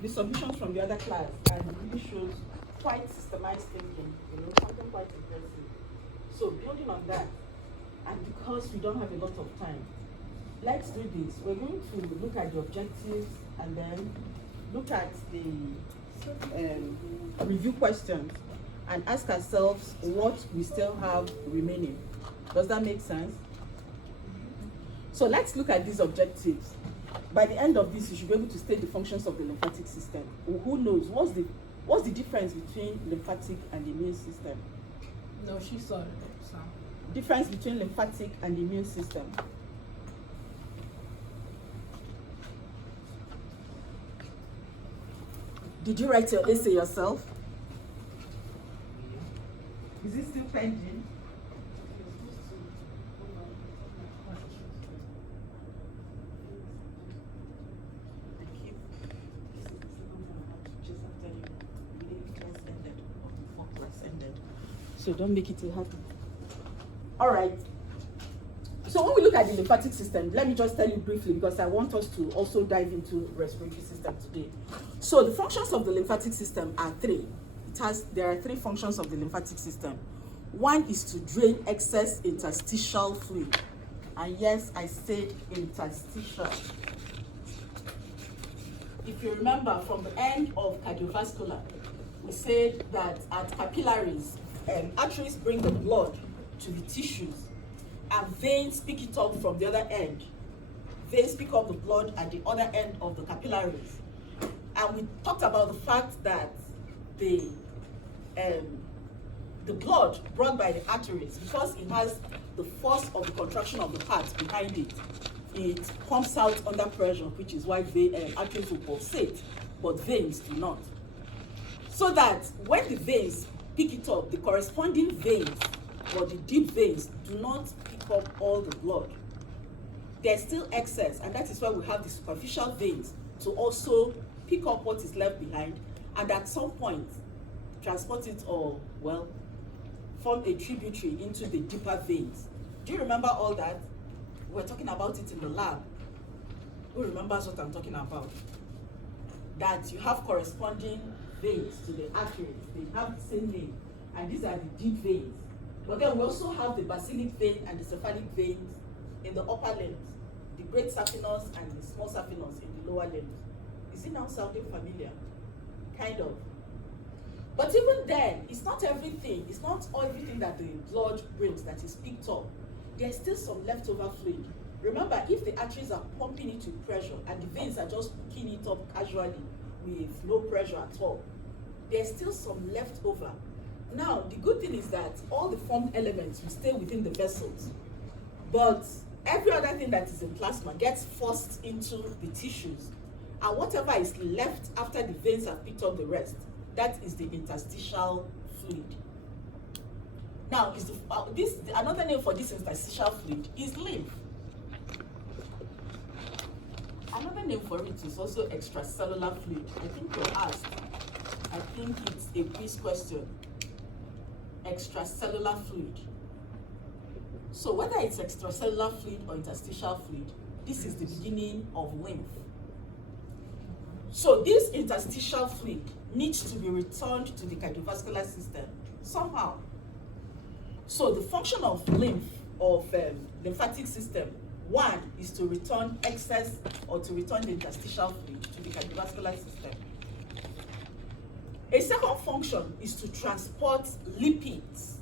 the submissions from the other class, and it really shows quite systemized thinking, something quite impressive. So building on that, and because we don't have a lot of time, let's do this. We're going to look at the objectives and then look at the review questions and ask ourselves what we still have remaining. Does that make sense? So let's look at these objectives. By the end of this, you should be able to state the functions of the lymphatic system. Who knows? What's the difference between lymphatic and the immune system? No, she saw it. So. Difference between lymphatic and the immune system. Did you write your essay yourself? Is it still pending? So don't make it too hard. All right. So when we look at the lymphatic system, let me just tell you briefly because I want us to also dive into respiratory system today. So the functions of the lymphatic system are three. There are three functions of the lymphatic system. One is to drain excess interstitial fluid. And yes, I said interstitial. If you remember from the end of cardiovascular, we said that at capillaries, arteries bring the blood to the tissues and veins pick it up from the other end. Veins pick up the blood at the other end of the capillaries. And we talked about the fact that the blood brought by the arteries, because it has the force of the contraction of the heart behind it, it pumps out under pressure, which is why arteries will pulsate, but veins do not. So that when the veins pick it up, the corresponding veins or the deep veins do not pick up all the blood. There's still excess, and that is why we have the superficial veins to also pick up what is left behind, and at some point transport it, or well, form a tributary into the deeper veins. Do you remember all that? We're talking about it in the lab. Who remembers what I'm talking about? That you have corresponding veins to the arteries. They have the same name, and these are the deep veins. But then we also have the basilic vein and the cephalic veins in the upper limbs, the great saphenous and the small saphenous in the lower limbs. Is it now sounding familiar? Kind of. But even then, it's not everything. It's not everything that the blood brings that is picked up. There's still some leftover fluid. Remember, if the arteries are pumping it with pressure and the veins are just picking it up casually with no pressure at all, there's still some leftover. Now, the good thing is that all the formed elements will stay within the vessels, but every other thing that is in plasma gets forced into the tissues, and whatever is left after the veins have picked up the rest, that is the interstitial fluid. Now, another name for this interstitial fluid is lymph. Another name for it is also extracellular fluid. I think you're asked. I think it's a quiz question. Extracellular fluid. So whether it's extracellular fluid or interstitial fluid, this is the beginning of lymph. So this interstitial fluid needs to be returned to the cardiovascular system somehow. So the function of lymphatic system, one is to return excess or to return the interstitial fluid to the cardiovascular system. A second function is to transport lipids.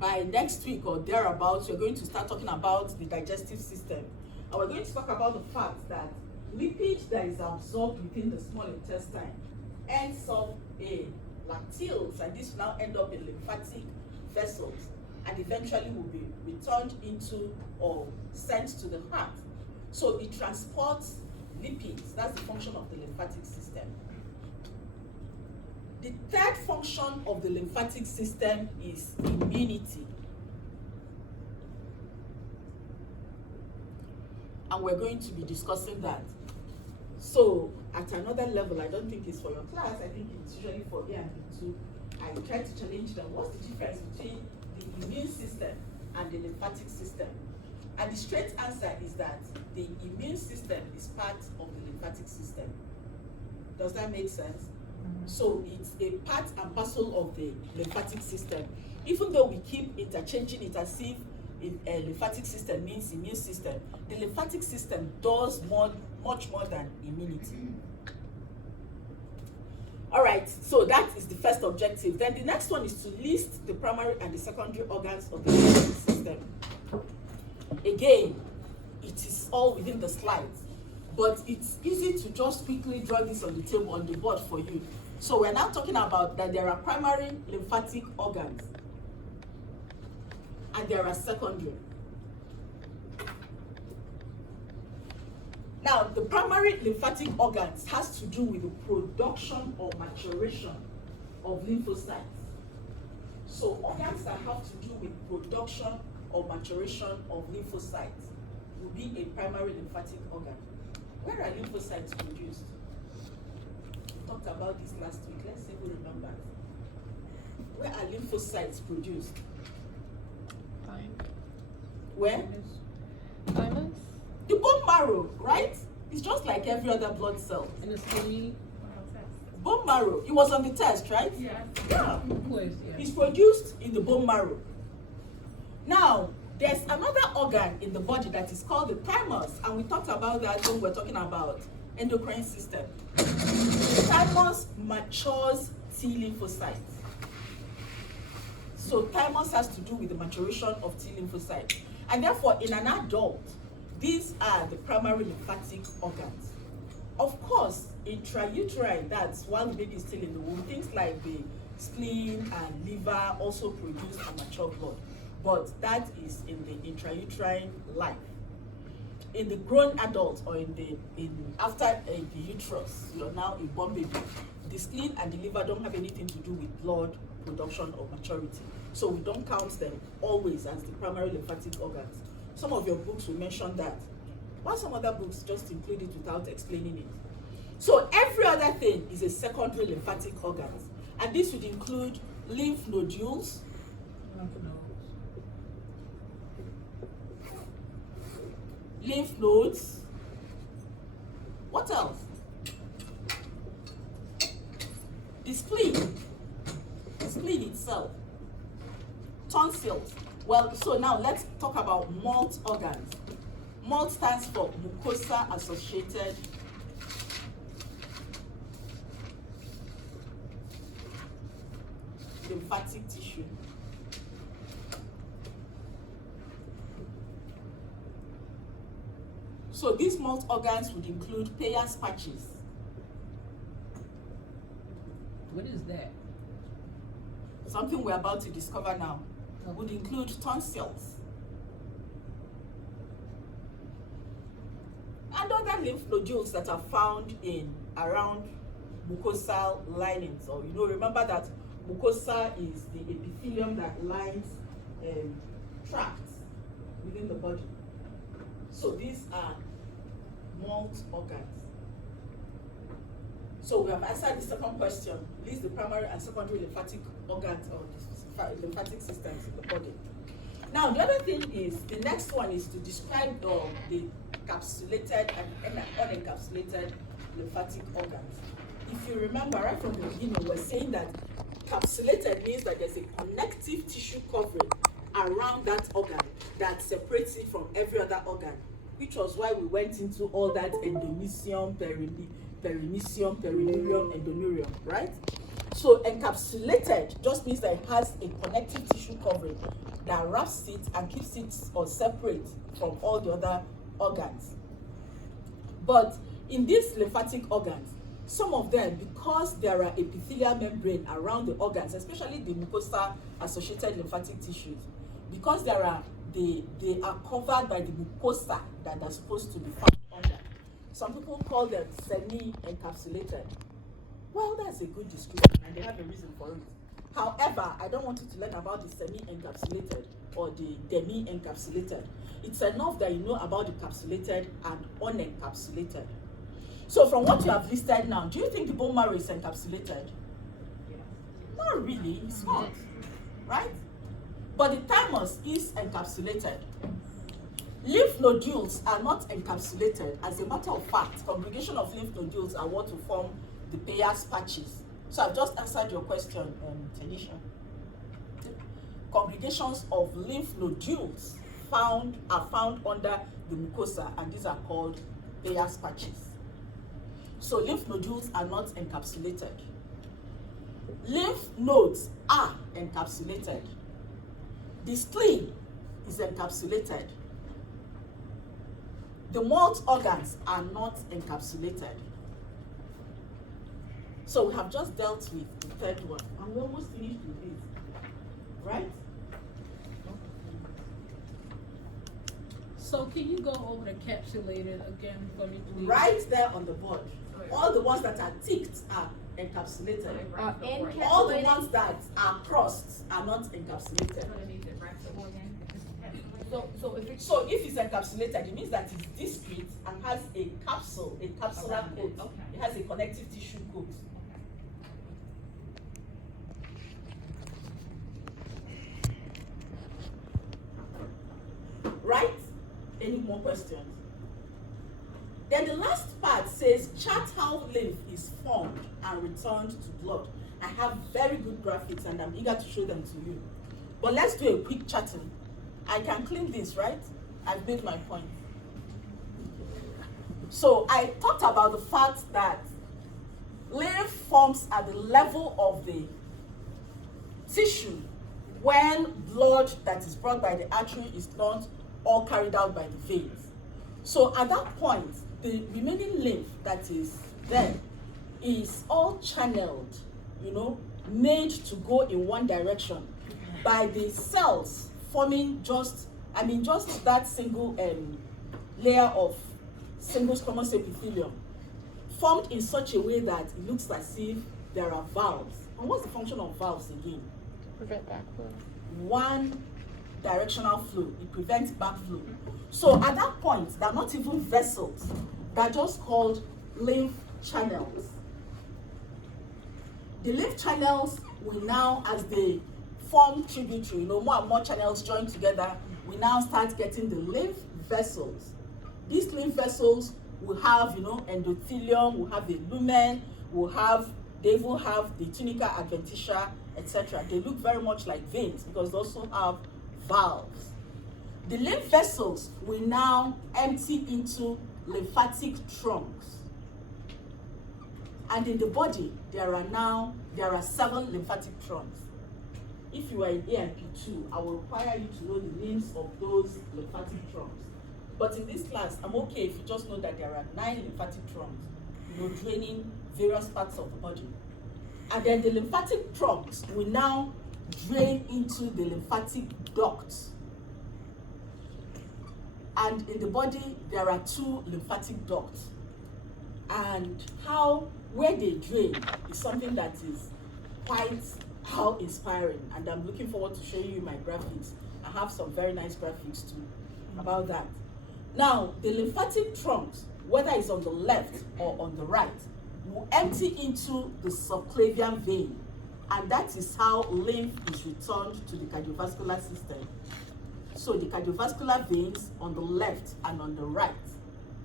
By next week or thereabouts, we're going to start talking about the digestive system. And we're going to talk about the fact that lipid that is absorbed within the small intestine ends up in lacteals, and this will now end up in lymphatic vessels, and eventually will be returned into or sent to the heart. So it transports lipids. That's the function of the lymphatic system. The third function of the lymphatic system is immunity. And we're going to be discussing that. So at another level, I don't think it's for your class, I think it's usually for A and B2. I try to challenge them. What's the difference between the immune system and the lymphatic system? And the straight answer is that the immune system is part of the lymphatic system. Does that make sense? So it's a part and parcel of the lymphatic system. Even though we keep interchanging it as if a lymphatic system means immune system, the lymphatic system does much more than immunity. All right, so that is the first objective. Then the next one is to list the primary and the secondary organs of the lymphatic system. Again, it is all within the slides, but it's easy to just quickly draw this on the table, on the board for you. So we're now talking about that there are primary lymphatic organs and there are secondary. Now, the primary lymphatic organs has to do with the production or maturation of lymphocytes. So organs that have to do with production or maturation of lymphocytes will be a primary lymphatic organ. Where are lymphocytes produced? We talked about this last week. Let's see who remembers. Where are lymphocytes produced? Where? Thymus? The bone marrow, right? It's just like every other blood cell. And the spleen? Bone marrow. It was on the test, right? Yeah. Yeah. Yes, yeah. It's produced in the bone marrow. Now, there's another organ in the body that is called the thymus, and we talked about that when we're talking about endocrine system. The thymus matures T lymphocytes. So thymus has to do with the maturation of T lymphocytes. And therefore, in an adult, these are the primary lymphatic organs. Of course, intrauterine, that's while the baby is still in the womb, things like the spleen and liver also produce and mature blood. But that is in the intrauterine life. In the grown adult or after the uterus, you're now a born baby, the spleen and the liver don't have anything to do with blood production or maturity. So we don't count them always as the primary lymphatic organs. Some of your books will mention that, while some other books just include it without explaining it. So every other thing is a secondary lymphatic organ. And this would include lymph nodules, lymph nodes. What else? The spleen itself, tonsils. Well, so now let's talk about MALT organs. MALT stands for mucosa associated lymphatic tissue. So these MALT organs would include Peyer's patches. What is that? Something we're about to discover now. Would include tonsils and other lymph nodules that are found around mucosal linings. Or remember that mucosa is the epithelium that lines tracts within the body. So these are MALT organs. So we have answered the second question. List the primary and secondary lymphatic organs or the lymphatic systems in the body. Now the other thing is, the next one is to describe the encapsulated and unencapsulated lymphatic organs. If you remember right from the beginning, we're saying that capsulated means that there's a connective tissue covering around that organ that separates it from every other organ, which was why we went into all that endomysium, perimysium, perineurium, endoneurium, right? So encapsulated just means that it has a connective tissue covering that wraps it and keeps it or separate from all the other organs. But in these lymphatic organs, some of them, because there are epithelial membrane around the organs, especially the mucosa associated lymphatic tissues, because they are covered by the mucosa that are supposed to be found under. Some people call them semi-encapsulated. Well, that's a good description and they have a reason for it. However, I don't want you to learn about the semi-encapsulated or the demi-encapsulated. It's enough that you know about the capsulated and unencapsulated. So from what you have listed now, do you think the bone marrow is encapsulated? Not really, it's not, right? But the thymus is encapsulated. Lymph nodules are not encapsulated. As a matter of fact, congregation of lymph nodules are what will form the Peyer's patches. So I've just answered your question, Tanisha. Congregations of lymph nodules are found under the mucosa, and these are called Peyer's patches. So lymph nodules are not encapsulated. Lymph nodes are encapsulated. The spleen is encapsulated. The mold organs are not encapsulated. So we have just dealt with the third one, and we're almost finished with it, right? So can you go over the capsulated again for me, please? Right there on the board. All the ones that are ticked are encapsulated. All the ones that are crossed are not encapsulated. So if it's encapsulated, it means that it's discrete and has a capsule, a capsular coat. It has a connective tissue coat. Right? Any more questions? Then the last part says chart how lymph is formed and returned to blood. I have very good graphics and I'm eager to show them to you. But let's do a quick chatting. I can clean this, right? I've made my point. So I talked about the fact that lymph forms at the level of the tissue when blood that is brought by the artery is not all carried out by the veins. So at that point, the remaining lymph that is there is all channeled, made to go in one direction by the cells forming just that single layer of single squamous epithelium, formed in such a way that it looks as if there are valves. And what's the function of valves again? Prevent backflow. One directional flow. It prevents backflow. So at that point, they're not even vessels. They're just called lymph channels. The lymph channels will now, as they form tributary, more and more channels join together, we now start getting the lymph vessels. These lymph vessels will have, endothelium, will have the lumen, they even have the tunica adventitia, etc. They look very much like veins because they also have valves. The lymph vessels will now empty into lymphatic trunks. And in the body, there are 7 lymphatic trunks. If you are in AMP2, I will require you to know the names of those lymphatic trunks. But in this class, I'm okay if you just know that there are 9 lymphatic trunks, draining various parts of the body. And then the lymphatic trunks will now drain into the lymphatic ducts. And in the body, there are 2 lymphatic ducts. And where they drain is something that is quite inspiring. And I'm looking forward to showing you my graphics. I have some very nice graphics too about that. Now, the lymphatic trunks, whether it's on the left or on the right, will empty into the subclavian vein. And that is how lymph is returned to the cardiovascular system. So the cardiovascular veins on the left and on the right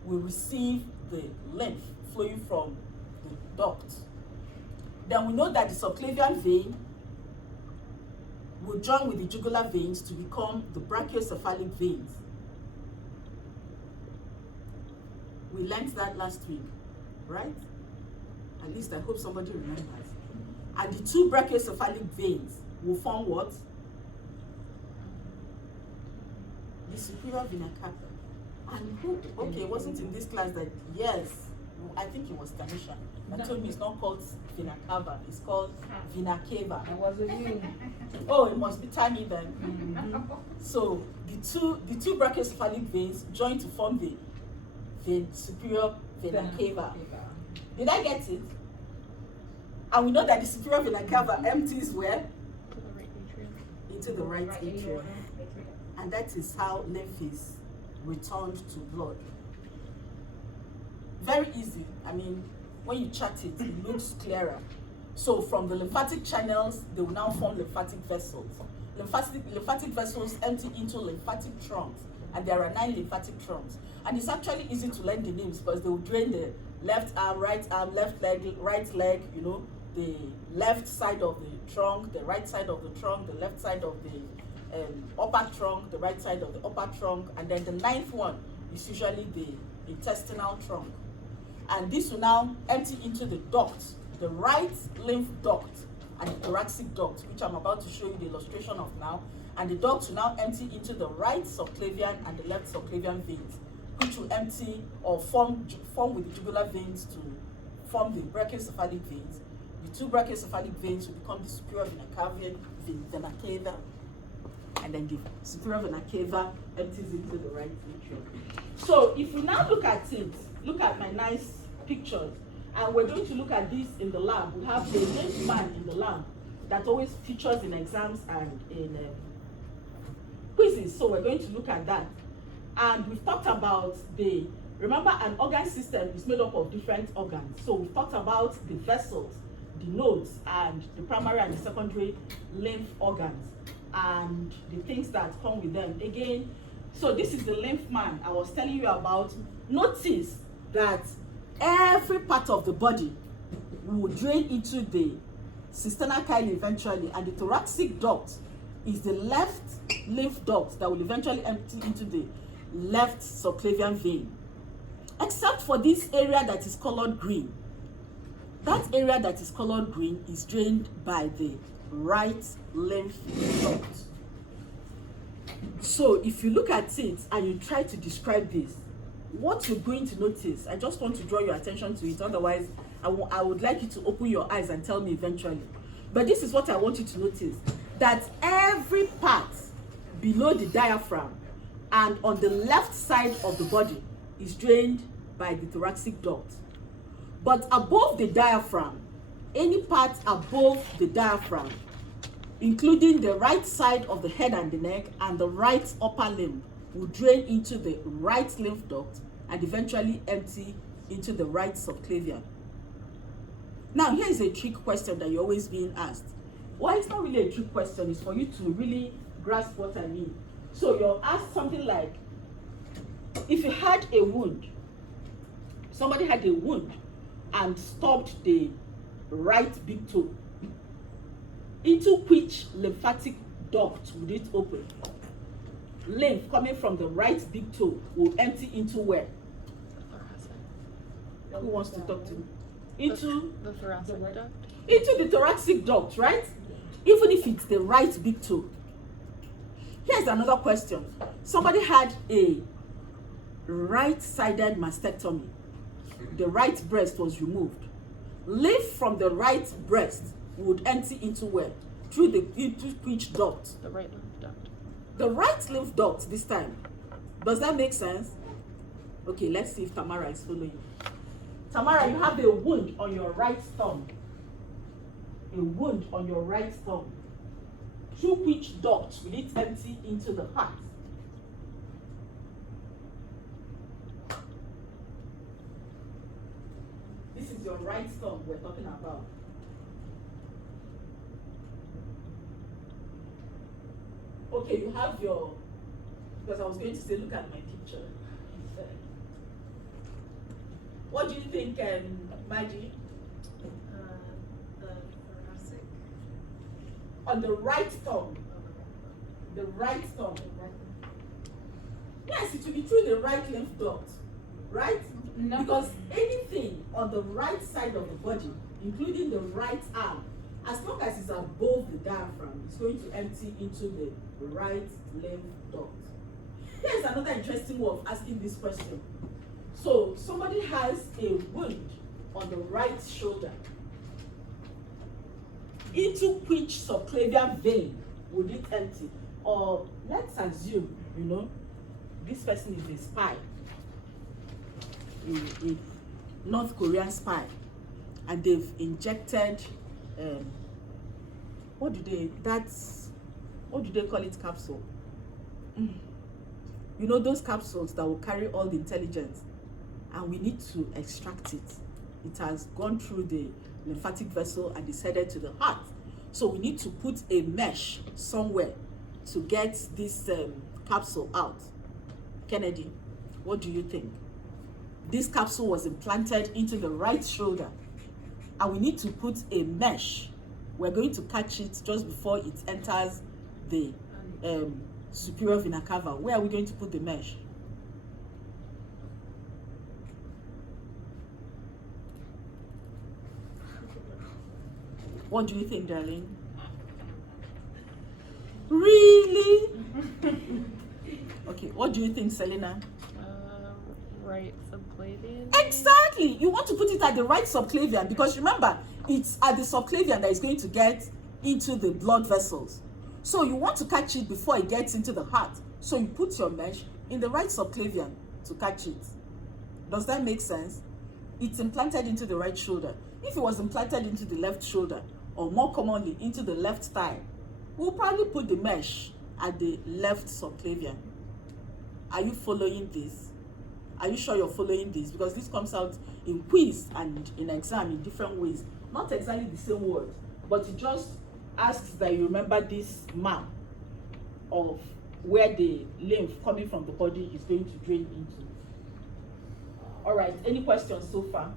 will receive the lymph flowing from the duct. Then we know that the subclavian vein will join with the jugular veins to become the brachiocephalic veins. We learned that last week, right? At least I hope somebody remembers. And the 2 brachiocephalic veins will form what? The superior vena cava. And who, okay, wasn't in this class that, yes, I think it was Tanisha that told me it's not called vena cava, it's called vena cava. It wasn't you. Oh, it must be Tammy then. Mm-hmm. So the two brachiocephalic veins join to form the superior vena cava. Did I get it? And we know that the superior vena cava empties where? Into the right atrium. And that is how lymph is returned to blood. Very easy. I mean, when you chart it, it looks clearer. So from the lymphatic channels, they will now form lymphatic vessels. Lymphatic vessels empty into lymphatic trunks, and there are 9 lymphatic trunks. And it's actually easy to learn the names because they will drain the left arm, left leg, right leg, you know, the left side of the trunk, the right side of the trunk, the left side of the upper trunk, the right side of the upper trunk, and then the ninth one is usually the intestinal trunk. And this will now empty into the duct, the right lymph duct and the thoracic duct, which I'm about to show you the illustration of now. And the duct will now empty into the right subclavian and the left subclavian veins, which will empty or form with the jugular veins to form the brachiocephalic veins. The two brachiocephalic veins will become the superior vena cava, vena cava, and then the superior vena cava empties into the right atrium. So if we now look at it, look at my nice pictures, and we're going to look at this in the lab. We have the lymph man in the lab that always features in exams and in quizzes. So we're going to look at that. And we've talked about remember, an organ system is made up of different organs. So we've talked about the vessels, the nodes, and the primary and the secondary lymph organs, and the things that come with them. Again, so this is the lymph man I was telling you about. Notice that every part of the body will drain into the cisterna chyli eventually, and the thoracic duct is the left lymph duct that will eventually empty into the left subclavian vein, except for this area that is colored green. That area that is colored green is drained by the right lymph duct. So if you look at it and you try to describe this, what you're going to notice, I just want to draw your attention to it, otherwise I would like you to open your eyes and tell me eventually. But this is what I want you to notice, that every part below the diaphragm and on the left side of the body is drained by the thoracic duct. But above the diaphragm, any part above the diaphragm, including the right side of the head and the neck and the right upper limb, will drain into the right lymph duct and eventually empty into the right subclavian. Now, here is a trick question that you're always being asked. Well, it's not really a trick question, it's for you to really grasp what I mean. So you're asked something like, if you had a wound, somebody had a wound and stopped the right big toe, into which lymphatic duct would it open? Lymph coming from the right big toe will empty into where? Who wants to talk to me? Into the thoracic duct? Into the thoracic duct, right? Even if it's the right big toe. Here's another question. Somebody had a right-sided mastectomy. The right breast was removed. Lymph from the right breast would empty into where? Into which duct? The right lymph duct. The right lymph duct this time. Does that make sense? Okay, let's see if Tamara is following. Tamara, you have a wound on your right thumb. A wound on your right thumb. Through which duct will it empty into the heart? This is your right thumb we're talking about. Okay, you have your, because I was going to say, look at my picture. What do you think, Maggie? The thoracic. On the right thumb. The right thumb. Yes, it will be through the right lymph duct, right? No. Because anything on the right side of the body, including the right arm, as long as it's above the diaphragm, it's going to empty into the right lymph duct. Here's another interesting way of asking this question. So somebody has a wound on the right shoulder. Into which subclavian vein would it empty? Or let's assume, this person is a spy, a North Korean spy, and they've injected what do they call it, capsule? Those capsules that will carry all the intelligence, and we need to extract it. It has gone through the lymphatic vessel and is headed to the heart. So we need to put a mesh somewhere to get this capsule out. Kennedy, what do you think? this capsule was implanted into the right shoulder, and we need to put a mesh. We're going to catch it just before it enters the superior vena cava. Where are we going to put the mesh? What do you think, darling? Really? Okay, what do you think, Selena? Right subclavian. Exactly. You want to put it at the right subclavian, because remember, it's at the subclavian that is going to get into the blood vessels. So you want to catch it before it gets into the heart. So you put your mesh in the right subclavian to catch it. Does that make sense? It's implanted into the right shoulder. If it was implanted into the left shoulder, or more commonly into the left thigh, we'll probably put the mesh at the left subclavian. Are you following this? Are you sure you're following this? Because this comes out in quiz and in exam in different ways. Not exactly the same word, but it just asks that you remember this map of where the lymph coming from the body is going to drain into. All right, any questions so far?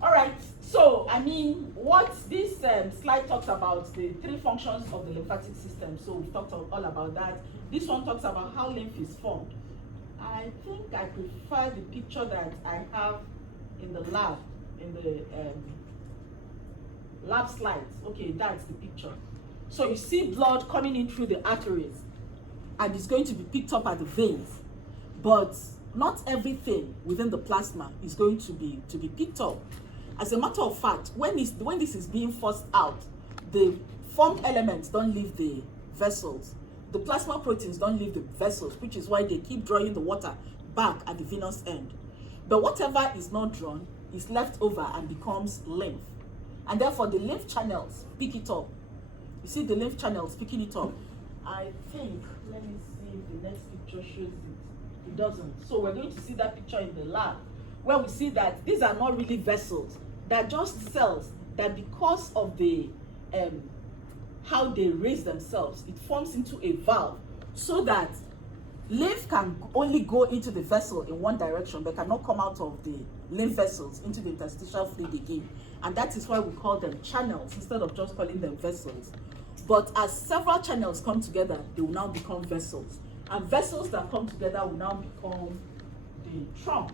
All right, so I mean, what this slide talks about, the three functions of the lymphatic system. So we've talked all about that. This one talks about how lymph is formed. I think I prefer the picture that I have in the lab, in the lab slides. Okay, that's the picture. So you see blood coming in through the arteries, and it's going to be picked up at the veins. But not everything within the plasma is going to be picked up. As a matter of fact, when this is being forced out, the formed elements don't leave the vessels. The plasma proteins don't leave the vessels, which is why they keep drawing the water back at the venous end. But whatever is not drawn is left over and becomes lymph. And therefore the lymph channels pick it up. You see the lymph channels picking it up. I think, let me see if the next picture shows it. It doesn't. So we're going to see that picture in the lab, where we see that these are not really vessels. They're just cells that, because of the how they raise themselves, it forms into a valve, so that lymph can only go into the vessel in one direction, but cannot come out of the lymph vessels into the interstitial fluid again. And that is why we call them channels instead of just calling them vessels. But as several channels come together, they will now become vessels. And vessels that come together will now become the trunk.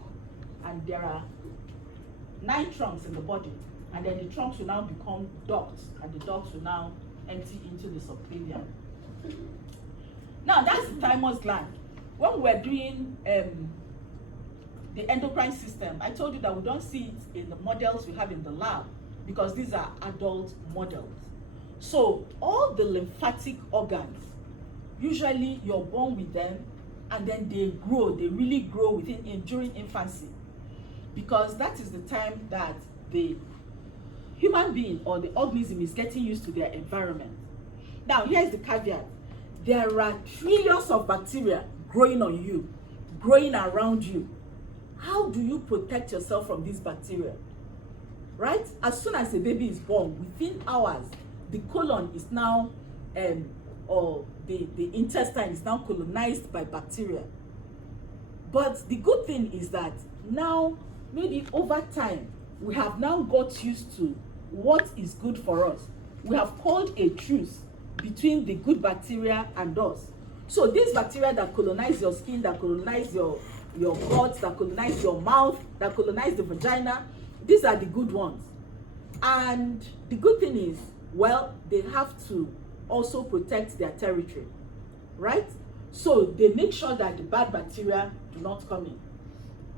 And there are 9 trunks in the body. And then the trunks will now become ducts, and the ducts will now empty into the subclavian. Now that's the thymus gland. When we're doing the endocrine system, I told you that we don't see it in the models we have in the lab, because these are adult models. So all the lymphatic organs, usually you're born with them, and then they grow, they really grow during infancy, because that is the time that the human being or the organism is getting used to their environment. Now here's the caveat. There are trillions of bacteria growing on you, growing around you. How do you protect yourself from these bacteria? Right? As soon as a baby is born, within hours, the colon is now, or the intestine is now colonized by bacteria. But the good thing is that now, maybe over time, we have now got used to what is good for us. We have called a truce between the good bacteria and us. So these bacteria that colonize your skin, that colonize your gut, that colonize your mouth, that colonize the vagina, these are the good ones. And the good thing is, well, they have to also protect their territory, right? So they make sure that the bad bacteria do not come in.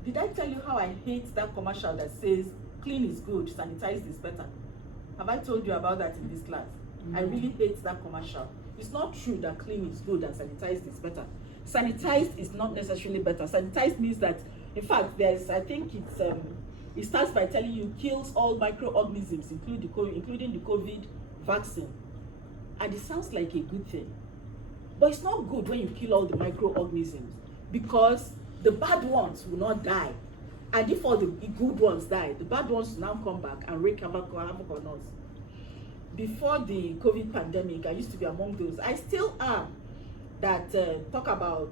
Did I tell you how I hate that commercial that says clean is good, sanitized is better? Have I told you about that in this class? I really hate that commercial. It's not true that clean is good and sanitized is better. Sanitized is not necessarily better. Sanitized means that, in fact, it starts by telling you kills all microorganisms, including the COVID vaccine. And it sounds like a good thing. But it's not good when you kill all the microorganisms, because the bad ones will not die. And if all the good ones die, the bad ones will now come back and wreak havoc on us. Before the COVID pandemic, I used to be among those. I still am, that talk about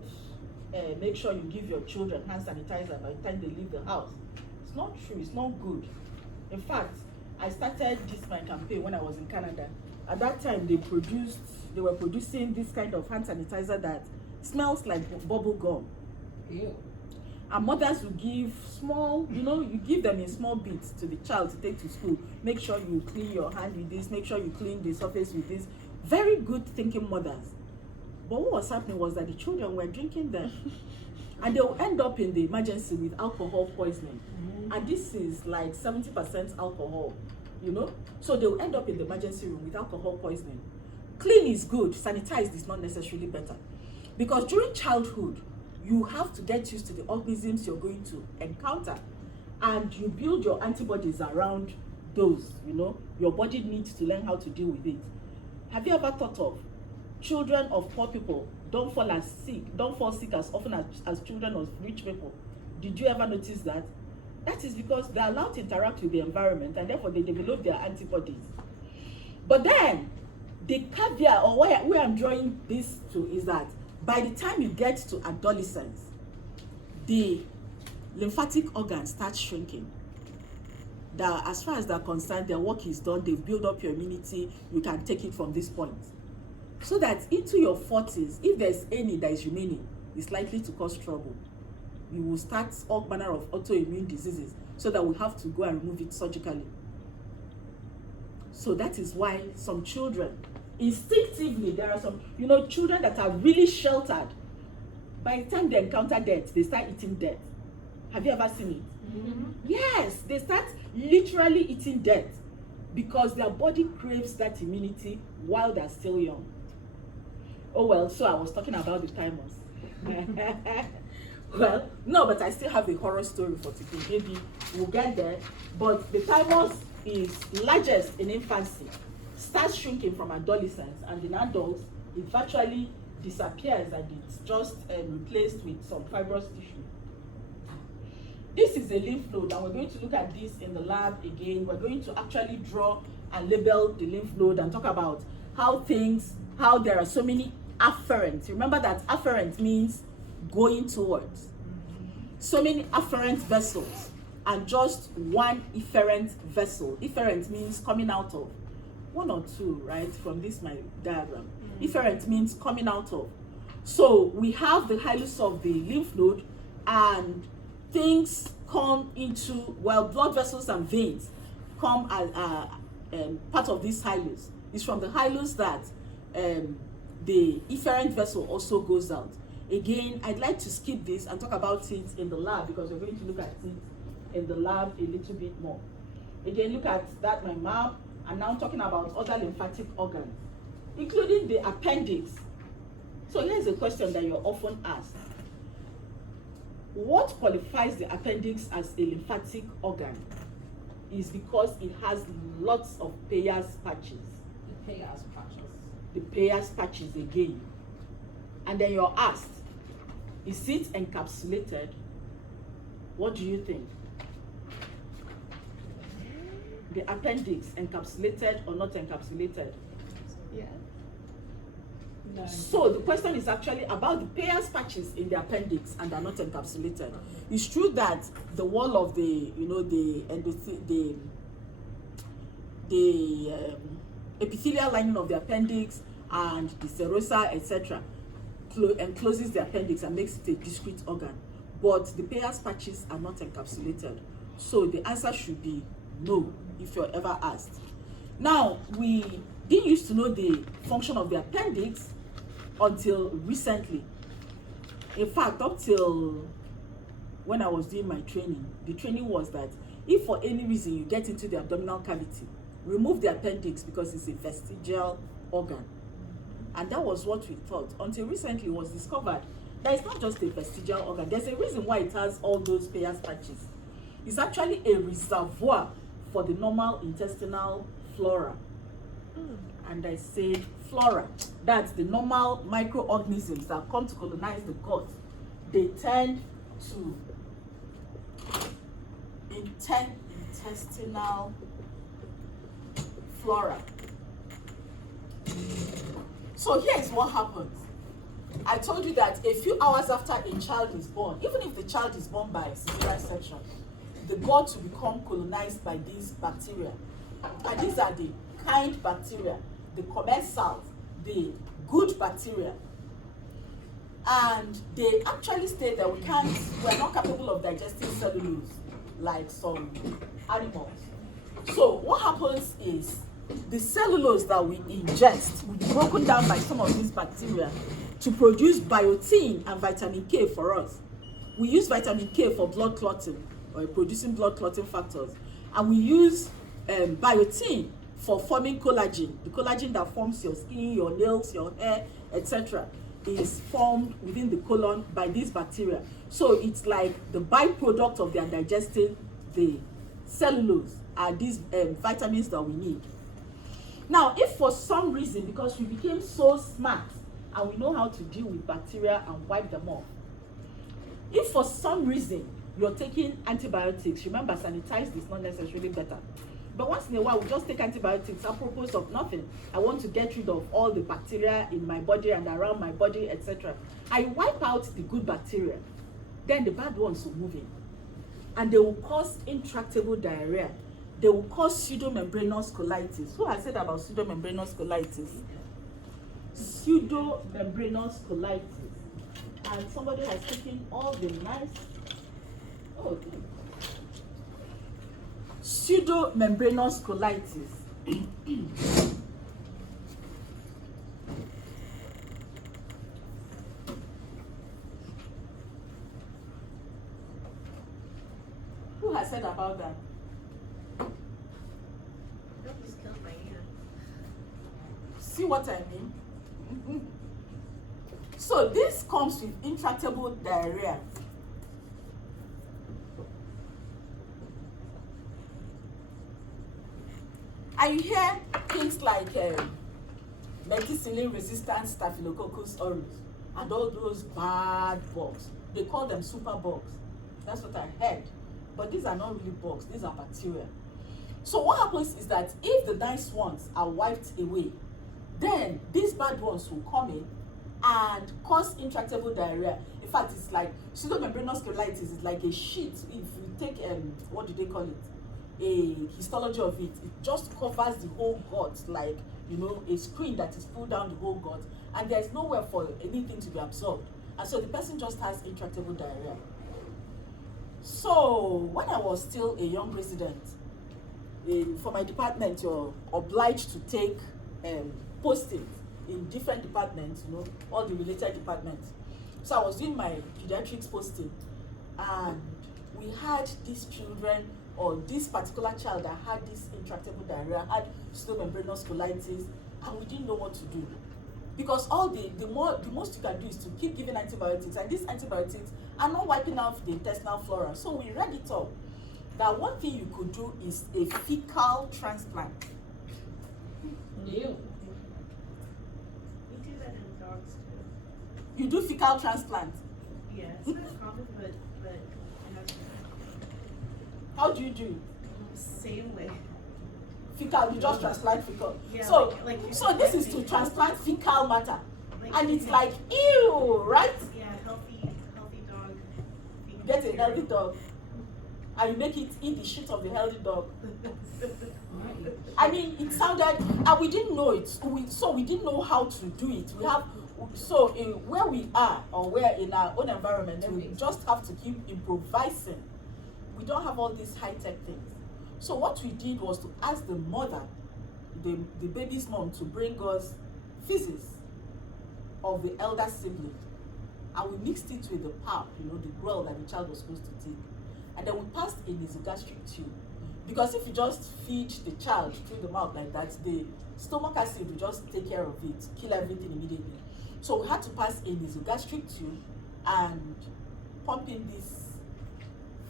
make sure you give your children hand sanitizer by the time they leave the house. It's not true. It's not good. In fact, I started my campaign when I was in Canada. At that time, they were producing this kind of hand sanitizer that smells like bubble gum. Ew. And mothers will give small, you give them in small bits to the child to take to school. Make sure you clean your hand with this, make sure you clean the surface with this. Very good thinking mothers. But what was happening was that the children were drinking them. And they will end up in the emergency with alcohol poisoning. And this is like 70% alcohol, So they will end up in the emergency room with alcohol poisoning. Clean is good, sanitized is not necessarily better. Because during childhood, you have to get used to the organisms you're going to encounter. And you build your antibodies around those, Your body needs to learn how to deal with it. Have you ever thought of children of poor people don't fall sick as often as children of rich people? Did you ever notice that? That is because they're allowed to interact with the environment and therefore they develop their antibodies. But then, the caveat, or where I'm drawing this to, is that by the time you get to adolescence, the lymphatic organs start shrinking. That as far as they're concerned, their work is done, they've built up your immunity, you can take it from this point. So that into your 40s, if there's any that is remaining, it's likely to cause trouble. You will start all manner of autoimmune diseases, so that we have to go and remove it surgically. So that is why some children, instinctively, there are some, children that are really sheltered. By the time they encounter death, they start eating death. Have you ever seen it? Mm-hmm. Yes, they start literally eating death because their body craves that immunity while they're still young. Oh well, so I was talking about the timers. Well, no, but I still have a horror story for today. Maybe we'll get there. But the thymus is largest in infancy, starts shrinking from adolescence, and in adults, it virtually disappears and it's just replaced with some fibrous tissue. This is a lymph node, and we're going to look at this in the lab again. We're going to actually draw and label the lymph node and talk about how there are so many afferents. Remember that afferent means going towards. So many afferent vessels and just one efferent vessel. Efferent means coming out of. One or two, right, from this my diagram. Efferent means coming out of. So we have the hilus of the lymph node, and things come into, blood vessels and veins come as part of this hilus. It's from the hilus that the efferent vessel also goes out. Again, I'd like to skip this and talk about it in the lab, because we're going to look at it in the lab a little bit more. Again, look at that, my map, and now talking about other lymphatic organs, including the appendix. So here's a question that you're often asked. What qualifies the appendix as a lymphatic organ is because it has lots of Peyer's patches. The Peyer's patches. The Peyer's patches again. And then you're asked, is it encapsulated? What do you think? The appendix, encapsulated or not encapsulated? Yes. No. So the question is actually about the Peyer's patches in the appendix, and they're not encapsulated. It's true that the wall of the, the epithelial lining of the appendix and the serosa, etc., encloses the appendix and makes it a discrete organ. But the Peyer's patches are not encapsulated. So the answer should be no, if you're ever asked. Now, we didn't used to know the function of the appendix until recently. In fact, up till when I was doing my training, the training was that if for any reason you get into the abdominal cavity, remove the appendix because it's a vestigial organ. And that was what we thought until recently it was discovered that it's not just a vestigial organ. There's a reason why it has all those Peyer's patches. It's actually a reservoir for the normal intestinal flora. And I said flora, that's the normal microorganisms that come to colonize the gut. They tend to intestinal flora. So here's what happens. I told you that a few hours after a child is born, even if the child is born by cesarean section, the gut will become colonized by these bacteria. And these are the kind bacteria, the commensals, the good bacteria. And they actually state that we're not capable of digesting cellulose like some animals. So what happens is the cellulose that we ingest will be broken down by some of these bacteria to produce biotin and vitamin K for us. We use vitamin K for blood clotting or producing blood clotting factors, and we use biotin for forming collagen. The collagen that forms your skin, your nails, your hair, etc. is formed within the colon by these bacteria. So it's like the byproduct of their digesting the cellulose are these vitamins that we need. Now, if for some reason, because we became so smart and we know how to deal with bacteria and wipe them off, if for some reason you're taking antibiotics, remember, sanitized is not necessarily better. But once in a while, we just take antibiotics apropos of nothing. I want to get rid of all the bacteria in my body and around my body, etc. I wipe out the good bacteria, then the bad ones will move in. And they will cause intractable diarrhea. They will cause pseudomembranous colitis. Who has said about pseudomembranous colitis? Pseudomembranous colitis. And somebody has taken all the nice... Oh, okay. Pseudomembranous colitis. Who has said about that? See what I mean? So this comes with intractable diarrhea. And you hear things like methicillin-resistant Staphylococcus aureus and all those bad bugs. They call them super bugs. That's what I heard. But these are not really bugs. These are bacteria. So what happens is that if the nice ones are wiped away, then these bad ones will come in and cause intractable diarrhea. In fact, it's like pseudomembranous colitis is like a sheet. If you take what do they call it? A histology of it, it just covers the whole gut, like, you know, a screen that is pulled down the whole gut, and there's nowhere for anything to be absorbed, and so the person just has intractable diarrhea. So when I was still a young resident, for my department, you're obliged to take postings in different departments, you know, all the related departments. So I was doing my pediatrics posting, and we had these children, or this particular child that had this intractable diarrhea, had pseudomembranous colitis, and we didn't know what to do. Because all the most you can do is to keep giving antibiotics, and these antibiotics are not wiping out the intestinal flora. So we read it up that one thing you could do is a fecal transplant. Ew. We do that in dogs too. You do fecal transplant. Yeah, it's not common, but How do you do? same way. Fecal, you just transplant fecal. Yeah, So, like so this is to transplant fecal matter. Like, And it's like, ew, right? Yeah, healthy dog. You get a healthy dog, and you make it eat the shit of the healthy dog. I mean, it sounded, and we didn't know it. So we didn't know how to do it. So in where we are, or where in our own environment, we just have to keep improvising. We don't have all these high-tech things. So what we did was to ask the mother, the baby's mom, to bring us feces of the elder sibling, and we mixed it with the pap, you know, the gruel that the child was supposed to take, and then we passed a nasogastric tube. Because if you just feed the child through the mouth like that, the stomach acid will just take care of it, kill everything immediately. So we had to pass a nasogastric tube and pump in this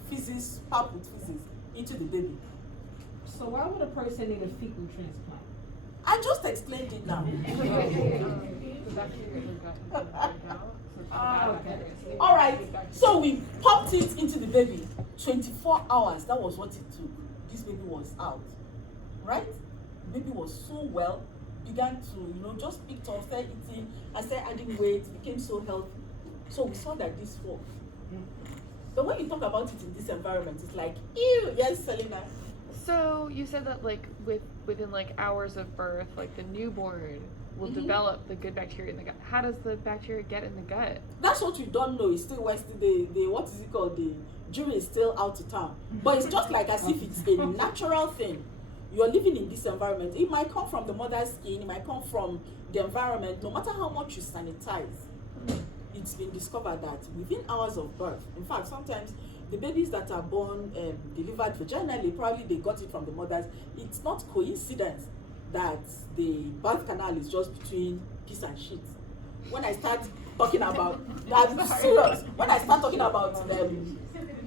feces, pap with feces, into the baby. So why would a person need a fecal transplant? I just explained it now. All right, so we popped it into the baby. 24 hours, that was what it took. This baby was out, right? The baby was so well. began to, just picked up, started eating, I started adding weight, became so healthy. So we saw that this worked. But when you talk about it in this environment, it's like, ew, yes, Selena. So you said that like within like hours of birth, like the newborn will Mhm. develop the good bacteria in the gut. How does the bacteria get in the gut? That's what we don't know. It's still the what is it called? The jury is still out to town. But it's just like as if it's a natural thing. You're living in this environment. It might come from the mother's skin, it might come from the environment. No matter how much you sanitize, it's been discovered that within hours of birth, in fact, sometimes the babies that are born delivered vaginally, probably they got it from the mothers. It's not coincidence that the birth canal is just between piss and shit. When I start talking about that's serious, when I start talking about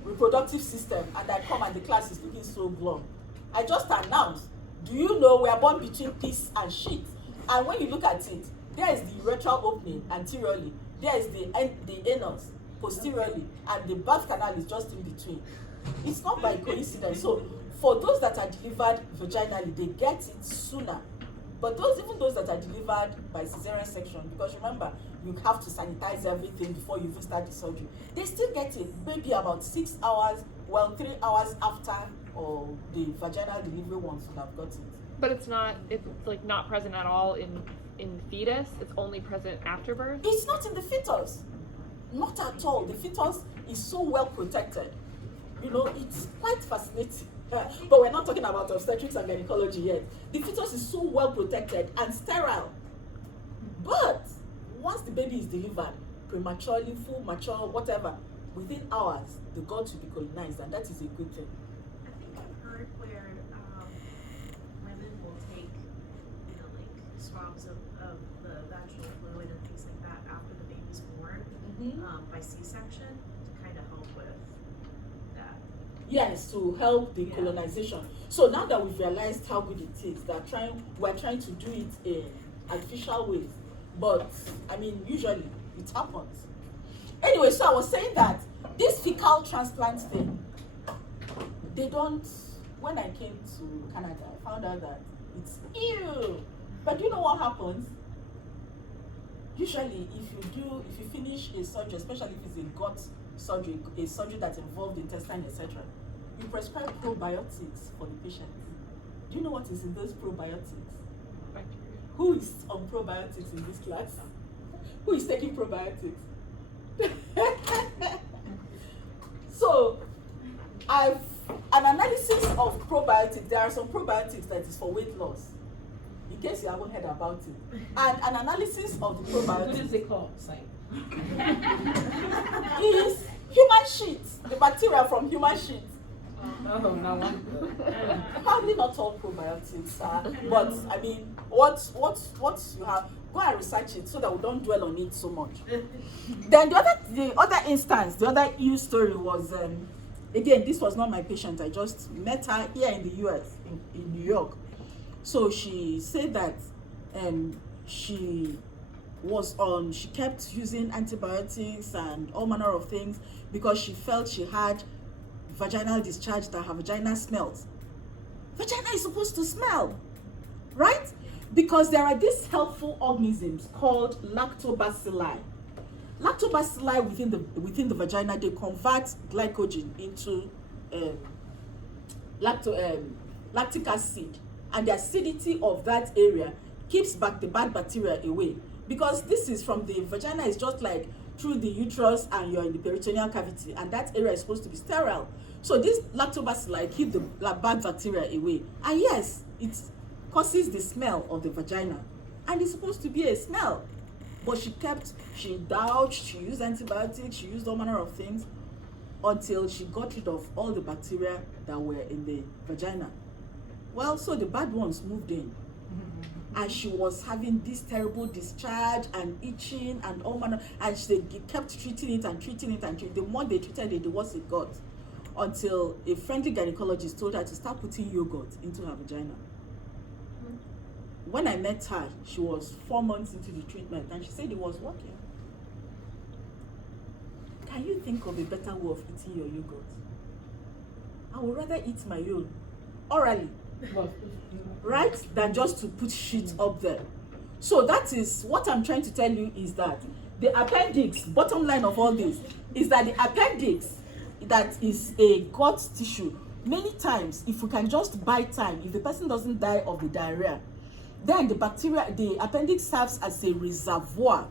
reproductive system and I come and the class is looking so glum, I just announce, do you know we are born between piss and shit? And when you look at it, there is the urethral opening anteriorly, there is the anus posteriorly, and the birth canal is just in between. It's not by coincidence. So for those that are delivered vaginally, they get it sooner. But even those that are delivered by cesarean section, because remember, you have to sanitize everything before you even start the surgery, they still get it maybe about 6 hours, 3 hours after or the vaginal delivery ones would have got it. But it's like not present at all in fetus. It's only present after birth. It's not in the fetus. Not at all. The fetus is so well protected. It's quite fascinating. But we're not talking about obstetrics and gynecology yet. The fetus is so well protected and sterile. But once the baby is delivered, prematurely, full, mature, whatever, within hours, the gut will be colonized, and that is a good thing. I think I've heard where women will take, like swabs of the vaginal fluid and things like that after the baby's born by C-section to kind of help with that. Yes, to help the colonization. So now that we've realized how good it is, we're trying to do it in artificial ways. But I mean, usually it happens. Anyway, so I was saying that this fecal transplant thing, they don't. When I came to Canada, I found out that it's ew. But do you know what happens? Usually, if you finish a surgery, especially if it's a gut surgery, a surgery that involved intestine, etc., you prescribe probiotics for the patient. Do you know what is in those probiotics? Bacteria. Who is on probiotics in this class? Who is taking probiotics? So, an analysis of probiotics. There are some probiotics that is for weight loss. In case you haven't heard about it, and an analysis of the What probiotics is it called? Say. is human shit. The bacteria from human shit. Oh, no wonder. Probably not all probiotics are, but I mean, what you have, go and research it so that we don't dwell on it so much. Then the other instance, the other news story was again, this was not my patient. I just met her here in the US, in New York. So she said that she kept using antibiotics and all manner of things because she felt she had vaginal discharge, that her vagina smells. Vagina is supposed to smell, right? Because there are these helpful organisms called lactobacilli. Lactobacilli within the vagina, they convert glycogen into lactic acid, and the acidity of that area keeps back the bad bacteria away. Because this is from the vagina, is just like through the uterus and you're in the peritoneal cavity, and that area is supposed to be sterile. So this lactobacilli keep the bad bacteria away, and yes, it causes the smell of the vagina, and it's supposed to be a smell. But she indulged, she used antibiotics, she used all manner of things until she got rid of all the bacteria that were in the vagina. Well, so the bad ones moved in, and she was having this terrible discharge and itching and all manner, and they kept treating it and treating it and treating it. The more they treated it, the worse it got, until a friendly gynecologist told her to start putting yogurt into her vagina. When I met her, she was 4 months into the treatment, and she said it was working. Can you think of a better way of eating your yogurt? I would rather eat my own orally Well, right? Than just to put shit up there. So that is what I'm trying to tell you, is that the appendix, bottom line of all this, is that the appendix, that is a gut tissue, many times, if we can just buy time, if the person doesn't die of the diarrhea, then the appendix serves as a reservoir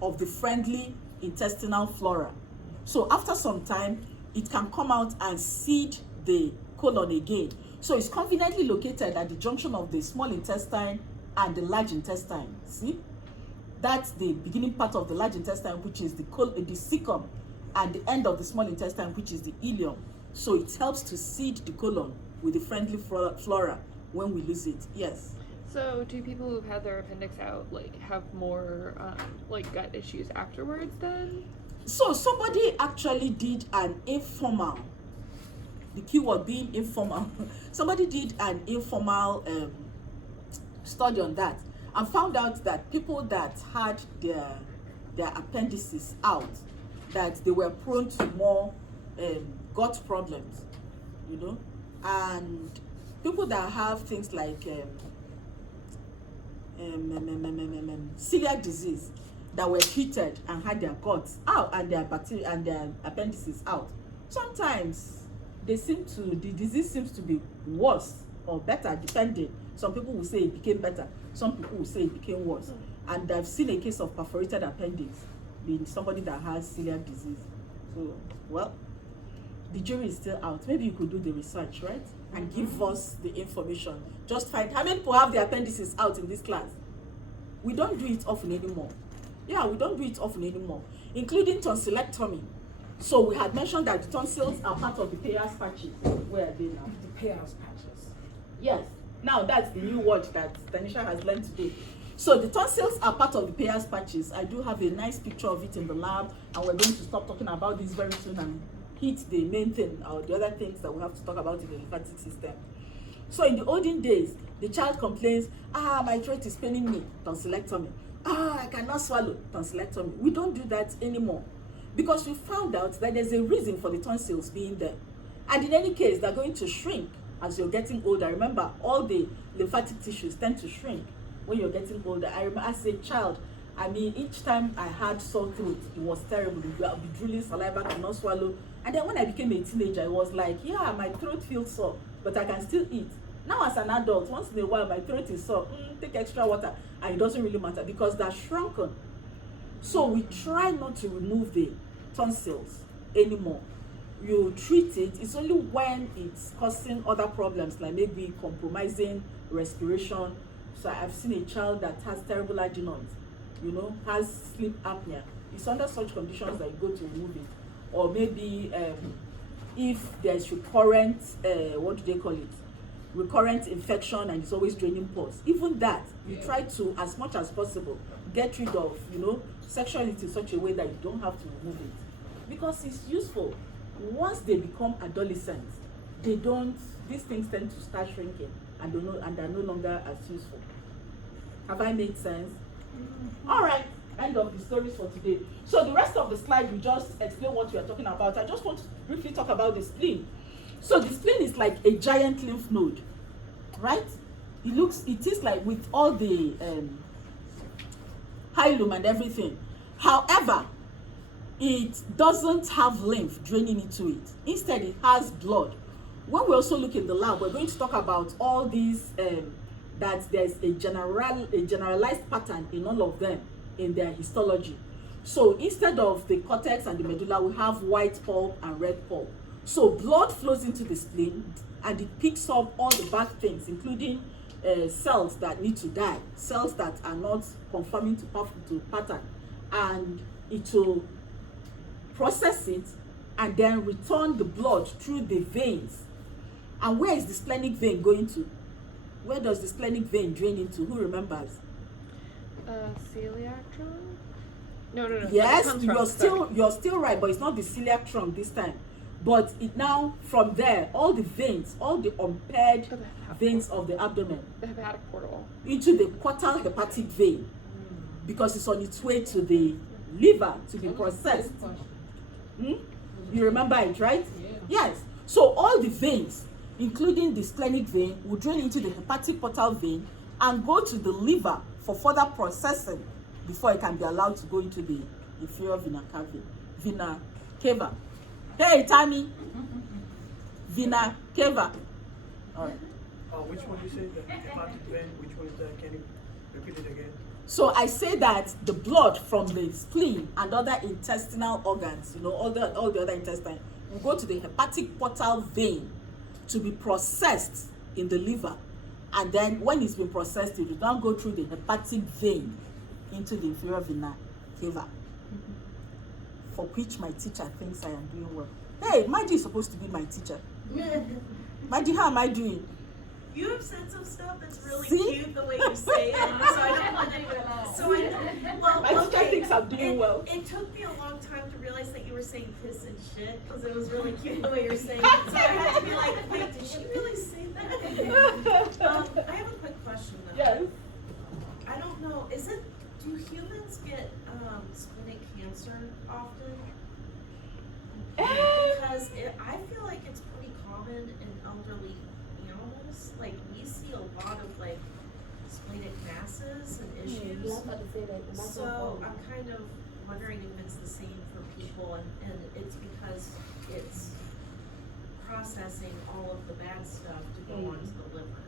of the friendly intestinal flora. So after some time, it can come out and seed the colon again. So it's conveniently located at the junction of the small intestine and the large intestine. See? That's the beginning part of the large intestine, which is the cecum, and the end of the small intestine, which is the ileum. So it helps to seed the colon with the friendly flora when we lose it. Yes. So do people who've had their appendix out like have more like gut issues afterwards then? So somebody actually did an informal, the keyword being informal, somebody did an informal study on that and found out that people that had their appendices out, that they were prone to more gut problems, you know, and people that have things like celiac disease, that were treated and had their guts out and their bacteria and their appendices out, sometimes the disease seems to be worse or better, depending. Some people will say it became better, some people will say it became worse. And I've seen a case of perforated appendix in somebody that has celiac disease. So, well, the jury is still out. Maybe you could do the research, right? And give us the information. Just find how many people have their appendices out in this class. We don't do it often anymore. Yeah, we don't do it often anymore, including tonsillectomy. So we had mentioned that the tonsils are part of the Peyer's patches. Where are they now? the Peyer's patches. Yes. Now that's the new word that Tanisha has learned today. So the tonsils are part of the Peyer's patches. I do have a nice picture of it in the lab, and we're going to stop talking about this very soon and hit the main thing or the other things that we have to talk about in the lymphatic system. So in the olden days, the child complains, my throat is paining me, tonsillectomy. I cannot swallow, tonsillectomy. We don't do that anymore because we found out that there's a reason for the tonsils being there. And in any case, they're going to shrink as you're getting older. Remember, all the lymphatic tissues tend to shrink when you're getting older. I remember as a child, I mean, each time I had sore throat, it was terrible. I'd be drooling saliva, cannot swallow. And then when I became a teenager, I was like, yeah, my throat feels sore, but I can still eat. Now as an adult, once in a while, my throat is sore, take extra water, and it doesn't really matter because they're shrunken. So we try not to remove the tonsils anymore. You treat it, it's only when it's causing other problems, like maybe compromising respiration. So I've seen a child that has terrible adenoids, you know, has sleep apnea. It's under such conditions that you go to remove it. Or maybe if there's recurrent, what do they call it? Recurrent infection and it's always draining pus. Even that, you try to, as much as possible, get rid of, you know, sexuality in such a way that you don't have to remove it. Because it's useful. Once they become adolescents, these things tend to start shrinking and they're no longer as useful. Have I made sense? All right, end of the stories for today. So the rest of the slide, we just explain what we are talking about. I just want to briefly talk about the spleen. So the spleen is like a giant lymph node, right? It is like with all the hilum and everything. However, it doesn't have lymph draining into it. Instead, it has blood. When we also look in the lab, we're going to talk about all these, that there's a generalized pattern in all of them in their histology. So instead of the cortex and the medulla, we have white pulp and red pulp. So blood flows into the spleen and it picks up all the bad things, including cells that need to die, cells that are not conforming to pattern, and it will process it and then return the blood through the veins. And where is the splenic vein going to? Where does the splenic vein drain into? Who remembers? Celiac trunk? No. Yes, you're still right, but it's not the celiac trunk this time. But it now, from there, all the veins, all the unpaired veins of the abdomen, the hepatic portal, into the portal hepatic vein, because it's on its way to the liver to be processed. You remember it, right? Yeah. Yes. So all the veins including the splenic vein, will drain into the hepatic portal vein and go to the liver for further processing before it can be allowed to go into the inferior vena cava. Hey, Tammy. Vena cava. All right. Which one you say? The hepatic vein? Which one is that? Can you repeat it again? So I say that the blood from the spleen and other intestinal organs, all the other intestine, will go to the hepatic portal vein to be processed in the liver. And then when it's been processed, it will now go through the hepatic vein into the inferior vena cava. For which my teacher thinks I am doing well. Hey, Maggie is supposed to be my teacher. Maggie, how am I doing? You have said some stuff that's really See? cute the way you say it, so I don't want to. So I don't. Well, My teacher okay. thinks I'm doing well. It took me a long time to realize that you were saying piss and shit because it was really cute the way you're saying it. So I had to be like, wait, did she really say that? I have a quick question though. Yes. I don't know. Do humans get splenic cancer often? Because I feel like it's pretty common in elderly animals. Like we see a lot of like splenic masses and issues. Yeah, I was about to say that. and that's So so I'm kind of wondering if it's the same for people, and it's because it's processing all of the bad stuff to go onto the liver.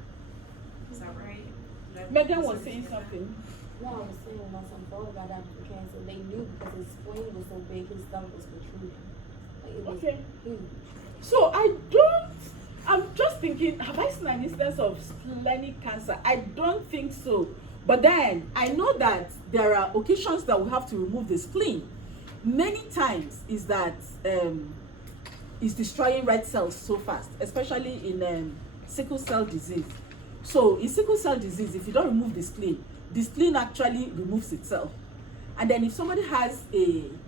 Is that right? Megan was saying something. No, I was saying when my son Bo got out for cancer, they knew because his spleen was so big, his stomach was protruding. Like it was Okay. huge. So I'm just thinking, have I seen an instance of splenic cancer? I don't think so. But then I know that there are occasions that we have to remove the spleen. Many times is that it's destroying red cells so fast, especially in sickle cell disease. So in sickle cell disease, if you don't remove the spleen actually removes itself. And then if somebody has an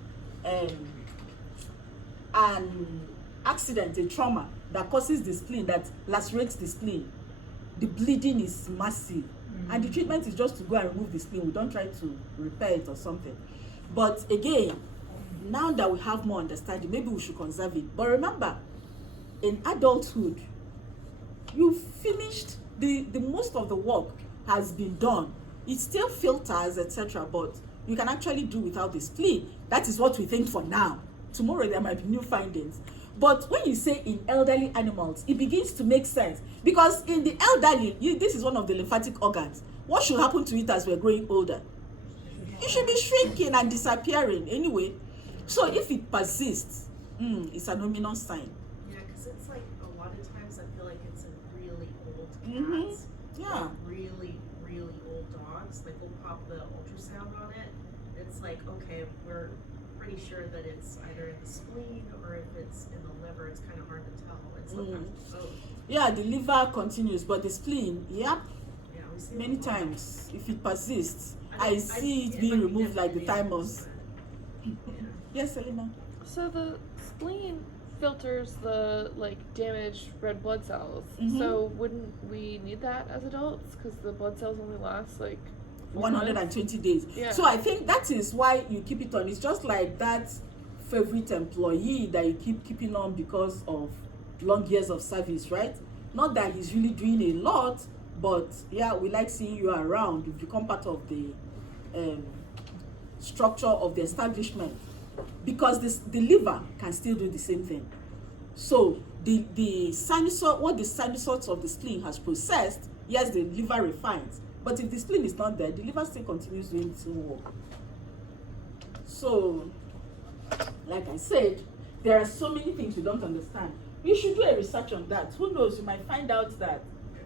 accident, a trauma that causes the spleen, that lacerates the spleen, the bleeding is massive. And the treatment is just to go and remove the spleen. We don't try to repair it or something. But again, now that we have more understanding, maybe we should conserve it. But remember, in adulthood, you finished the most of the work has been done. It still filters, etc., but you can actually do without the spleen. That is what we think for now. Tomorrow there might be new findings. But when you say in elderly animals, it begins to make sense. Because in the elderly, this is one of the lymphatic organs. What should happen to it as we're growing older? It should be shrinking and disappearing anyway. So if it persists, it's an ominous sign. Yeah, because it's like a lot of times I feel like it's in really old Mhm. cats. Yeah. Like really, really old dogs. Like we'll pop the ultrasound on it. It's like, okay, we're pretty sure that it's either in the spleen or if it's in the liver. It's kind of hard to tell. It's sometimes both. Yeah, the liver continues, but the spleen, yeah, Yeah, we see many it a lot. times. If it persists, I I mean, see it might being be removed like the different thymus. Yeah. Yes, Selena. So the spleen filters the damaged red blood cells. Mhm. So wouldn't we need that as adults? Because the blood cells only last 4 120 days. Yeah. So I think that is why you keep it on. It's just like that favorite employee that you keep keeping on because of long years of service, right? Not that he's really doing a lot, but yeah, we like seeing you around. You become part of the structure of the establishment, because the liver can still do the same thing. So the sinusoid, what the sinusoids of the spleen has processed, yes, the liver refines. But if the spleen is not there, the liver still continues doing its own work. So, like I said, there are so many things we don't understand. You should do a research on that. Who knows, you might find out that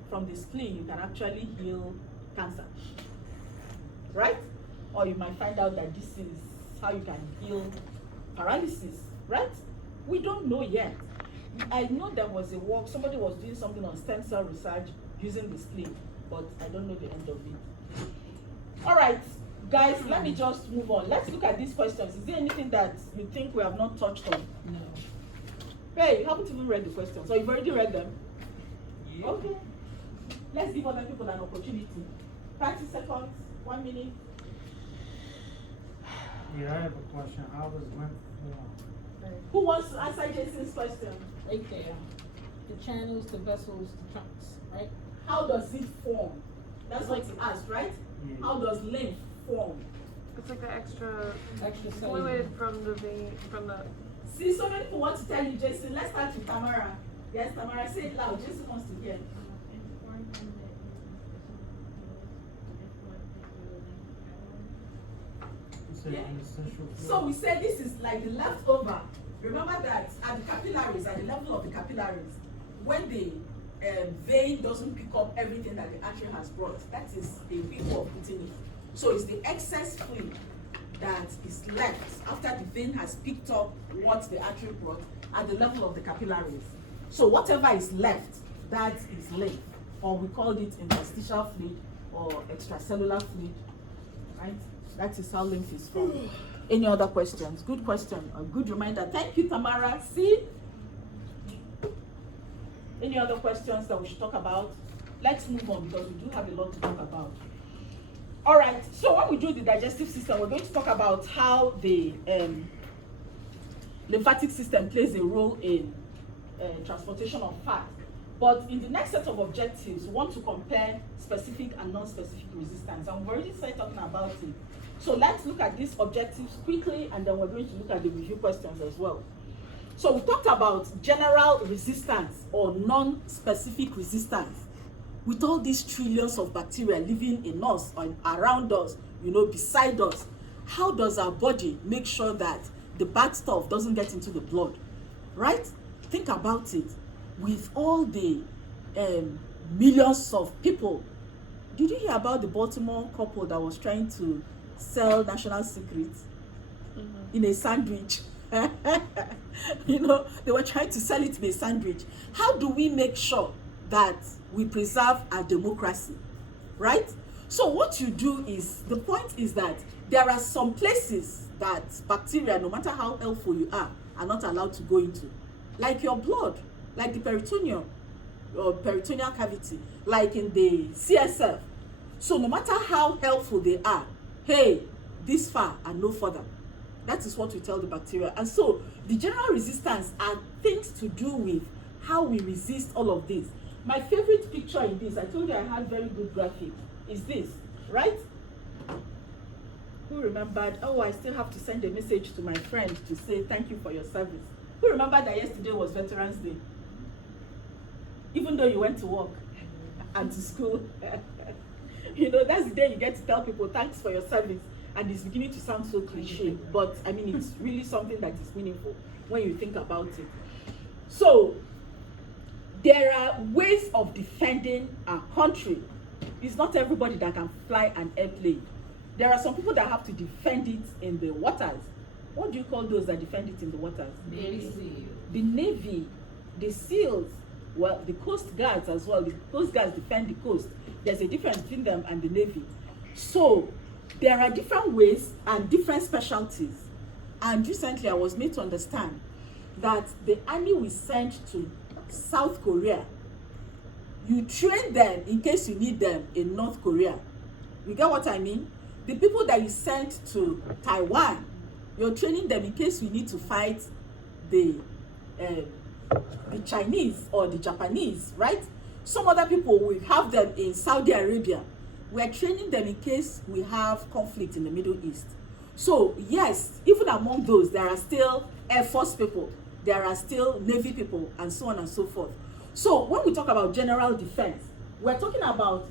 from the spleen you can actually heal cancer. Right? Or you might find out that this is how you can heal paralysis. Right? We don't know yet. I know there was a work, somebody was doing something on stem cell research using the spleen, but I don't know the end of it. All right, guys, let me just move on. Let's look at these questions. Is there anything that you think we have not touched on? No. Hey, you haven't even read the questions, or you've already read them? Yeah. Okay. Let's give other people an opportunity. 30 seconds, 1 minute. Yeah, I have a question. How does lymph form? Who wants to answer Jason's question? Right there. the channels, the vessels, the trunks, right? How does it form? That's what he asked, right? How does lymph form? It's like the extra Extra fluid from the vein, from the. See, so many people want to tell you, Jason. Let's start with Tamara. Yes, Tamara, say it loud. Jason wants to hear. Yeah. So we said this is like the leftover. Remember that at the capillaries, at the level of the capillaries, when the vein doesn't pick up everything that the artery has brought, that is a big way of putting it. So it's the excess fluid that is left after the vein has picked up what the artery brought at the level of the capillaries. So whatever is left, that is lymph, or we called it interstitial fluid or extracellular fluid, right? That is how lymph is formed. Any other questions? Good question, a good reminder. Thank you, Tamara. See? Any other questions that we should talk about? Let's move on because we do have a lot to talk about. All right, so when we do the digestive system, we're going to talk about how the lymphatic system plays a role in transportation of fat. But in the next set of objectives, we want to compare specific and non-specific resistance. And we've already started talking about it. So let's look at these objectives quickly, and then we're going to look at the review questions as well. So we talked about general resistance or non-specific resistance. With all these trillions of bacteria living in us and around us, beside us, how does our body make sure that the bad stuff doesn't get into the blood, right? Think about it. With all the millions of people, did you hear about the Baltimore couple that was trying to sell national secrets in a sandwich? They were trying to sell it in a sandwich. How do we make sure that we preserve our democracy, right? So what you do is, the point is that there are some places that bacteria, no matter how helpful you are not allowed to go into, like your blood, like the peritoneum or peritoneal cavity, like in the CSF. So no matter how helpful they are, hey, this far and no further. That is what we tell the bacteria. And so the general resistance are things to do with how we resist all of this. My favorite picture in this, I told you I had very good graphic, is this, right? Who remembered? Oh, I still have to send a message to my friend to say thank you for your service. Who remembered that yesterday was Veterans Day? Even though you went to work and to school, that's the day you get to tell people thanks for your service. And it's beginning to sound so cliche, but I mean, it's really something that is meaningful when you think about it. So, there are ways of defending our country. It's not everybody that can fly an airplane. There are some people that have to defend it in the waters. What do you call those that defend it in the waters? Navy. The Navy, the SEALs, well, the Coast Guards as well. The Coast Guards defend the coast. There's a difference between them and the Navy. So, there are different ways and different specialties. And recently I was made to understand that the army we sent to South Korea, you train them in case you need them in North Korea. You get what I mean? The people that you sent to Taiwan, you're training them in case we need to fight the Chinese or the Japanese, right? Some other people, we have them in Saudi Arabia. We're training them in case we have conflict in the Middle East. So yes, even among those, there are still Air Force people, there are still Navy people, and so on and so forth. So when we talk about general defense, we're talking about,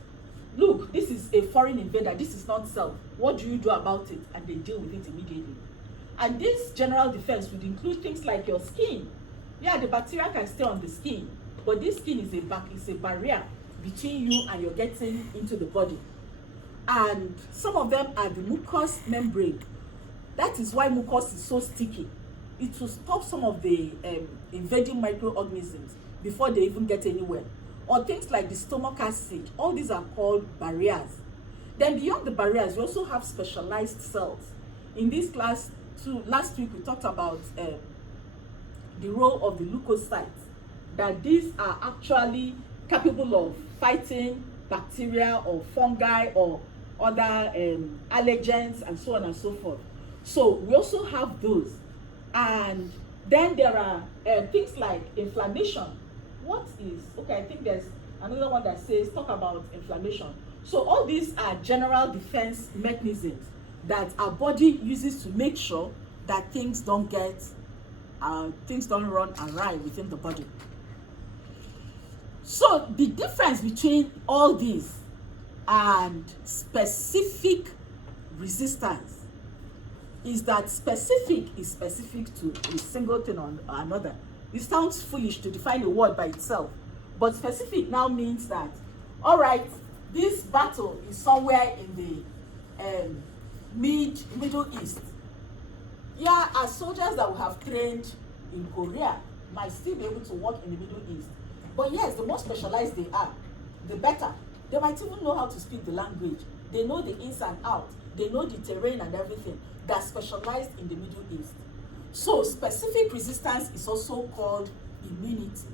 look, this is a foreign invader, this is not self. What do you do about it? And they deal with it immediately. And this general defense would include things like your skin. Yeah, the bacteria can stay on the skin, but this skin is a barrier between you and you're getting into the body. And some of them are the mucous membrane. That is why mucus is so sticky. It will stop some of the invading microorganisms before they even get anywhere. Or things like the stomach acid. All these are called barriers. Then beyond the barriers, we also have specialized cells. In this class, last week we talked about the role of the leukocytes. That these are actually capable of fighting bacteria or fungi or other allergens and so on and so forth. So we also have those. And then there are things like inflammation. what is, okay, I think there's another one that says, talk about inflammation. So all these are general defense mechanisms that our body uses to make sure that things don't run awry within the body. So the difference between all these and specific resistance is that specific is specific to a single thing or another. It sounds foolish to define a word by itself, but specific now means that, all right, this battle is somewhere in the Middle East. Yeah, as soldiers that we have trained in Korea might still be able to work in the Middle East. But yes, the more specialized they are, the better. They might even know how to speak the language. They know the ins and outs. They know the terrain and everything. They're specialized in the Middle East. So specific resistance is also called immunity.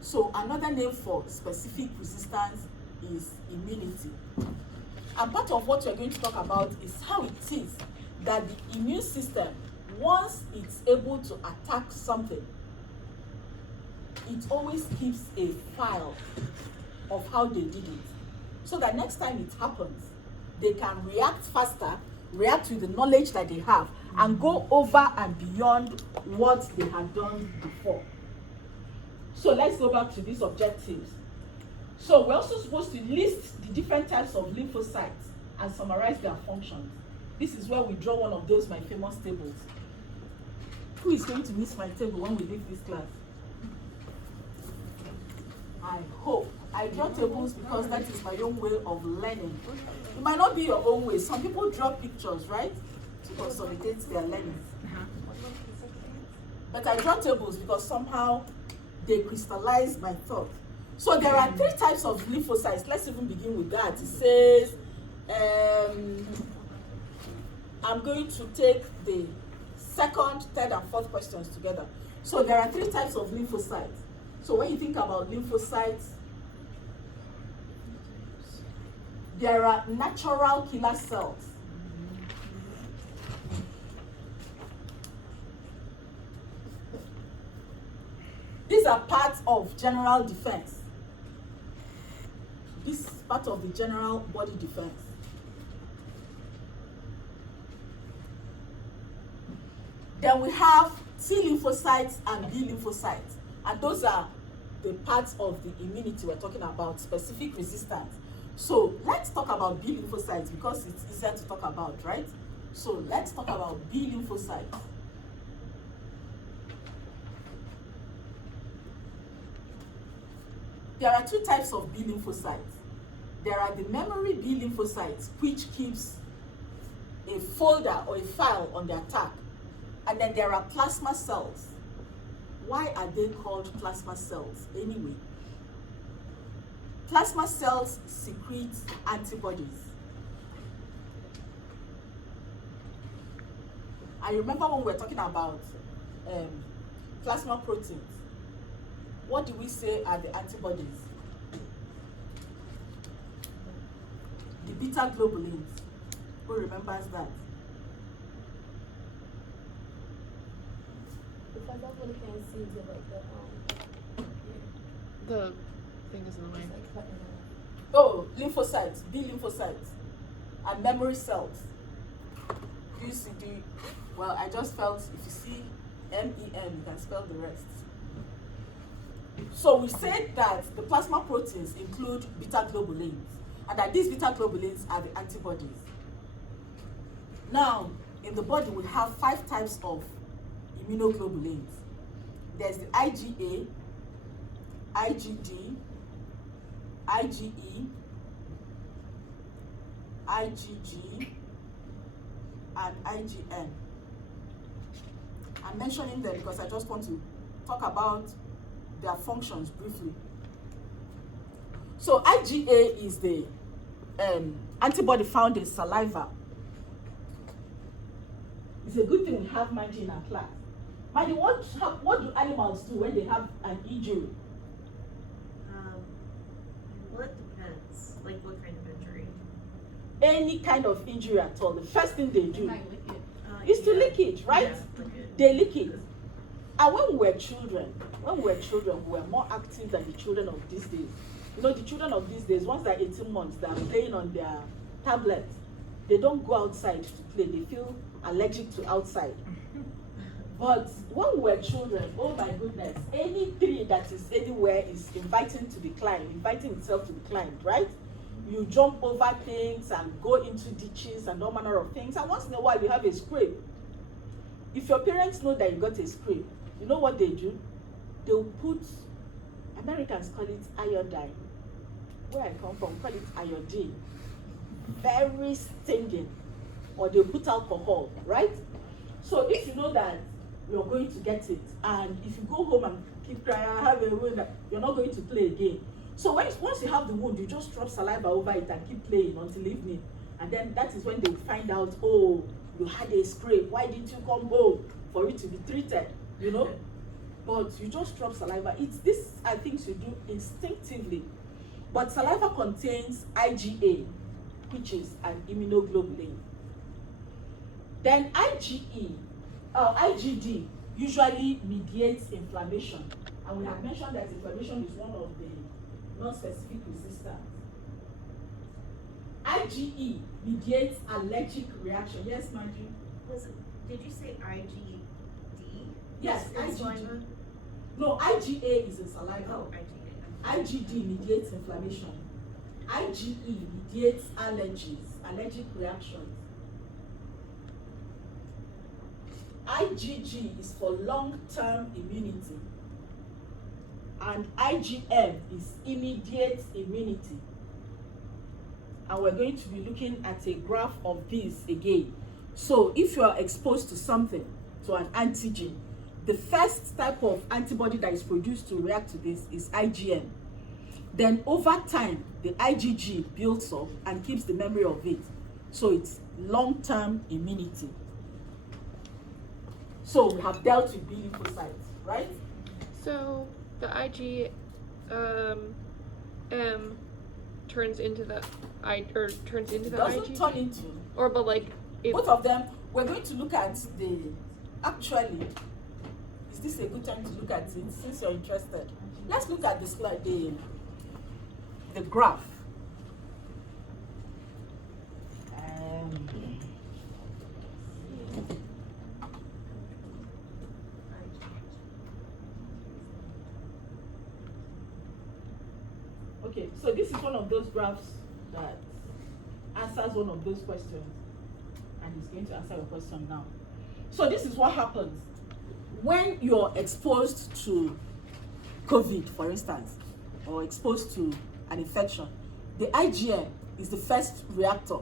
So another name for specific resistance is immunity. And part of what we're going to talk about is how it is that the immune system, once it's able to attack something, it always keeps a file of how they did it, so that next time it happens, they can react faster, react with the knowledge that they have, and go over and beyond what they had done before. So let's go back to these objectives. So we're also supposed to list the different types of lymphocytes and summarize their functions. This is where we draw one of those my famous tables. Who is going to miss my table when we leave this class? I hope. I draw tables because that is my own way of learning. It might not be your own way. Some people draw pictures, right, to consolidate their learning. But I draw tables because somehow they crystallize my thought. So there are 3 types of lymphocytes. Let's even begin with that. It says, I'm going to take the second, third, and fourth questions together. So there are 3 types of lymphocytes. So when you think about lymphocytes, there are natural killer cells. These are parts of general defense. This is part of the general body defense. Then we have T lymphocytes and B lymphocytes. And those are the parts of the immunity we're talking about, specific resistance. So let's talk about B lymphocytes because it's easier to talk about, right? So let's talk about B lymphocytes. There are 2 types of B lymphocytes. There are the memory B lymphocytes, which keeps a folder or a file on the attack. And then there are plasma cells. Why are they called plasma cells anyway? Plasma cells secrete antibodies. I remember when we were talking about plasma proteins. What do we say are the antibodies? The beta globulins. Who remembers that? Because I really can't see the The thing is in the way. Oh, lymphocytes, B lymphocytes, and memory cells. UCD. Well, I just felt if you see MEM, you can spell the rest. So we said that the plasma proteins include beta globulins, and that these beta globulins are the antibodies. Now, in the body, we have 5 types of immunoglobulins. There's the IgA, IgG, IgE, IgG, and IgM. I'm mentioning them because I just want to talk about their functions briefly. So IgA is the antibody found in saliva. It's a good thing we have Mandy in our class. Mandy, what do animals do when they have an injury? Well, it depends. Like what kind of injury? Any kind of injury at all. The first thing they do Like lick it. is to lick it, right? Yeah, lick it. They lick it. And when we were children, we were more active than the children of these days. You know, the children of these days, once they're 18 months, they're playing on their tablets. They don't go outside to play. They feel allergic to outside. But when we were children, oh my goodness, any tree that is anywhere is inviting itself to be climbed, right? You jump over things and go into ditches and all manner of things. And once in a while, you have a scrape. If your parents know that you got a scrape, you know what they do? They'll put, Americans call it iodine. Where I come from, call it iodine. Very stinging. Or they'll put alcohol, right? So if you know that you're going to get it, and if you go home and keep crying, have a wound, you're not going to play again. So once you have the wound, you just drop saliva over it and keep playing until evening. And then that is when they find out, oh, you had a scrape. Why didn't you come home for it to be treated? You know? But you just drop saliva. This are things you do instinctively. But saliva contains IgA, which is an immunoglobulin. Then IgD usually mediates inflammation. And we have mentioned that inflammation is one of the non-specific resistance. IgE mediates allergic reaction. Yes, Manju? Did you say IgD? Yes, In IgD. saliva? No, IgA is in saliva. Oh, IgA. IgD mediates inflammation. IgE mediates allergic reactions. IgG is for long-term immunity. And IgM is immediate immunity. And we're going to be looking at a graph of this again. So if you are exposed to something, to an antigen, the first type of antibody that is produced to react to this is IgM. Then over time, the IgG builds up and keeps the memory of it. So it's long-term immunity. So we have dealt with B lymphocytes, right? So the IgM turns into the Doesn't IgG, turn into. or but like Both of them, we're going to look at actually, is this a good time to look at it since you're interested? Let's look at the slide, the graph. Okay, so this is one of those graphs that answers one of those questions, and it's going to answer your question now. So this is what happens when you're exposed to COVID, for instance, or exposed to an infection. The IgM is the first reactor.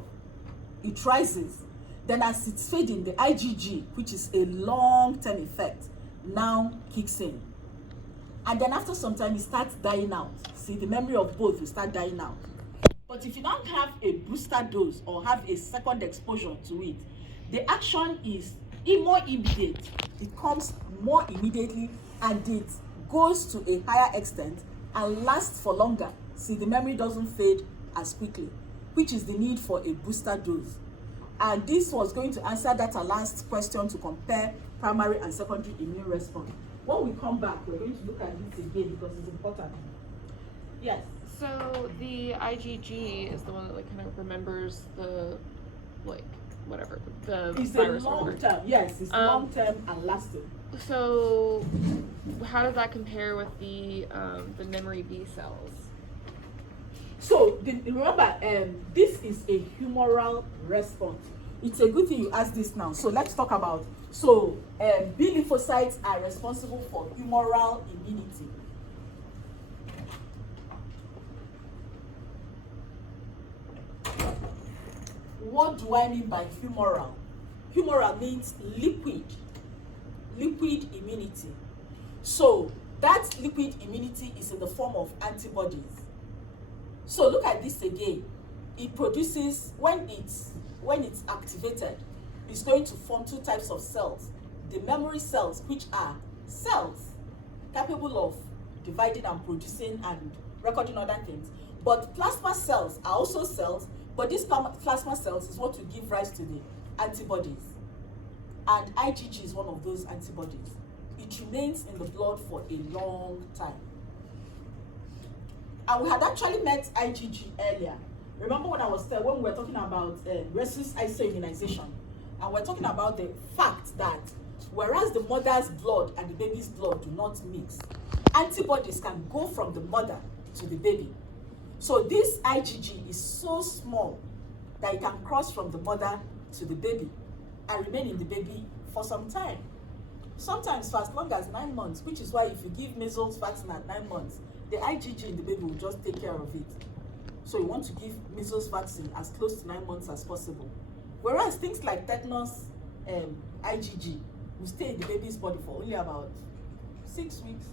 It rises. Then as it's fading, the IgG, which is a long-term effect, now kicks in. And then after some time, it starts dying out. See, the memory of both will start dying out. But if you don't have a booster dose or have a second exposure to it, the action is more immediate. It comes more immediately and it goes to a higher extent and lasts for longer. See, the memory doesn't fade as quickly, which is the need for a booster dose. And this was going to answer that last question to compare primary and secondary immune response. When we come back, we're going to look at this again because it's important. Yes. So the IgG is the one that like kind of remembers the It's virus a or long whatever. term. Yes, it's long term and lasting. So how does that compare with the memory B cells? So remember, this is a humoral response. It's a good thing you asked this now. So let's talk about. So B lymphocytes are responsible for humoral immunity. What do I mean by humoral? Humoral means liquid immunity. So that liquid immunity is in the form of antibodies. So look at this again. It produces, when it's activated, it's going to form two types of cells. The memory cells, which are cells capable of dividing and producing and recording other things. But plasma cells are also cells, but these plasma cells is what will give rise to the antibodies. And IgG is one of those antibodies. it remains in the blood for a long time. And we had actually met IgG earlier. Remember when when we were talking about rhesus ISO immunization, and we're talking about the fact that whereas the mother's blood and the baby's blood do not mix, antibodies can go from the mother to the baby. So this IgG is so small that it can cross from the mother to the baby and remain in the baby for some time. Sometimes for as long as 9 months, which is why if you give measles vaccine at 9 months, the IgG in the baby will just take care of it. So you want to give measles vaccine as close to 9 months as possible. Whereas things like tetanus IgG will stay in the baby's body for only about 6 weeks,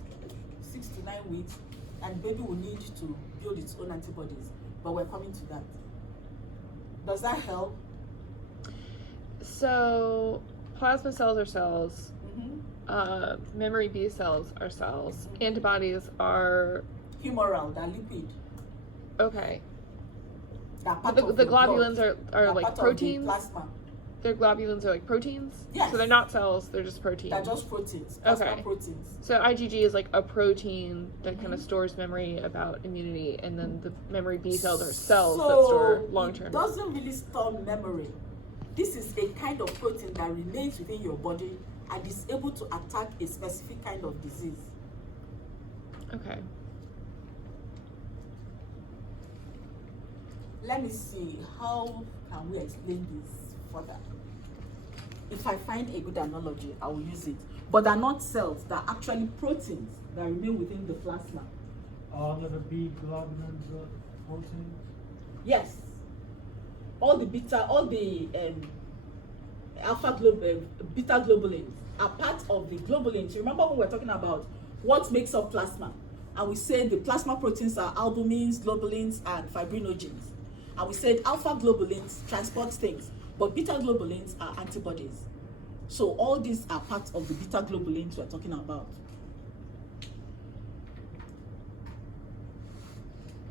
6 to 9 weeks, and the baby will need to build its own antibodies. But we're coming to that. Does that help? So plasma cells are cells. Mm-hmm. Memory B cells are cells. Antibodies are Humoral, they're lipid. okay. They're part The of the globulins blood. are They're like part of the proteins. plasma. Their globulins are like proteins. Yes. So they're not cells. They're just proteins. They're just proteins. Plasma Okay. proteins. So IgG is like a protein that kind of Mhm. stores memory about immunity, and then the memory B cells are cells So that store long term. it doesn't really store memory. This is a kind of protein that remains within your body and is able to attack a specific kind of disease. Okay. Let me see, how can we explain this further? If I find a good analogy, I will use it. But they're not cells, they're actually proteins that remain within the plasma. All of the B globulins are proteins? Yes. All the beta globulins are part of the globulins. Remember when we were talking about what makes up plasma? And we said the plasma proteins are albumins, globulins, and fibrinogens. And we said alpha globulins transport things, but beta globulins are antibodies. So all these are part of the beta globulins we're talking about.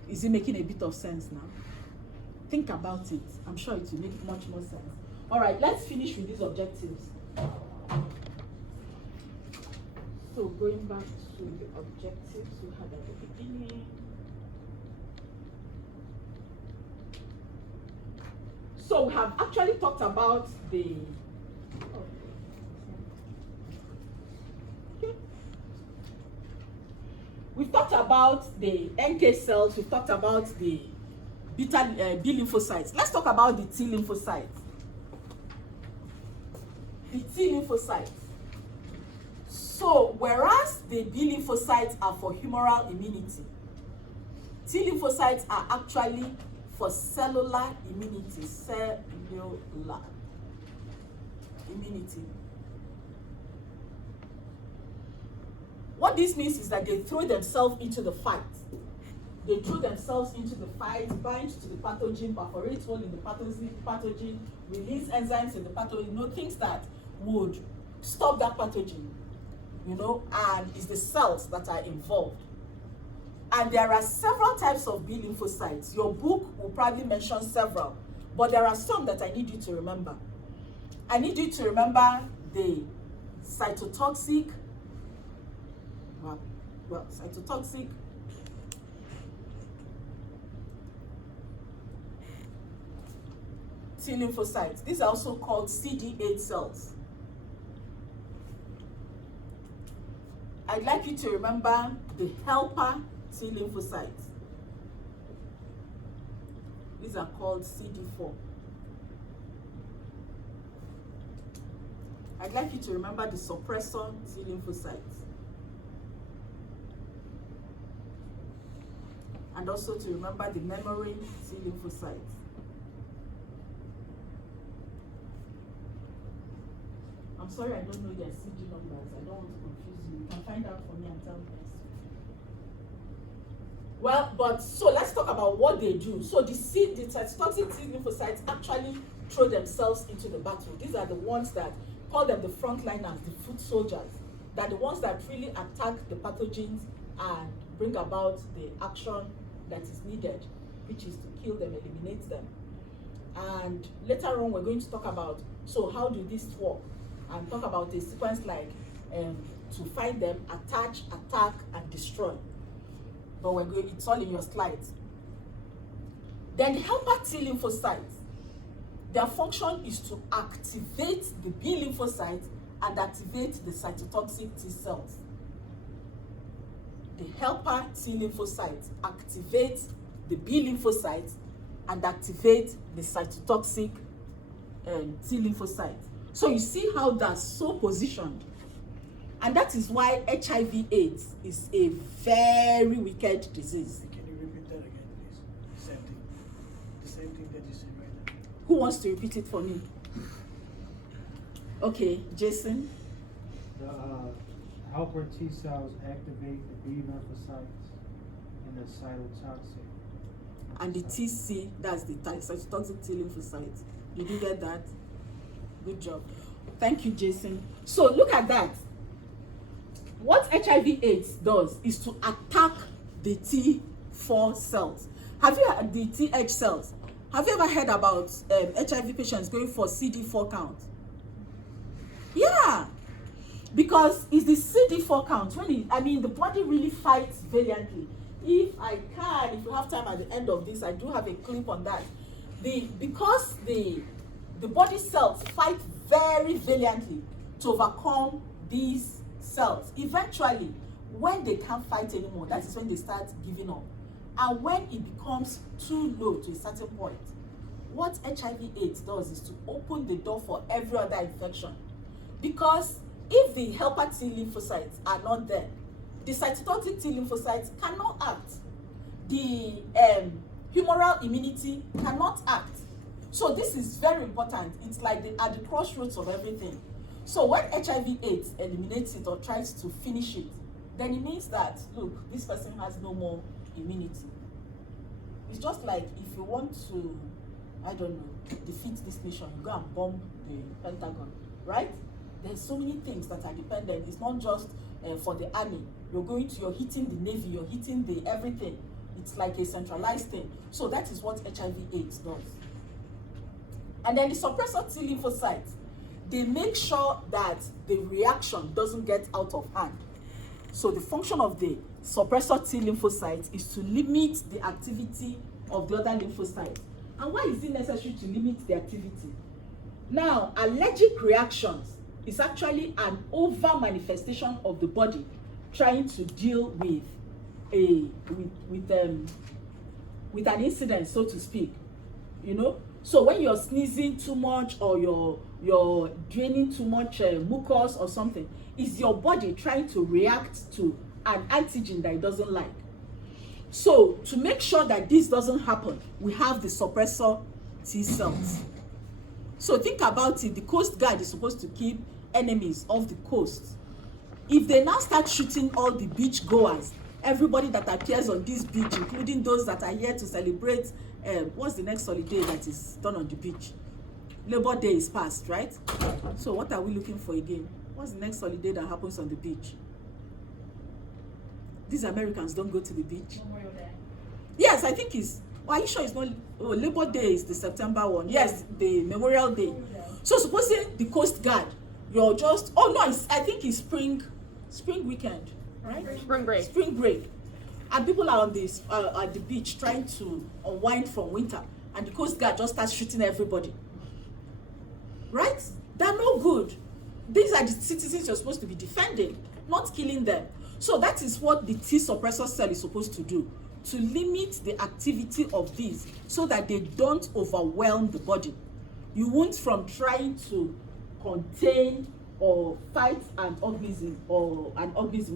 Is it making a bit of sense now? Think about it. I'm sure it will make much more sense. All right, let's finish with these objectives. So going back to the objectives we had at the beginning. So we have actually talked about the we've talked about the NK cells, we've talked about the B lymphocytes. Let's talk about the T lymphocytes. The T lymphocytes. So whereas the B lymphocytes are for humoral immunity, T lymphocytes are actually for cellular immunity. Cellular immunity. What this means is that they throw themselves into the fight. They throw themselves into the fight, bind to the pathogen, perforate hole in the pathogen, release enzymes in the pathogen, things that would stop that pathogen, and it's the cells that are involved. And there are several types of B lymphocytes. Your book will probably mention several, but there are some that I need you to remember. I need you to remember the cytotoxic, cytotoxic, T lymphocytes. These are also called CD8 cells. I'd like you to remember the helper T lymphocytes. These are called CD4. I'd like you to remember the suppressor T lymphocytes. And also to remember the memory T lymphocytes. I'm sorry I don't know their CD numbers. I don't want to confuse you. You can find out for me and tell me next week. Well, so let's talk about what they do. So the cytotoxic T lymphocytes actually throw themselves into the battle. These are the ones that call them the frontliners, the foot soldiers. They're the ones that really attack the pathogens and bring about the action that is needed, which is to kill them, eliminate them. And later on, we're going to talk about, so how do this work? And talk about a sequence like to find them, attach, attack, and destroy. But it's all in your slides. Then the helper T lymphocytes, their function is to activate the B lymphocytes and activate the cytotoxic T cells. The helper T lymphocytes activate the B lymphocytes and activate the cytotoxic T lymphocytes. So you see how that's so positioned. And that is why HIV/AIDS is a very wicked disease. Can you repeat that again, please? Same thing. The same thing that you said right now. Who wants to repeat it for me? Okay, Jason. The helper T cells activate the B lymphocytes and the cytotoxic. And the TC, that's the cytotoxic T lymphocytes. Did you get that? Good job. Thank you, Jason. So look at that. What HIV/AIDS does is to attack the T4 cells. Have you heard the TH cells? Have you ever heard about HIV patients going for CD4 count? Yeah, because it's the CD4 count when the body really fights valiantly. If you have time at the end of this, I do have a clip on that. Because the body cells fight very valiantly to overcome these cells. Eventually, when they can't fight anymore, that is when they start giving up. And when it becomes too low to a certain point, what HIV/AIDS does is to open the door for every other infection. Because if the helper T lymphocytes are not there, the cytotoxic T lymphocytes cannot act. The humoral immunity cannot act. So this is very important. It's like at the crossroads of everything. So when HIV/AIDS eliminates it or tries to finish it, then it means that, look, this person has no more immunity. It's just like if you want to, I don't know, defeat this nation, you go and bomb the Pentagon, right? There's so many things that are dependent. It's not just for the army. You're hitting the Navy, you're hitting the everything. It's like a centralized thing. So that is what HIV/AIDS does. And then the suppressor T lymphocytes, they make sure that the reaction doesn't get out of hand. So the function of the suppressor T lymphocytes is to limit the activity of the other lymphocytes. And why is it necessary to limit the activity? Now, allergic reactions is actually an over manifestation of the body trying to deal with with an incident, so to speak. So when you're sneezing too much or you're draining too much mucus or something, is your body trying to react to an antigen that it doesn't like. So to make sure that this doesn't happen, we have the suppressor T cells. So think about it. The Coast Guard is supposed to keep enemies off the coast. If they now start shooting all the beach goers, everybody that appears on this beach, including those that are here to celebrate, what's the next holiday that is done on the beach? Labor Day is past, right? So what are we looking for again? What's the next holiday that happens on the beach? These Americans don't go to the beach. Memorial Day. Yes, I think it's. Are you sure it's not? Oh, Labor Day is the September one. Yes, the Memorial Day. So supposing the Coast Guard, you're just. Oh no, I think it's spring weekend, right? Spring break. Spring break, and people are on this at the beach trying to unwind from winter, and the Coast Guard just starts shooting everybody. Right? They're no good. These are the citizens you're supposed to be defending, not killing them. So that is what the T suppressor cell is supposed to do, to limit the activity of these so that they don't overwhelm the body. You won't, from trying to contain or fight an organism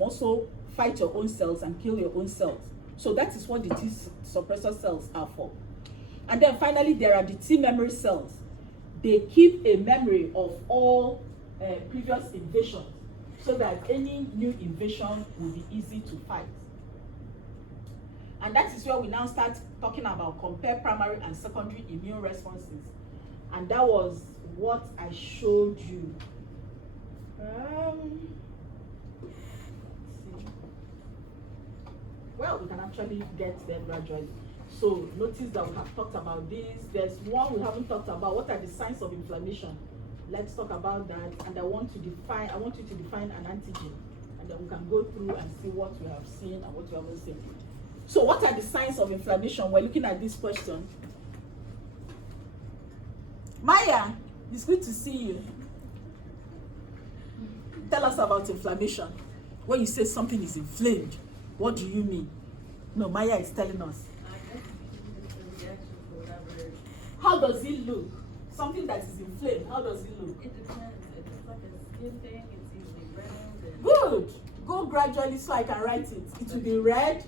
also fight your own cells and kill your own cells. So that is what the T suppressor cells are for. And then finally, there are the T memory cells. They keep a memory of all previous invasions so that any new invasion will be easy to fight. And that is where we now start talking about compare primary and secondary immune responses. And that was what I showed you. Well, we can actually get there gradually. So notice that we have talked about this. There's one we haven't talked about. What are the signs of inflammation? Let's talk about that. And I want you to define an antigen. and then we can go through and see what we have seen and what we haven't seen. So what are the signs of inflammation? We're looking at this question. Maya, it's good to see you. Tell us about inflammation. When you say something is inflamed, what do you mean? No, Maya is telling us. How does it look? Something that is inflamed, how does it look? It depends. If it's like a skin thing, it's usually red. And Good. Go gradually so I can write it. It will be red,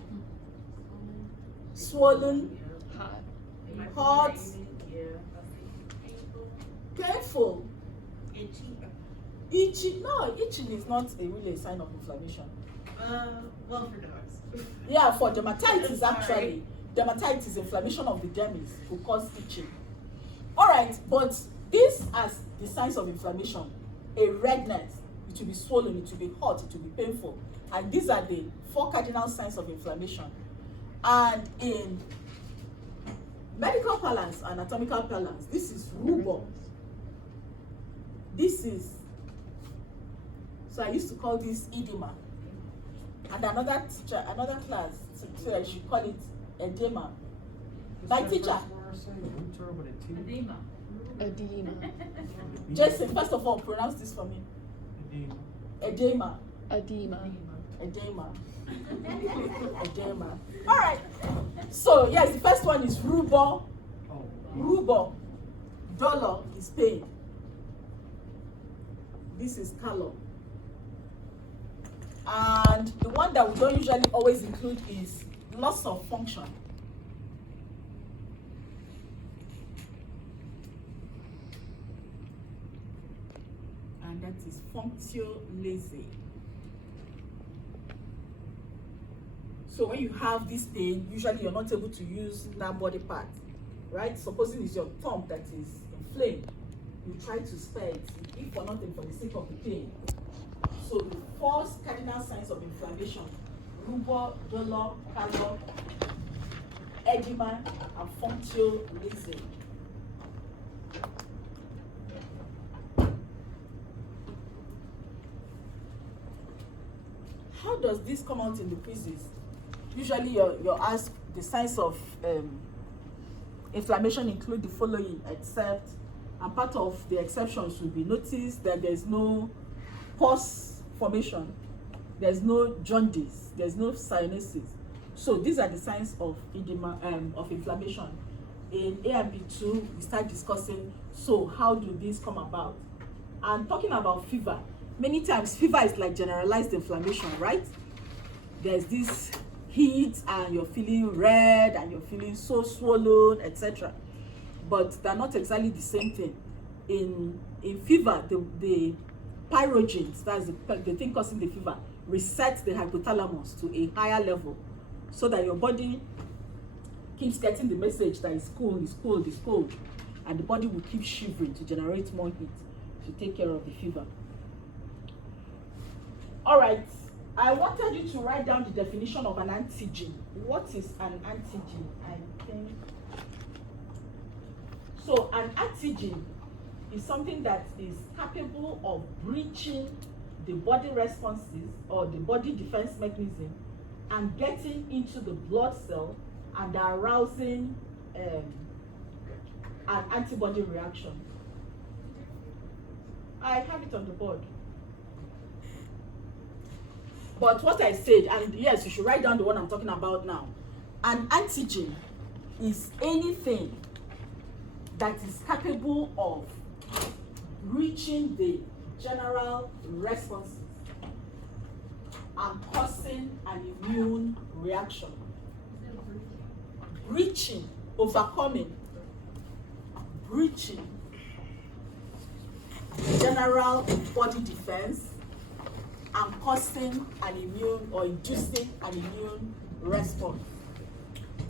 swollen, Hot. hot, Yeah. painful, Itchy. itchy. No, itching is not really a sign of inflammation. Well, for dogs. Yeah, for dermatitis Sorry. actually. Dermatitis, inflammation of the dermis, will cause itching. Alright, but these are the signs of inflammation. A redness, it will be swollen, it will be hot, it will be painful. And these are the 4 cardinal signs of inflammation. And in medical parlance, anatomical parlance, this is rubor. This is, so I used to call this edema. And another teacher, another class, so I should call it edema. My teacher, edema. Edema. Jason, first of all, pronounce this for me. Edema. Edema. Edema. Edema. All right. So yes, the first one is rubor. Rubor. Dolor is pain. This is calor. And the one that we don't usually always include is loss of function. And that is functio laesae. So when you have this pain, usually you're not able to use that body part, right? Supposing it's your thumb that is inflamed, you try to spare it, if for nothing, for the sake of the pain. So the 4 cardinal signs of inflammation: rubor, dolor, calor, edema, and functio laesae. How does this come out in the quizzes? Usually you're asked the signs of inflammation include the following, except, and part of the exceptions will be notice that there's no pus formation, there's no jaundice, there's no cyanosis. So these are the signs of edema, of inflammation. In A and B2, we start discussing, so how do these come about? And talking about fever, many times fever is like generalized inflammation, right? There's this heat and you're feeling red and you're feeling so swollen, etc. But they're not exactly the same thing. In fever, the pyrogens, that's the thing causing the fever, resets the hypothalamus to a higher level so that your body keeps getting the message that it's cold, it's cold, it's cold, and the body will keep shivering to generate more heat to take care of the fever. All right, I wanted you to write down the definition of an antigen. What is an antigen? I think so. An antigen is something that is capable of breaching the body responses or the body defense mechanism and getting into the blood cell and arousing an antibody reaction. I have it on the board. But what I said, and yes, you should write down the one I'm talking about now. An antigen is anything that is capable of reaching the general responses and causing an immune reaction. Breaching, overcoming, breaching general body defense and causing an immune or inducing an immune response.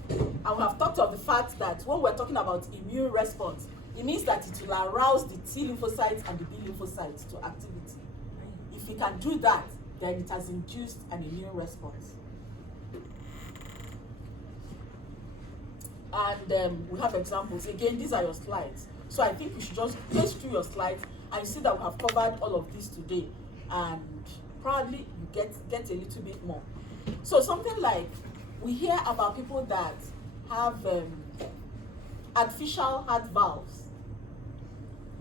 And we have talked of the fact that when we're talking about immune response, it means that it will arouse the T lymphocytes and the B lymphocytes to activity. If it can do that, then it has induced an immune response. And we have examples. Again, these are your slides. So I think you should just pace through your slides and you see that we have covered all of this today. And probably you get a little bit more. So something like, we hear about people that have artificial heart valves.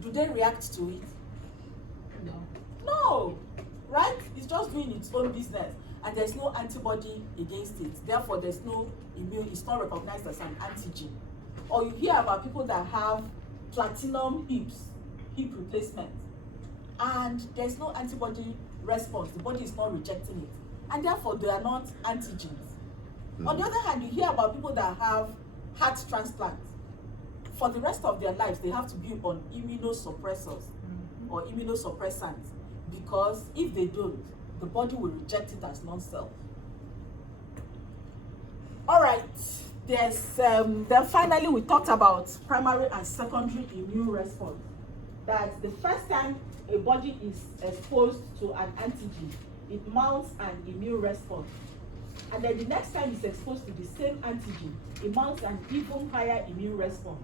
Do they react to it? No. No, right? It's just doing its own business, and there's no antibody against it. Therefore, there's no immune. It's not recognized as an antigen. Or you hear about people that have platinum hips, hip replacement, and there's no antibody response. The body is not rejecting it, and therefore they are not antigens. On the other hand, you hear about people that have heart transplant. For the rest of their lives, they have to be on immunosuppressors or immunosuppressants, because if they don't, the body will reject it as non-self. All right, there's then finally we talked about primary and secondary immune response. That the first time a body is exposed to an antigen, it mounts an immune response. And then the next time it's exposed to the same antigen, it mounts an even higher immune response.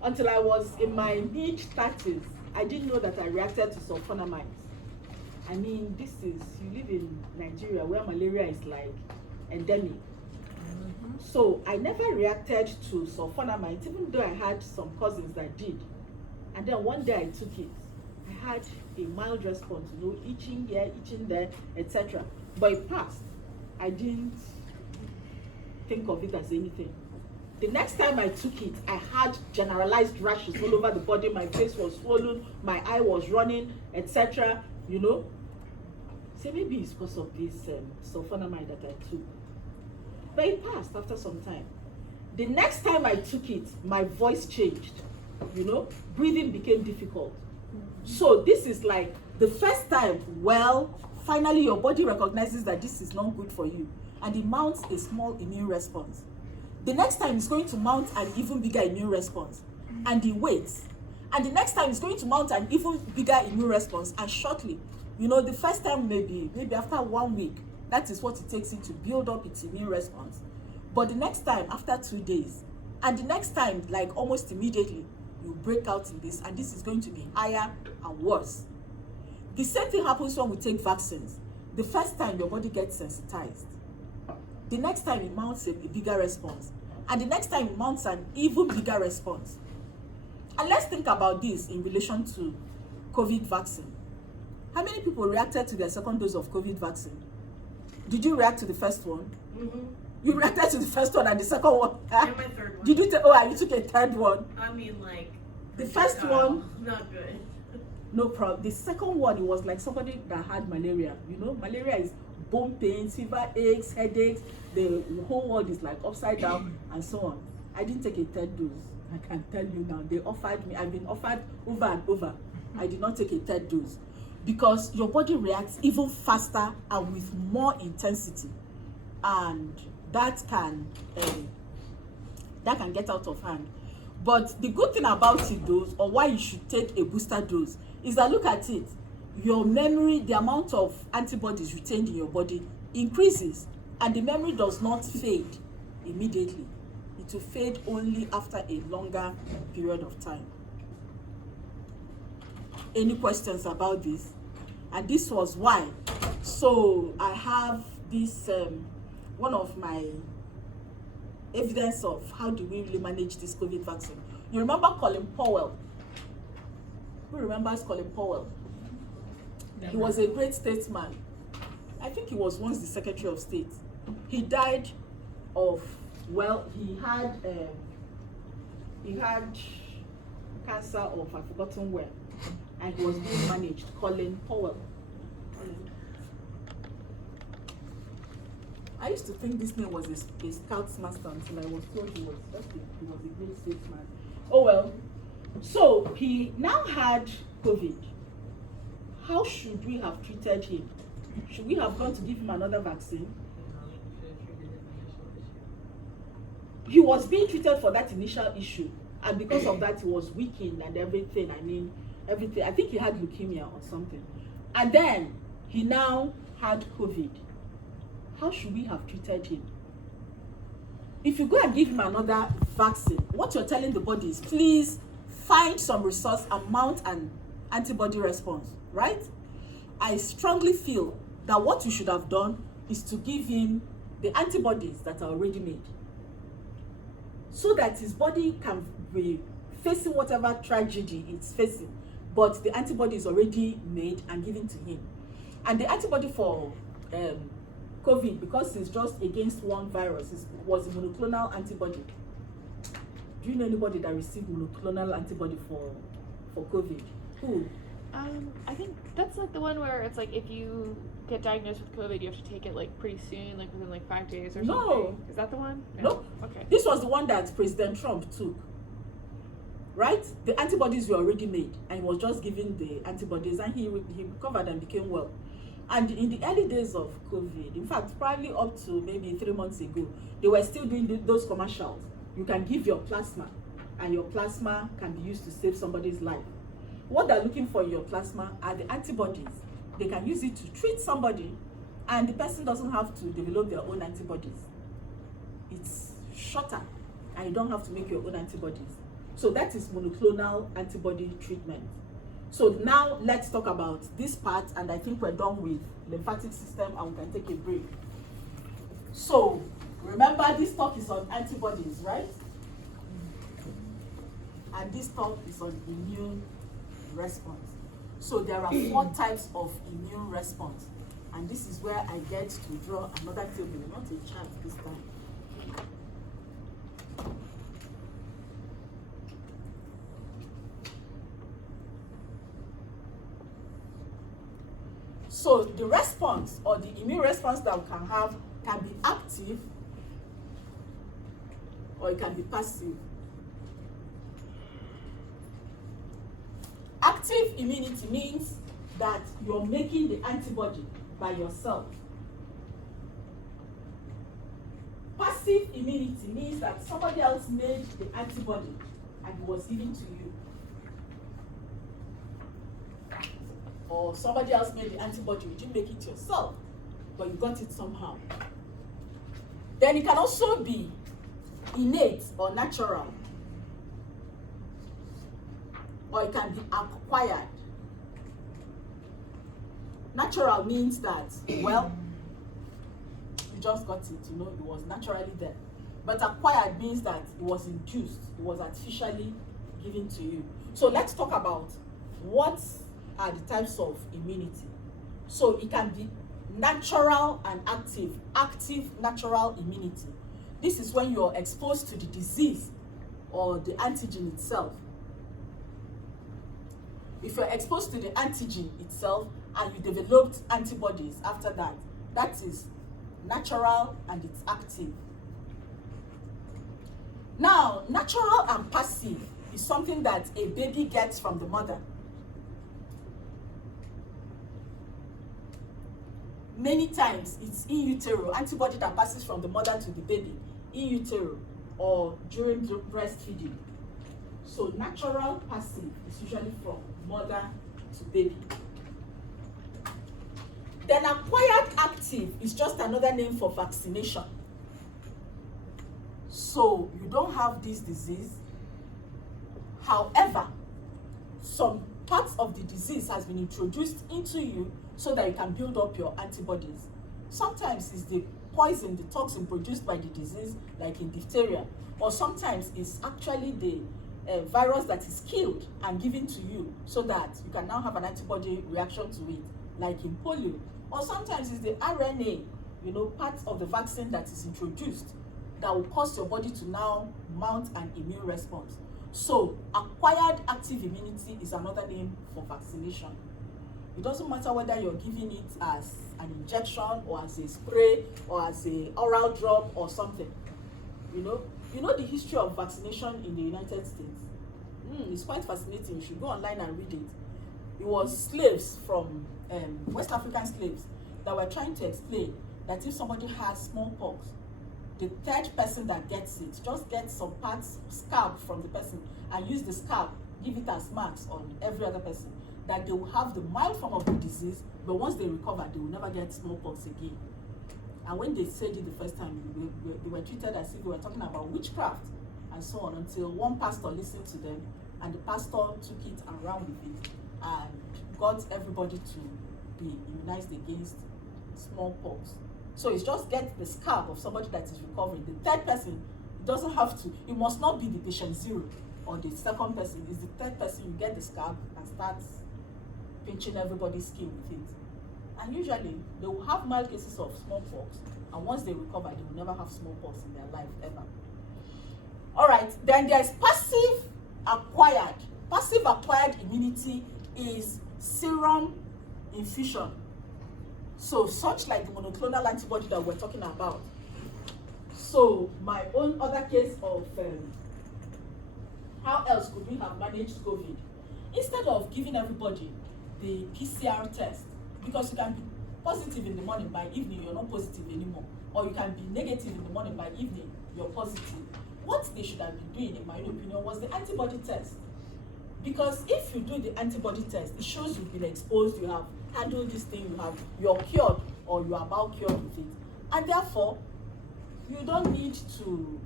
Until I was in my mid-30s, I didn't know that I reacted to sulfonamides. I mean, you live in Nigeria where malaria is like endemic. So I never reacted to sulfonamides, even though I had some cousins that did. And then one day I took it. I had a mild response, itching here, itching there, etc. But it passed. I didn't think of it as anything. The next time I took it, I had generalized rashes all over the body. My face was swollen, my eye was running, etc. So maybe it's because of this sulfonamide that I took. But it passed after some time. The next time I took it, my voice changed. Breathing became difficult. So this is like the first time, finally your body recognizes that this is not good for you, and it mounts a small immune response. The next time it's going to mount an even bigger immune response, and it waits. And the next time it's going to mount an even bigger immune response, and shortly, the first time maybe after 1 week, that is what it takes it to build up its immune response. But the next time after 2 days, and the next time like almost immediately, you break out in this, and this is going to be higher and worse. The same thing happens when we take vaccines. The first time your body gets sensitized. The next time it mounts a bigger response. And the next time it mounts an even bigger response. And let's think about this in relation to COVID vaccine. How many people reacted to their second dose of COVID vaccine? Did you react to the first one? Mm-hmm. You reacted to the first one and the second one? And my third one. Did you you took a third one? I mean, like, The first one, not good. no problem. The second one, it was like somebody that had malaria. Malaria is bone pains, fever, aches, headaches. The whole world is like upside down and so on. I didn't take a third dose. I can tell you now. They offered me. I've been offered over and over. I did not take a third dose because your body reacts even faster and with more intensity, and that can get out of hand. But the good thing about it, though, or why you should take a booster dose, is that look at it. Your memory, the amount of antibodies retained in your body increases, and the memory does not fade immediately. It will fade only after a longer period of time. Any questions about this? And this was why. So I have this, one of my evidence of how do we really manage this COVID vaccine. You remember Colin Powell? Who remembers Colin Powell? He was a great statesman. I think he was once the Secretary of State. He died of, he had cancer of, I've forgotten where, and he was being managed. Colin Powell. I used to think this name was a Scout's master until I was told he was a great statesman. Oh well. So he now had COVID. How should we have treated him? Should we have gone to give him another vaccine? He was being treated for that initial issue, and because of that he was weakened and everything. I mean, everything. I think he had leukemia or something. And then he now had COVID. How should we have treated him? If you go and give him another vaccine, what you're telling the body is, please find some resource and mount an antibody response, right? I strongly feel that what you should have done is to give him the antibodies that are already made, so that his body can be facing whatever tragedy it's facing, but the antibody is already made and given to him. And the antibody for COVID, because it's just against one virus, was a monoclonal antibody. Do you know anybody that received monoclonal antibody for COVID? Who? I think that's like the one where it's like if you get diagnosed with COVID, you have to take it like pretty soon, like within like 5 days or No. something. Is that the one? No. Okay. This was the one that President Trump took. Right? The antibodies were already made, and he was just given the antibodies, and he recovered and became well. And in the early days of COVID, in fact, probably up to maybe 3 months ago, they were still doing those commercials. You can give your plasma, and your plasma can be used to save somebody's life. What they're looking for in your plasma are the antibodies. They can use it to treat somebody, and the person doesn't have to develop their own antibodies. It's shorter, and you don't have to make your own antibodies. So that is monoclonal antibody treatment. So now let's talk about this part, and I think we're done with lymphatic system and we can take a break. So remember, this talk is on antibodies, right? And this talk is on immune response. So there are 4 types of immune response, and this is where I get to draw another table, not a chart this time. So the response, or the immune response that we can have, can be active or it can be passive. Active immunity means that you're making the antibody by yourself. Passive immunity means that somebody else made the antibody and it was given to you. Or somebody else made the antibody, you didn't make it yourself, but you got it somehow. Then it can also be innate or natural, or it can be acquired. Natural means that, well, you just got it, it was naturally there. But acquired means that it was induced, it was artificially given to you. So let's talk about what are the types of immunity. So it can be natural and active. Active natural immunity. This is when you're exposed to the disease or the antigen itself. If you're exposed to the antigen itself and you developed antibodies after that, that is natural and it's active. Now, natural and passive is something that a baby gets from the mother. Many times it's in utero, antibody that passes from the mother to the baby, in utero or during breastfeeding. So natural passive is usually from mother to baby. Then acquired active is just another name for vaccination. So you don't have this disease. However, some parts of the disease has been introduced into you so that you can build up your antibodies. Sometimes it's the poison, the toxin produced by the disease, like in diphtheria, or sometimes it's actually the virus that is killed and given to you so that you can now have an antibody reaction to it, like in polio. Or sometimes it's the RNA, part of the vaccine that is introduced that will cause your body to now mount an immune response. So acquired active immunity is another name for vaccination. It doesn't matter whether you're giving it as an injection or as a spray or as a oral drop or something. You know the history of vaccination in the United States. It's quite fascinating. You should go online and read it. It was slaves from West African slaves that were trying to explain that if somebody has smallpox, the third person that gets it just gets some parts, scalp from the person, and use the scalp, give it as marks on every other person, that they will have the mild form of the disease, but once they recover, they will never get smallpox again. And when they said it the first time, they were treated as if they were talking about witchcraft and so on, until one pastor listened to them, and the pastor took it and ran with it and got everybody to be immunized against smallpox. So it's just get the scab of somebody that is recovering. The third person, it doesn't have to, it must not be the patient 0 or the second person. It's the third person, you get the scab and start pinching everybody's skin with it. And usually they will have mild cases of smallpox, and once they recover, they will never have smallpox in their life ever. All right, then there's passive acquired. Passive acquired immunity is serum infusion. So such like the monoclonal antibody that we're talking about. So my own other case of how else could we have managed COVID? Instead of giving everybody the PCR test, because you can be positive in the morning, by evening you're not positive anymore, or you can be negative in the morning, by evening you're positive. What they should have been doing, in my own opinion, was the antibody test. Because if you do the antibody test, it shows you've been exposed, you have handled this thing, you're cured, or you are about cured with it. And therefore, you don't need to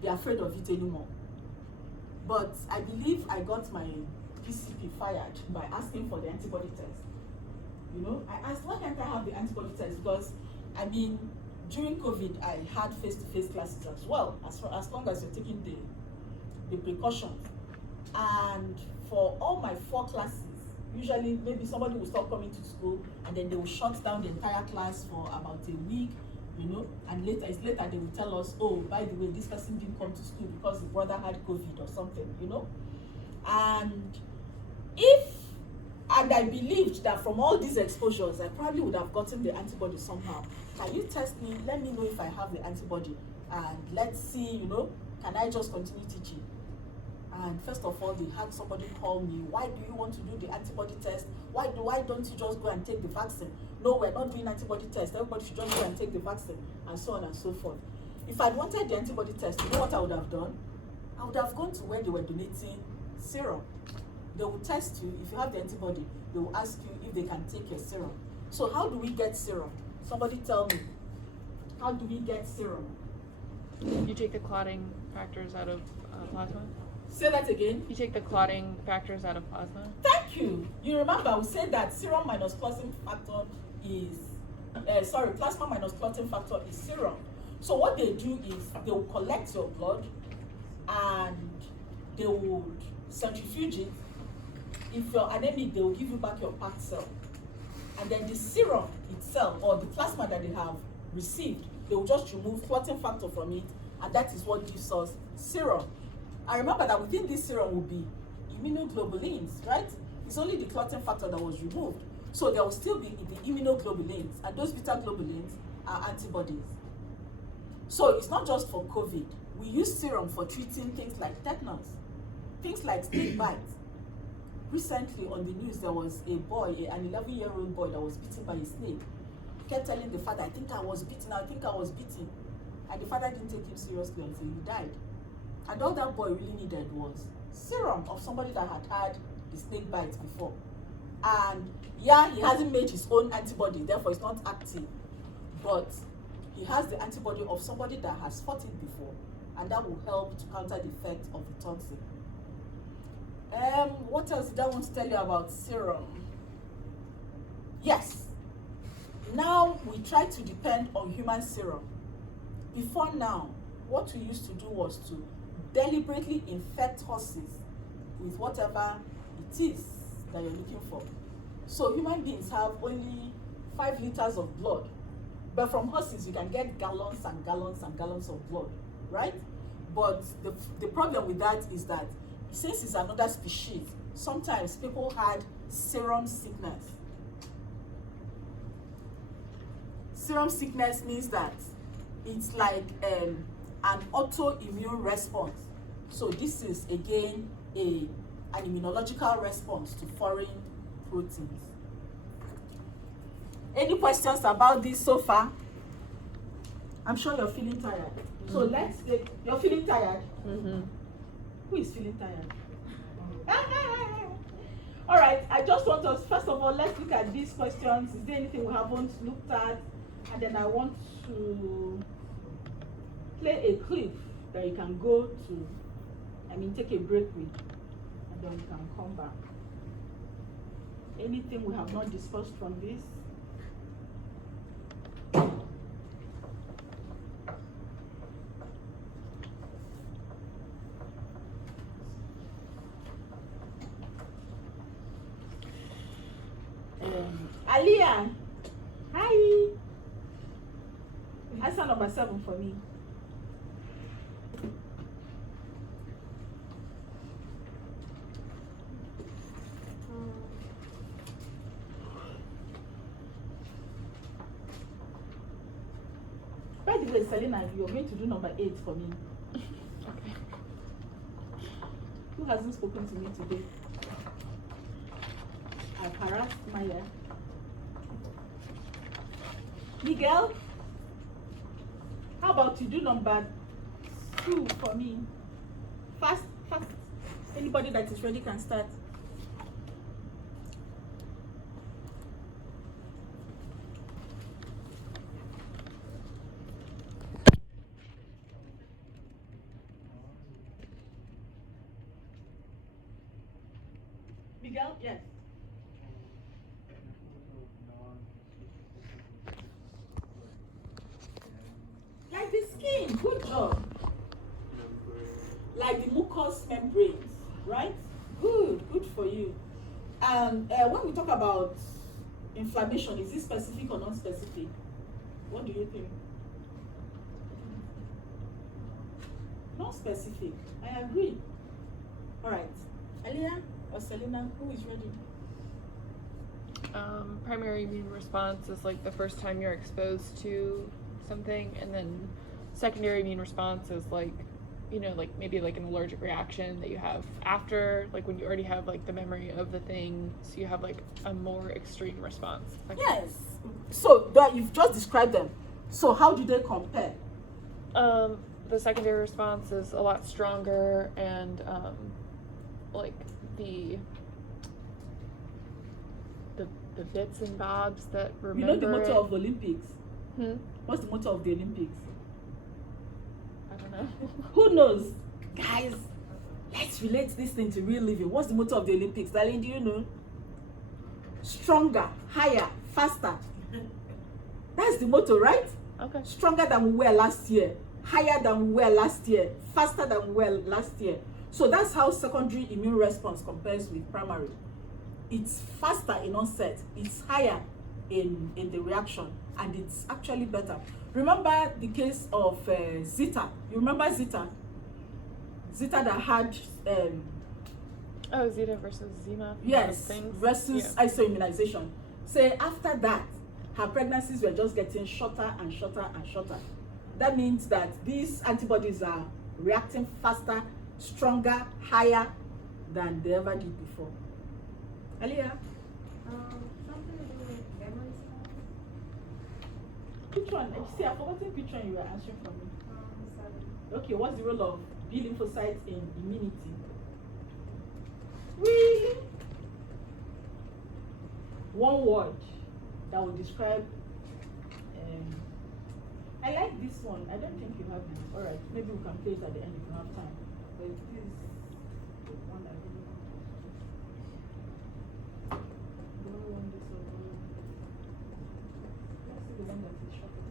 be afraid of it anymore. But I believe I got my PCP fired by asking for the antibody test. You know, I asked, why can't I have the antibody test? Because, I mean, during COVID, I had face-to-face classes as well, as long as you're taking the precautions. And for all my 4 classes, usually maybe somebody will stop coming to school, and then they will shut down the entire class for about a week, you know, and later they will tell us, oh, by the way, this person didn't come to school because the brother had COVID or something, you know. And I believed that from all these exposures, I probably would have gotten the antibody somehow. Can you test me? Let me know if I have the antibody, and let's see, you know, can I just continue teaching? And first of all, they had somebody call me, why do you want to do the antibody test? Why don't you just go and take the vaccine? No, we're not doing antibody test. Everybody should just go and take the vaccine, and so on and so forth. If I'd wanted the antibody test, you know what I would have done? I would have gone to where they were donating serum. They will test you. If you have the antibody, they will ask you if they can take your serum. So how do we get serum? Somebody tell me. How do we get serum? You take the clotting factors out of plasma? Say that again. You take the clotting factors out of plasma? Thank you. You remember we said that serum minus clotting factor is, plasma minus clotting factor is serum. So what they do is they will collect your blood and they would centrifuge it. If you're anemic, they will give you back your packed cell. And then the serum itself, or the plasma that they have received, they will just remove clotting factor from it, and that is what gives us serum. And remember that within this serum will be immunoglobulins, right? It's only the clotting factor that was removed. So there will still be the immunoglobulins, and those beta globulins are antibodies. So it's not just for COVID. We use serum for treating things like tetanus, things like snake bites. Recently on the news, there was a boy, an 11-year-old boy that was bitten by a snake. He kept telling the father, I think I was bitten. And the father didn't take him seriously until he died. And all that boy really needed was serum of somebody that had had the snake bites before. And yeah, he hasn't made his own antibody, therefore it's not active. But he has the antibody of somebody that has fought it before, and that will help to counter the effect of the toxin. What else did I want to tell you about serum? Yes. Now we try to depend on human serum. Before now, what we used to do was to deliberately infect horses with whatever it is that you're looking for. So human beings have only 5 liters of blood, but from horses you can get gallons and gallons and gallons of blood, right? But the problem with that is that since it's another species, sometimes people had serum sickness. Serum sickness means that it's like an autoimmune response. So this is again an immunological response to foreign proteins. Any questions about this so far? I'm sure you're feeling tired. So let's take, you're feeling tired? Mm-hmm. Who is feeling tired? All right, I just want us, first of all, let's look at these questions. Is there anything we haven't looked at? And then I want to play a clip that you can go to, take a break with, and then we can come back. Anything we have not discussed from this? Aliyah, hi. Answer number 7 for me. By the way, Selena, you're going to do number 8 for me. Okay. Who hasn't spoken to me today? I've harassed Maya. Miguel, how about you do number 2 for me? Fast, fast. Anybody that is ready can start. Miguel, yes. Like the skin, good job. Like the mucous membranes, right? Good for you. And when we talk about inflammation, is it specific or non-specific? What do you think? Non-specific. I agree. All right. Aliyah or Selena, who is ready? Primary immune response is like the first time you're exposed to something, and then secondary immune response is like, you know, like maybe like an allergic reaction that you have after, like when you already have like the memory of the thing, so you have like a more extreme response. Yes. So that you've just described them. So how do they compare? The secondary response is a lot stronger, and like the bits and bobs that remember. You know the motto of Olympics? Hmm? What's the motto of the Olympics? I don't know. Who knows? Guys, let's relate this thing to real living. What's the motto of the Olympics? Darling, do you know? Stronger, higher, faster. That's the motto, right? Okay. Stronger than we were last year, higher than we were last year, faster than we were last year. So that's how secondary immune response compares with primary. It's faster in onset, it's higher in the reaction, and it's actually better. Remember the case of Zita. You remember Zita? Zita that had Oh, Zeta versus Zima. yes, Things. versus isoimmunization. Say after that, her pregnancies were just getting shorter and shorter and shorter. That means that these antibodies are reacting faster, stronger, higher than they ever did before. Aliyah? Something to do with memory skills. Which one? See, I've forgotten which one you were answering for me. 7. Okay, what's the role of B lymphocytes in immunity? Really? One word that will describe. I like this one. I don't think you have it. All right, maybe we can play it at the end if you have time. But this is the one I really want. Do I want this or do I want this? Let's see the one that is shorter.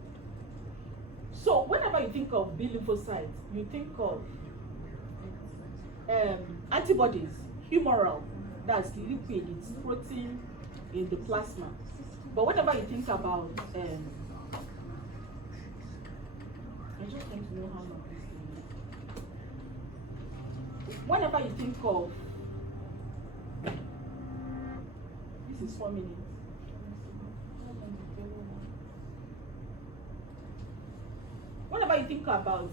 So whenever you think of B lymphocytes, you think of antibodies, humoral, that's liquid, it's protein in the plasma. But whenever you think about I just want to know how long this is. Whenever you think of this is 4 minutes. Whenever you think about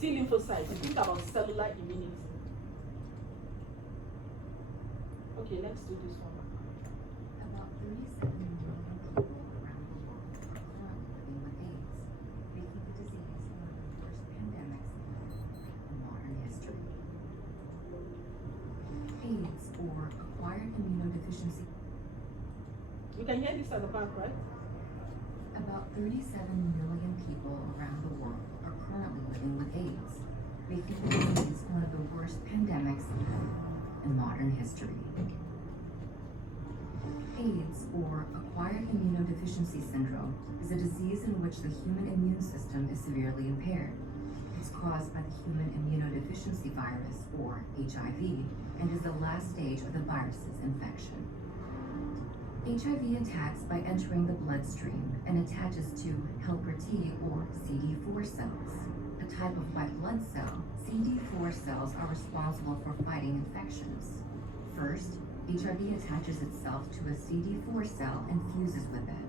T lymphocytes, you think about cellular immunity. Okay, let's do this one. About 37 million people around the world are currently living with AIDS, making the disease one of the worst pandemics in modern history. AIDS, or acquired immunodeficiency. You can hear this at the back, right? About 37 million people around the world are currently living with AIDS, making the disease one of the worst pandemics in modern history. AIDS, or acquired immunodeficiency syndrome, is a disease in which the human immune system is severely impaired. It's caused by the human immunodeficiency virus, or HIV, and is the last stage of the virus's infection. HIV attacks by entering the bloodstream and attaches to helper T, or CD4 cells. A type of white blood cell, CD4 cells are responsible for fighting infections. First, HIV attaches itself to a CD4 cell and fuses with it.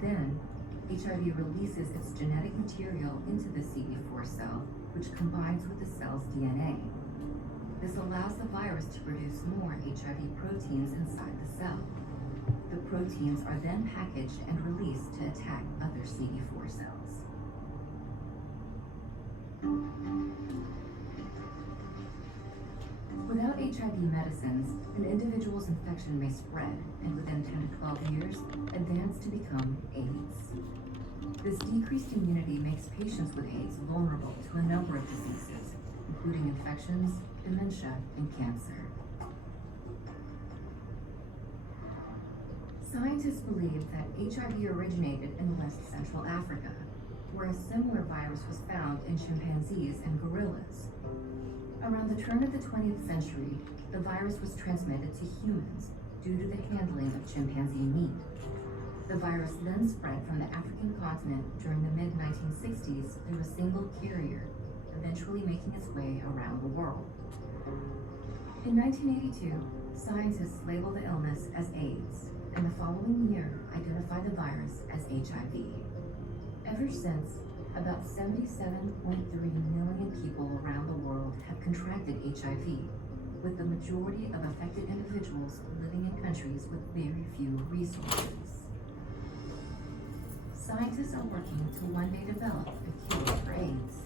Then, HIV releases its genetic material into the CD4 cell, which combines with the cell's DNA. This allows the virus to produce more HIV proteins inside the cell. The proteins are then packaged and released to attack other CD4 cells. Without HIV medicines, an individual's infection may spread and within 10 to 12 years, advance to become AIDS. This decreased immunity makes patients with AIDS vulnerable to a number of diseases, including infections, dementia, and cancer. Scientists believe that HIV originated in West Central Africa, where a similar virus was found in chimpanzees and gorillas. Around the turn of the 20th century, the virus was transmitted to humans due to the handling of chimpanzee meat. The virus then spread from the African continent during the mid-1960s through a single carrier, eventually making its way around the world. In 1982, scientists labeled the illness as AIDS, and the following year identified the virus as HIV. Ever since, about 77.3 million people around the world have contracted HIV, with the majority of affected individuals living in countries with very few resources. Scientists are working to one day develop a cure for AIDS.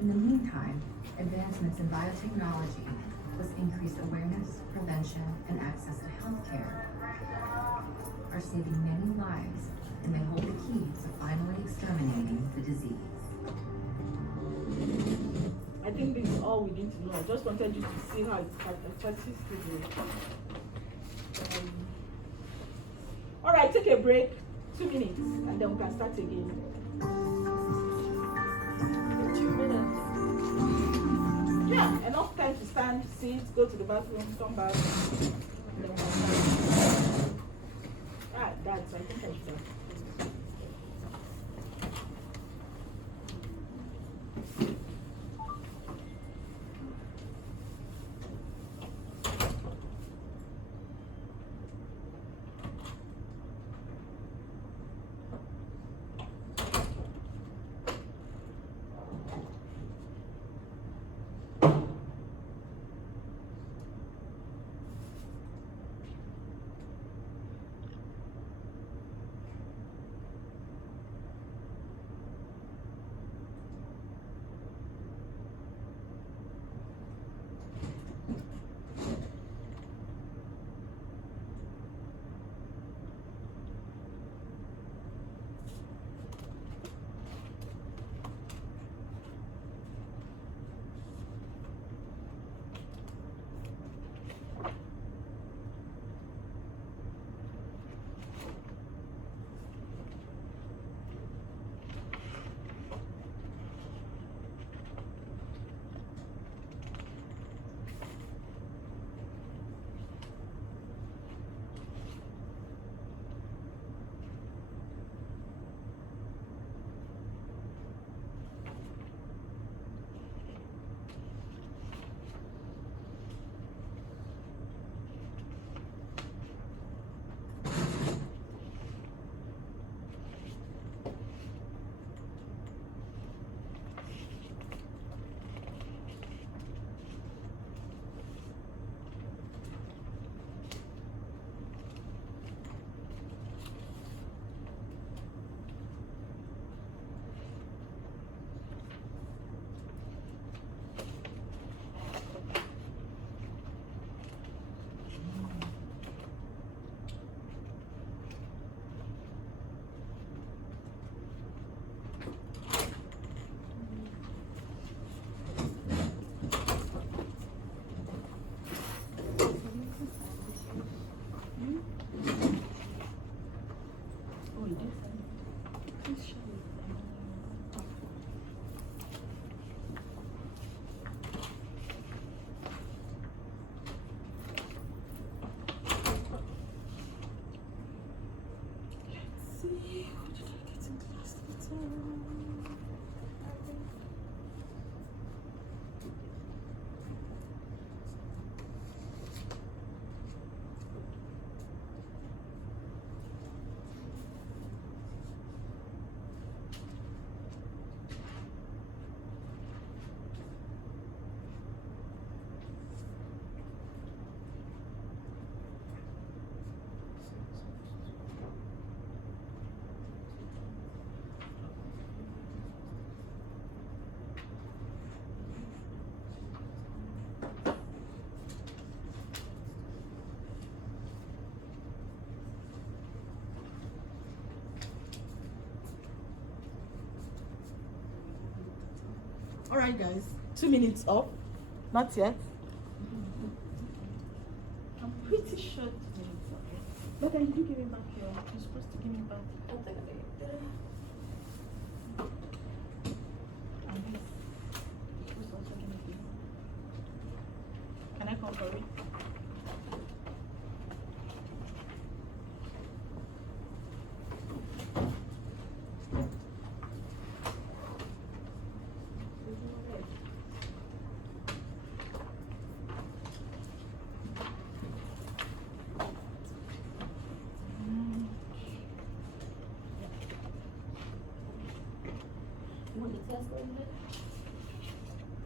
In the meantime, advancements in biotechnology with increased awareness, prevention, and access to healthcare are saving many lives, and they hold the key to finally exterminating the disease. I think this is all we need to know. I just wanted you to see how it affects people. All right, take a break, 2 minutes, and then we can start again. 2 minutes. Yeah, enough time to stand, sit, go to the bathroom, come back, and then we can start. Right, that's, I think I should have. All right, guys. 2 minutes up. Not yet. I'm pretty sure 2 minutes up. But then you give me back your. You're supposed to give me back. I'll take a bit. And this. You're supposed to also give me this. Can I come for it? You want the test a little bit?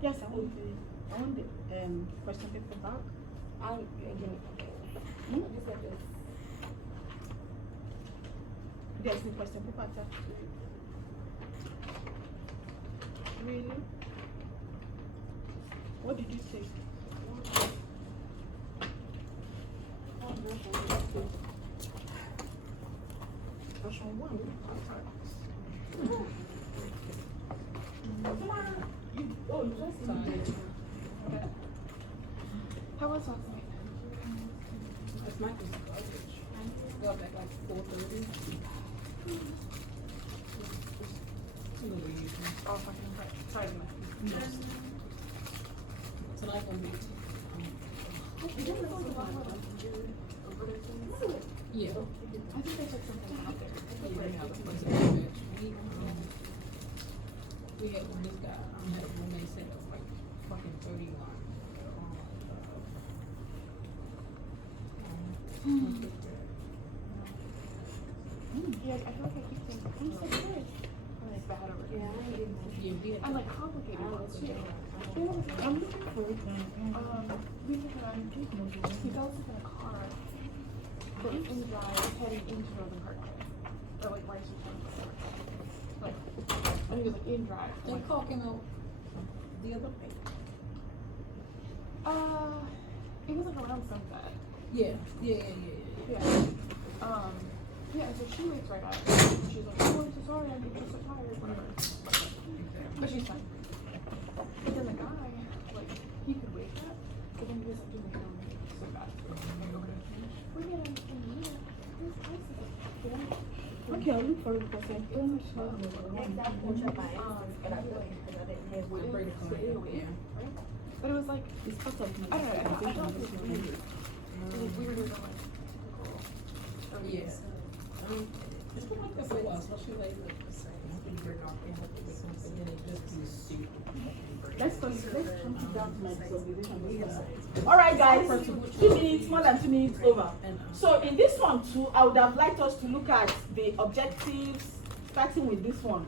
Yes, I want the question paper back. I'll give me Hmm? just like this. There's the question paper attached to it. Really? What did you take? Version 1. Oh, you just did. How was last night? That's my garbage. Got back like 4:30. Oh, fucking right. Sorry, my. Tonight gonna be. Yeah. I think I took something out there. We had this guy, had a roommate set up like fucking 31. Yeah, I feel like I keep thinking, I'm so good. And it's bad over Yeah, I ain't getting much. Yeah, we had I'm like complicated ones too. I'm looking for it now. We had he fell asleep in a car, but in the drive heading into Northern Parkway, or like right to like, and he was like in drive. They Like, call him out the other day. it was like around sunset. Yeah. Yeah. Yeah, so she wakes right up. And she's like, oh, I'm so sorry, I'm just so tired, whatever. But she's fine. But then the guy, like, he could wake up, but then he was like doing his own thing so bad. Like, over there. We're getting in here. This place is like, Okay, I'll look for it because I don't Exactly what you're buying. And I feel like I didn't have With Brady stay Coin. away, Yeah. right? But it was like, It's part of I my don't know, I thought it was organization. weird. It was weirder than like typical. Yeah. I mean, it's been like that for a while, especially lately. It's been break off and then it just be super. Let's come it down to my disorganization. All right, guys. 2 minutes, more than 2 minutes over. So in this one too, I would have liked us to look at the objectives, starting with this one.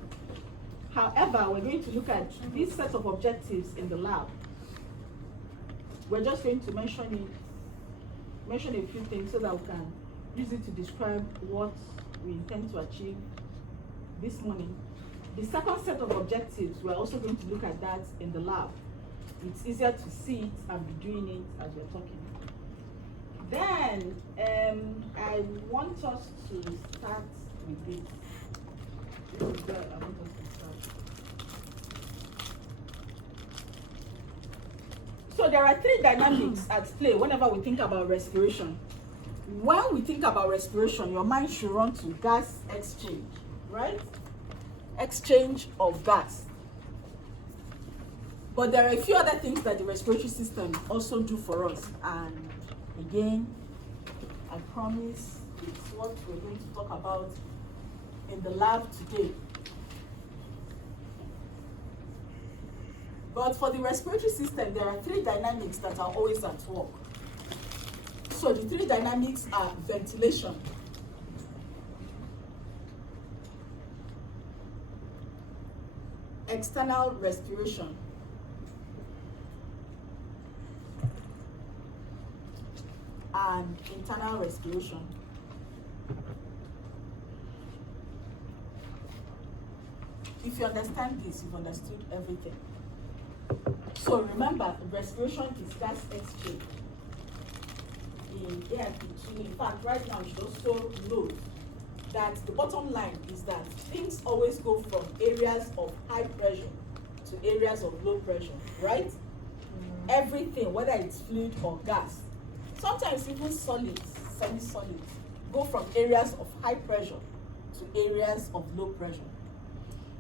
However, we're going to look at this set of objectives in the lab. We're just going to mention a few things so that we can use it to describe what we intend to achieve this morning. The second set of objectives, we're also going to look at that in the lab. It's easier to see it and be doing it as we're talking. Then, I want us to start with this. This is where I want us to start. So there are three dynamics at play whenever we think about respiration. When we think about respiration, your mind should run to gas exchange, right? exchange of gas. But there are a few other things that the respiratory system also do for us. And again, I promise it's what we're going to talk about in the lab today. But for the respiratory system, there are three dynamics that are always at work. So the three dynamics are ventilation, external respiration, and internal respiration. If you understand this, you've understood everything. So remember, respiration is gas exchange. In AFP2, in fact, right now you should also note that the bottom line is that things always go from areas of high pressure to areas of low pressure, right? Everything, whether it's fluid or gas, sometimes even solids, semi-solids, go from areas of high pressure to areas of low pressure.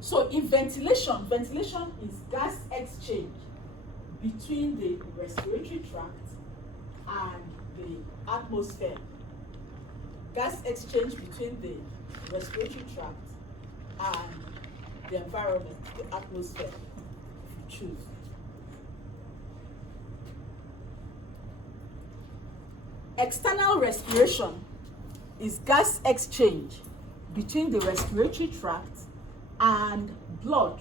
So in ventilation, ventilation is gas exchange between the respiratory tract and the atmosphere. Gas exchange between the respiratory tract and the environment, the atmosphere, if you choose. External respiration is gas exchange between the respiratory tract and blood,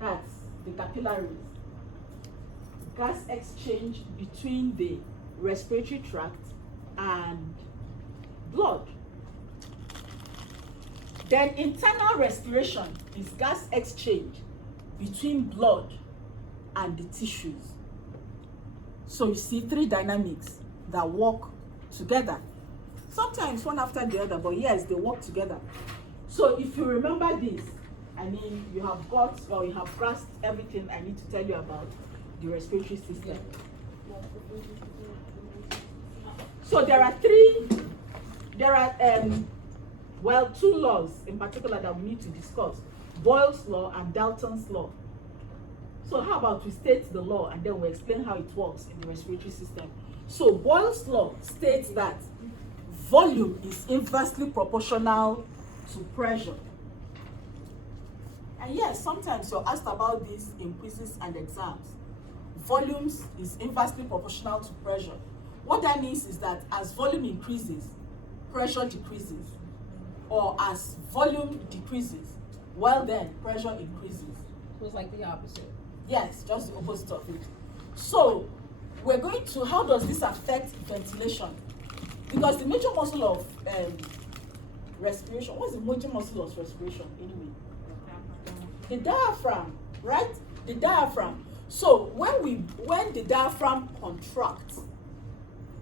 that's the capillaries. Gas exchange between the respiratory tract and blood. Then internal respiration is gas exchange between blood and the tissues. So you see three dynamics that work together. Sometimes one after the other, but yes, they work together. So if you remember this, I mean, you have got or you have grasped everything I need to tell you about the respiratory system. So there are two laws in particular that we need to discuss: Boyle's law and Dalton's law. So how about we state the law and then we explain how it works in the respiratory system. So Boyle's law states that volume is inversely proportional to pressure. And yes, sometimes you're asked about this in quizzes and exams. Volumes is inversely proportional to pressure. What that means is that as volume increases, pressure decreases. Or as volume decreases, well then, pressure increases. So it's like the opposite. Yes, just the opposite of it. So we're going to, how does this affect ventilation? Because the major muscle of respiration, what's the major muscle of respiration anyway? The diaphragm, right? The diaphragm. So when the diaphragm contracts,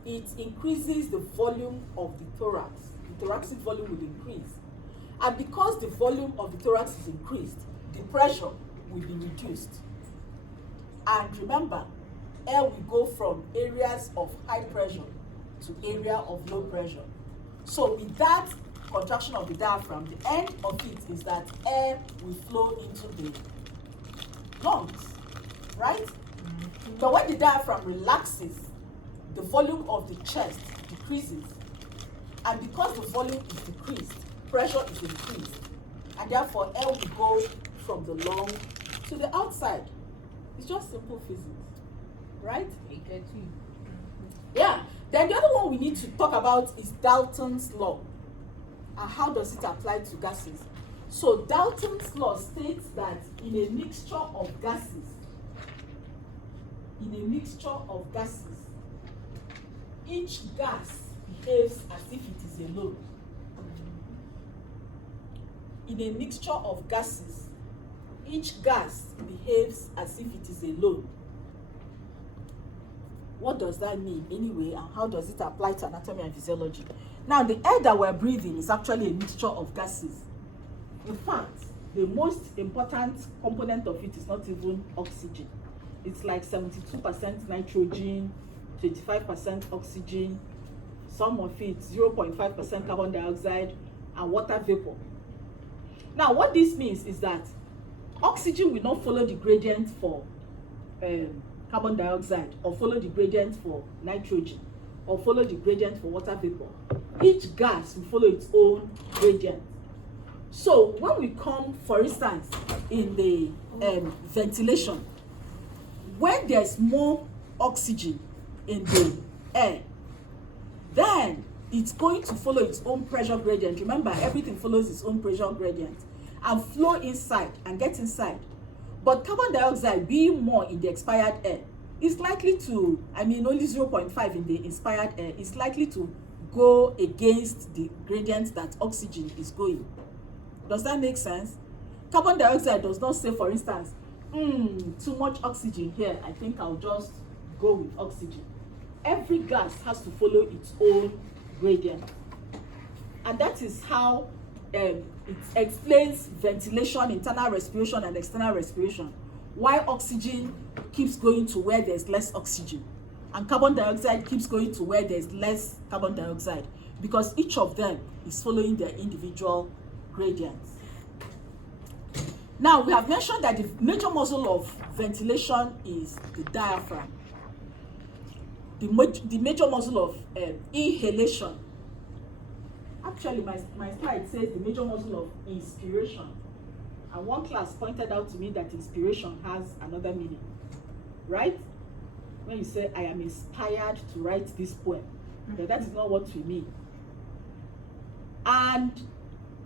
it increases the volume of the thorax. The thoracic volume will increase. And because the volume of the thorax is increased, the pressure will be reduced. And remember, air will go from areas of high pressure to area of low pressure. So with that contraction of the diaphragm, the end of it is that air will flow into the lungs, right? But when the diaphragm relaxes, the volume of the chest decreases. And because the volume is decreased, pressure is increased. And therefore, air will go from the lung to the outside. It's just simple physics, right? Yeah. Then the other one we need to talk about is Dalton's law. And how does it apply to gases? So Dalton's law states that in a mixture of gases, each gas behaves as if it is alone. In a mixture of gases, each gas behaves as if it is alone. What does that mean anyway, and how does it apply to anatomy and physiology? Now, the air that we're breathing is actually a mixture of gases. In fact, the most important component of it is not even oxygen. It's like 72% nitrogen, 25% oxygen, some of it 0.5% carbon dioxide, and water vapor. Now, what this means is that oxygen will not follow the gradient for carbon dioxide, or follow the gradient for nitrogen, or follow the gradient for water vapor. Each gas will follow its own gradient. So when we come, for instance, in the ventilation, when there's more oxygen in the air, then it's going to follow its own pressure gradient. Remember, everything follows its own pressure gradient and flow inside and get inside. But carbon dioxide, being more in the expired air, is likely to, only 0.5 in the inspired air, is likely to go against the gradient that oxygen is going. Does that make sense? Carbon dioxide does not say, for instance, too much oxygen here, I think I'll just go with oxygen. Every gas has to follow its own gradient. And that is how it explains ventilation, internal respiration, and external respiration. Why oxygen keeps going to where there's less oxygen, and carbon dioxide keeps going to where there's less carbon dioxide, because each of them is following their individual gradients. Now, we have mentioned that the major muscle of ventilation is the diaphragm. The major muscle of inhalation, actually my slide says the major muscle of inspiration, and one class pointed out to me that inspiration has another meaning, right? When you say, I am inspired to write this poem, but that is not what we mean. And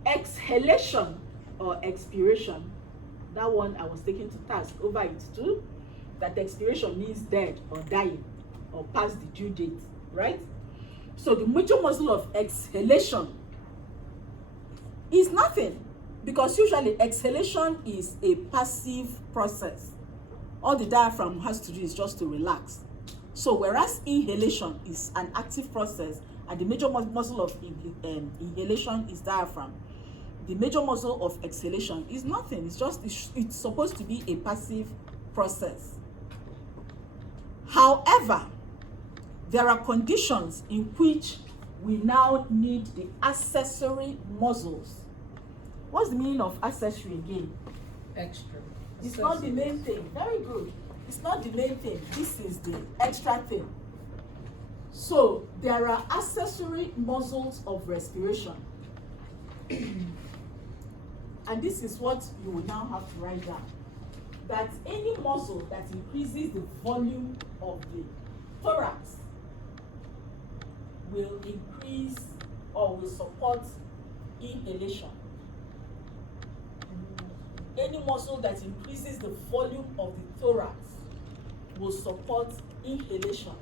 exhalation or expiration, that one I was taken to task over it too, that expiration means dead or dying or past the due date, right? So the major muscle of exhalation is nothing, because usually exhalation is a passive process. All the diaphragm has to do is just to relax. So whereas inhalation is an active process, and the major muscle of inhalation is diaphragm, the major muscle of exhalation is nothing. It's supposed to be a passive process. However, there are conditions in which we now need the accessory muscles. What's the meaning of accessory again? Extra. It's not the main thing. Very good. It's not the main thing. This is the extra thing. So there are accessory muscles of respiration. And this is what you will now have to write down. That any muscle that increases the volume of the thorax will increase or will support inhalation. Any muscle that increases the volume of the thorax will support inhalation.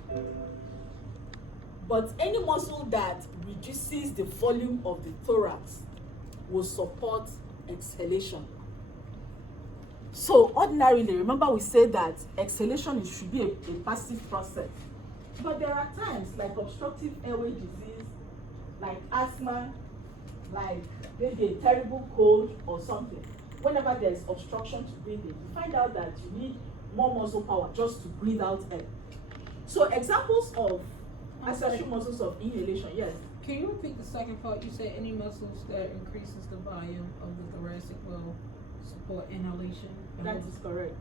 But any muscle that reduces the volume of the thorax will support exhalation. So ordinarily, remember we said that exhalation should be a passive process. But there are times like obstructive airway disease, like asthma, like maybe a terrible cold or something. Whenever there's obstruction to breathing, you find out that you need more muscle power just to breathe out air. So examples of accessory muscles of inhalation, yes. Can you repeat the second part? You said any muscles that increases the volume of the thoracic will support inhalation. That is correct.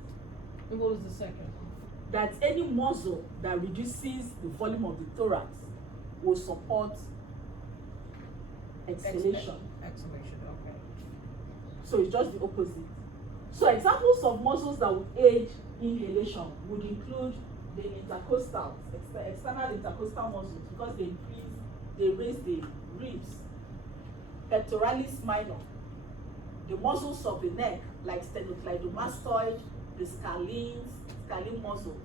And what was the second one? That any muscle that reduces the volume of the thorax will support exhalation. Exhalation, okay. So it's just the opposite. So examples of muscles that would aid inhalation would include the intercostal, external intercostal muscles, because they raise the ribs. Pectoralis minor, the muscles of the neck, like sternocleidomastoid, the scalene muscles.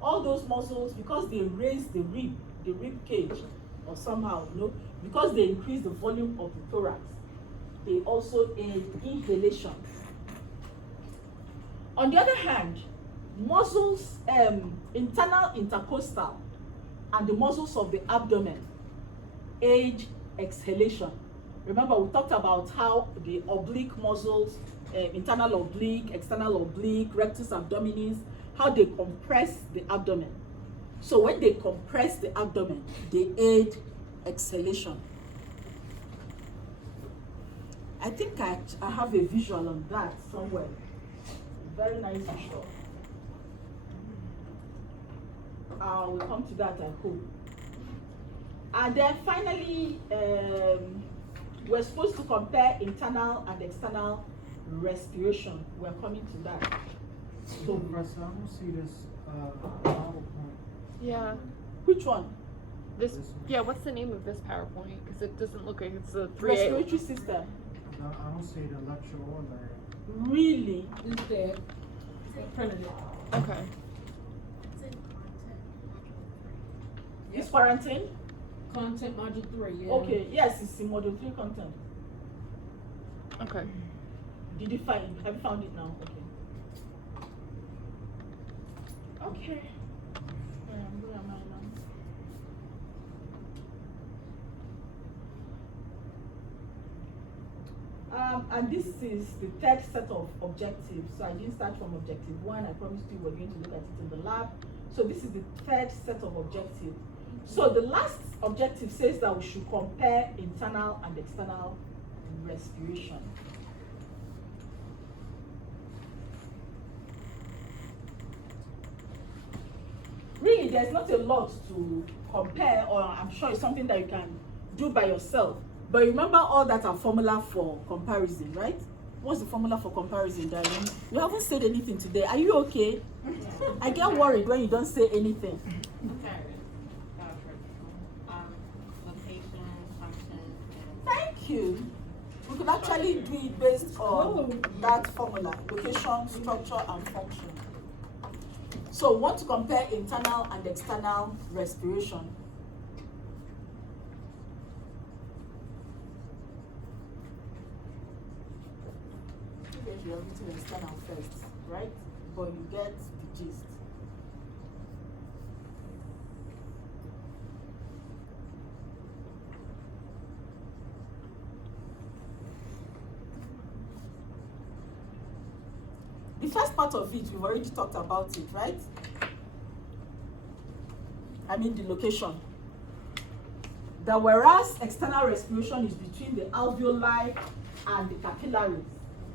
All those muscles, because they raise the rib cage, or somehow, because they increase the volume of the thorax, they also aid inhalation. On the other hand, muscles, internal intercostal, and the muscles of the abdomen aid exhalation. Remember, we talked about how the oblique muscles, internal oblique, external oblique, rectus abdominis, how they compress the abdomen. So when they compress the abdomen, they aid exhalation. I think I have a visual on that somewhere. Very nice visual. We'll come to that, I hope. And then finally, we're supposed to compare internal and external respiration. We're coming to that. So, Professor, I don't see this PowerPoint. Yeah. Which one? This. Yeah. What's the name of this PowerPoint? Because it doesn't look like it's a 3A. Respiratory system. No, I don't see the lecture or lab. Really? It's there. I printed it. Okay. It's in content. It's quarantine? Content module 3, yeah. Okay, yes, it's in module 3 content. Okay. Did you find it? Have you found it now? Okay. Okay. Where am I now? And this is the third set of objectives. So I didn't start from objective 1. I promised you we're going to look at it in the lab. So this is the third set of objectives. So the last objective says that we should compare internal and external respiration. Really, there's not a lot to compare, or I'm sure it's something that you can do by yourself. But remember all that are formula for comparison, right? What's the formula for comparison, darling? You haven't said anything today. Are you okay? I get worried when you don't say anything. Location, function, Thank you. We could actually do it based on that formula: location, structure, and function. So we want to compare internal and external respiration. You're written external first, right? But you get the gist. The first part of it, we've already talked about it, right? I mean the location. That whereas external respiration is between the alveoli and the capillaries,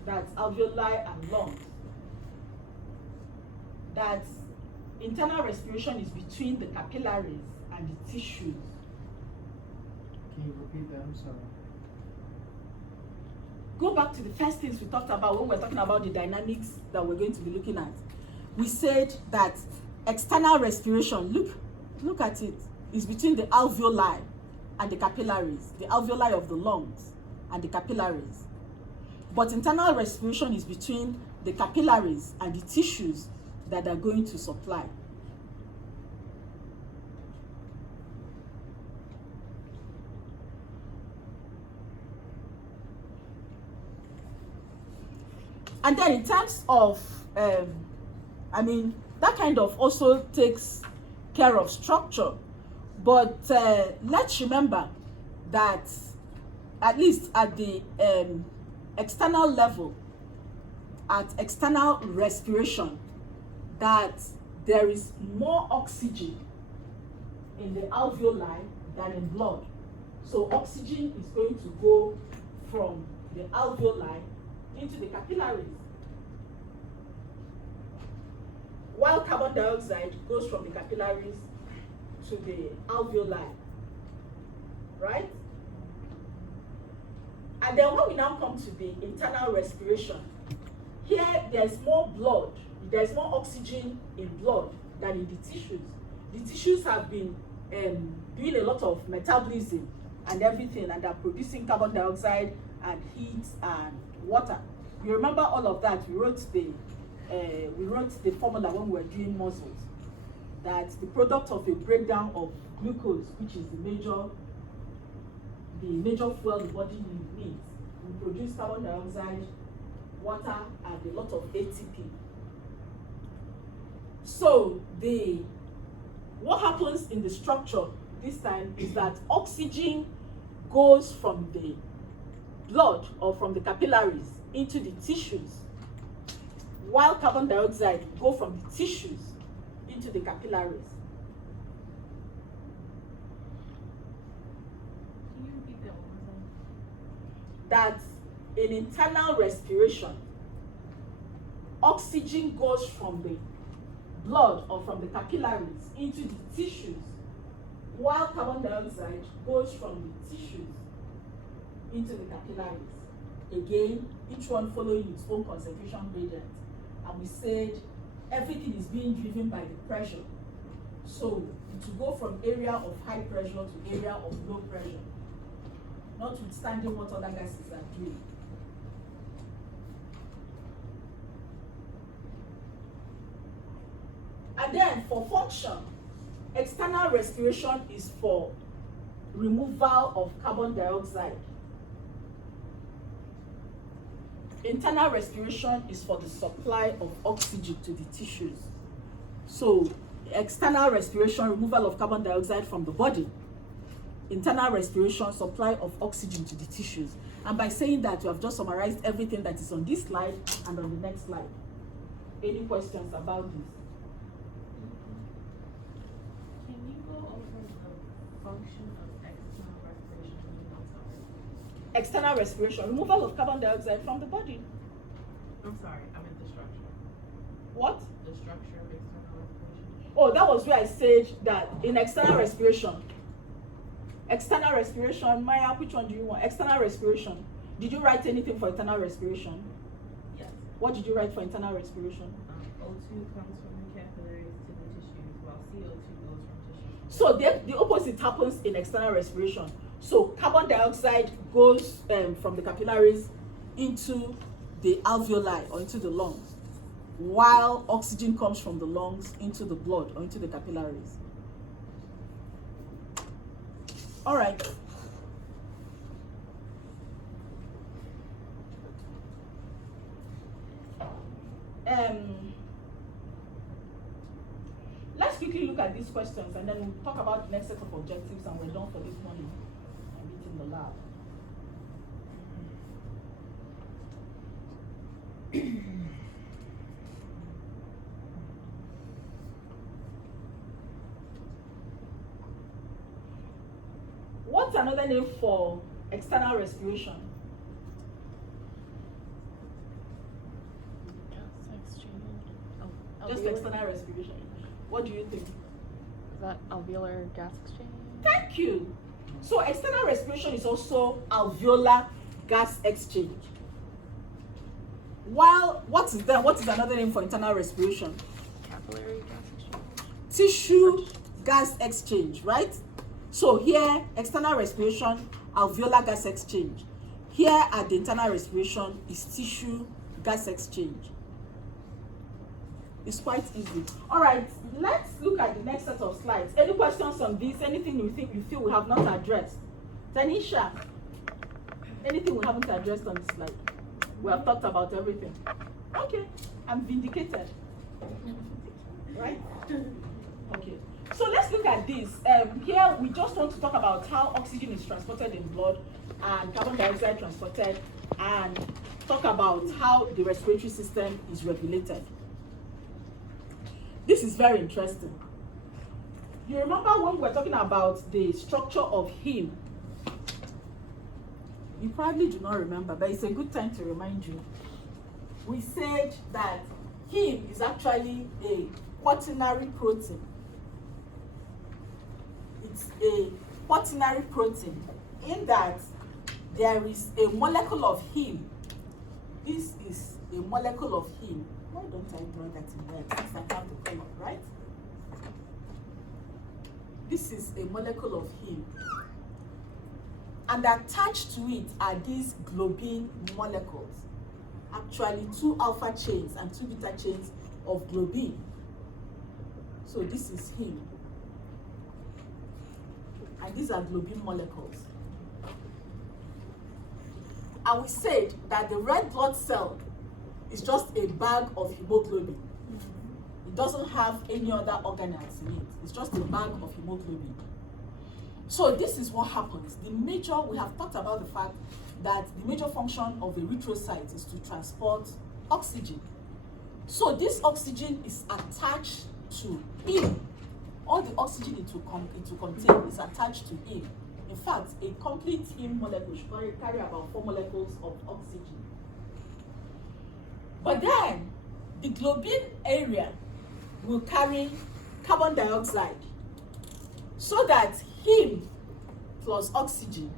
that's alveoli and lungs. That internal respiration is between the capillaries and the tissues. Can you repeat that? I'm sorry. Go back to the first things we talked about when we're talking about the dynamics that we're going to be looking at. We said that external respiration, look at it, is between the alveoli and the capillaries, the alveoli of the lungs and the capillaries. But internal respiration is between the capillaries and the tissues that are going to supply. And then in terms of, I mean, that kind of also takes care of structure. But let's remember that at least at the external level, at external respiration, that there is more oxygen in the alveoli than in blood. So oxygen is going to go from the alveoli into the capillaries, while carbon dioxide goes from the capillaries to the alveoli, right? And then when we now come to the internal respiration, here there's more blood, there's more oxygen in blood than in the tissues. The tissues have been doing a lot of metabolism and everything, and they're producing carbon dioxide and heat and water. You remember all of that? We wrote the formula when we were doing muscles, that the product of a breakdown of glucose, which is the major fuel the body needs, will produce carbon dioxide, water, and a lot of ATP. So what happens in the structure this time is that oxygen goes from the blood or from the capillaries into the tissues, while carbon dioxide go from the tissues into the capillaries. Can you repeat that one more time? That in internal respiration, oxygen goes from the blood or from the capillaries into the tissues, while carbon dioxide goes from the tissues into the capillaries. Again, each one following its own concentration gradient. And we said everything is being driven by the pressure. So it will go from area of high pressure to area of low pressure, notwithstanding what other gases are doing. And then for function, external respiration is for removal of carbon dioxide. Internal respiration is for the supply of oxygen to the tissues. So external respiration, removal of carbon dioxide from the body. Internal respiration, supply of oxygen to the tissues. And by saying that, you have just summarized everything that is on this slide and on the next slide. Any questions about this? Can you go over the function of external respiration? External respiration, removal of carbon dioxide from the body. I'm sorry, I meant the structure. What? The structure of external respiration. Oh, that was where I said that in external respiration, Maya, which one do you want? External respiration. Did you write anything for internal respiration? Yes. What did you write for internal respiration? O2 comes from the capillaries to the tissues, while CO2 goes from tissues. So the opposite happens in external respiration. So carbon dioxide goes from the capillaries into the alveoli or into the lungs, while oxygen comes from the lungs into the blood or into the capillaries. All right. Let's quickly look at these questions and then we'll talk about the next set of objectives and we're done for this morning. I'm meeting the lab. What's another name for external respiration? Gas exchange. Just external respiration. What do you think? Is that alveolar gas exchange? Thank you. So external respiration is also alveolar gas exchange. While what is another name for internal respiration? Capillary gas exchange. Tissue gas exchange, right? So here, external respiration, alveolar gas exchange. Here at the internal respiration is tissue gas exchange. It's quite easy. All right, let's look at the next set of slides. Any questions on this? Anything you feel we have not addressed? Tanisha, anything we haven't addressed on this slide? We have talked about everything. Okay, I'm vindicated. Right? Okay. So let's look at this. Here we just want to talk about how oxygen is transported in blood and carbon dioxide transported, and talk about how the respiratory system is regulated. This is very interesting. You remember when we were talking about the structure of heme? You probably do not remember, but it's a good time to remind you. We said that heme is actually a quaternary protein. It's a quaternary protein in that there is a molecule of heme. This is a molecule of heme. Why don't I draw that in red? Since I have the color, right? This is a molecule of heme. And attached to it are these globin molecules. Actually, 2 alpha chains and 2 beta chains of globin. So this is heme. And these are globin molecules. And we said that the red blood cell is just a bag of hemoglobin. It doesn't have any other organelles in it. It's just a bag of hemoglobin. So this is what happens. We have talked about the fact that the major function of erythrocyte is to transport oxygen. So this oxygen is attached to heme. All the oxygen it will contain is attached to heme. In fact, a complete heme molecule should carry about 4 molecules of oxygen. But then, the globin area will carry carbon dioxide, so that heme plus oxygen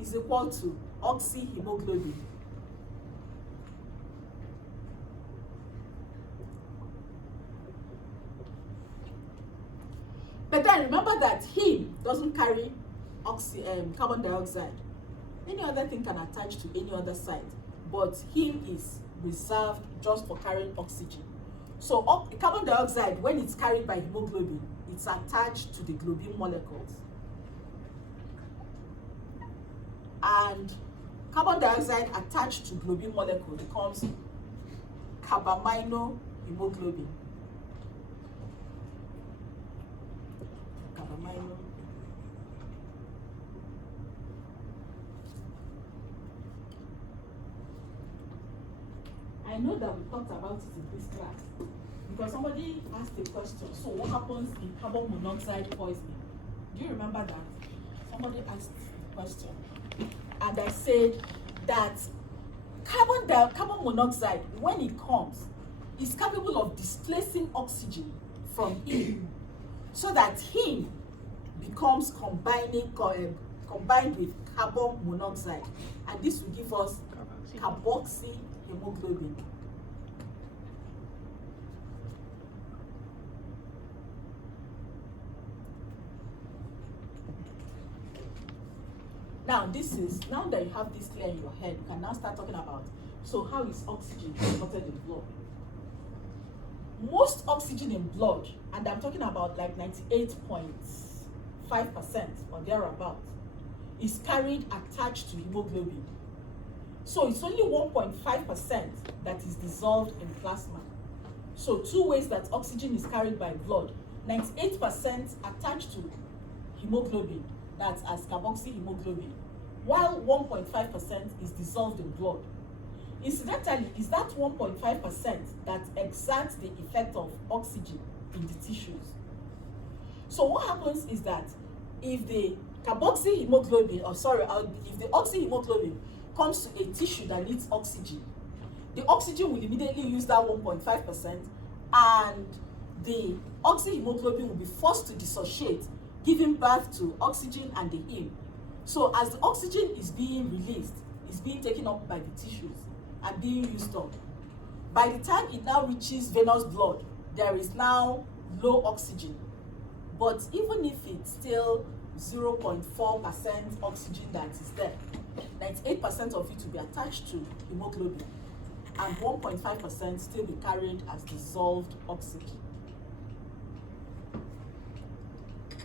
is equal to oxyhemoglobin. But then remember that heme doesn't carry carbon dioxide. Any other thing can attach to any other site, but heme is reserved just for carrying oxygen. So carbon dioxide, when it's carried by hemoglobin, it's attached to the globin molecules. And carbon dioxide attached to globin molecule becomes carbaminohemoglobin. Carbamino. I know that we talked about it in this class because somebody asked a question. So what happens in carbon monoxide poisoning? Do you remember that? Somebody asked the question. And I said that carbon monoxide, when it comes, is capable of displacing oxygen from heme, so that heme becomes combined with carbon monoxide, and this will give us carboxyhemoglobin. Now that you have this clear in your head, you can now start talking about, so how is oxygen transported in blood? Most oxygen in blood, and I'm talking about like 98.5% or thereabout, is carried attached to hemoglobin. So it's only 1.5% that is dissolved in plasma. So 2 ways that oxygen is carried by blood: 98% attached to hemoglobin, that's as carboxyhemoglobin, while 1.5% is dissolved in blood. Incidentally, is that 1.5% that exerts the effect of oxygen in the tissues. So what happens is that if the carboxyhemoglobin, if the oxyhemoglobin comes to a tissue that needs oxygen, the oxygen will immediately use that 1.5%, and the oxyhemoglobin will be forced to dissociate, giving birth to oxygen and the heme. So as the oxygen is being released, it's being taken up by the tissues and being used up. By the time it now reaches venous blood, there is now low oxygen. But even if it's still 0.4% oxygen that is there, 98% of it will be attached to hemoglobin, and 1.5% still be carried as dissolved oxygen.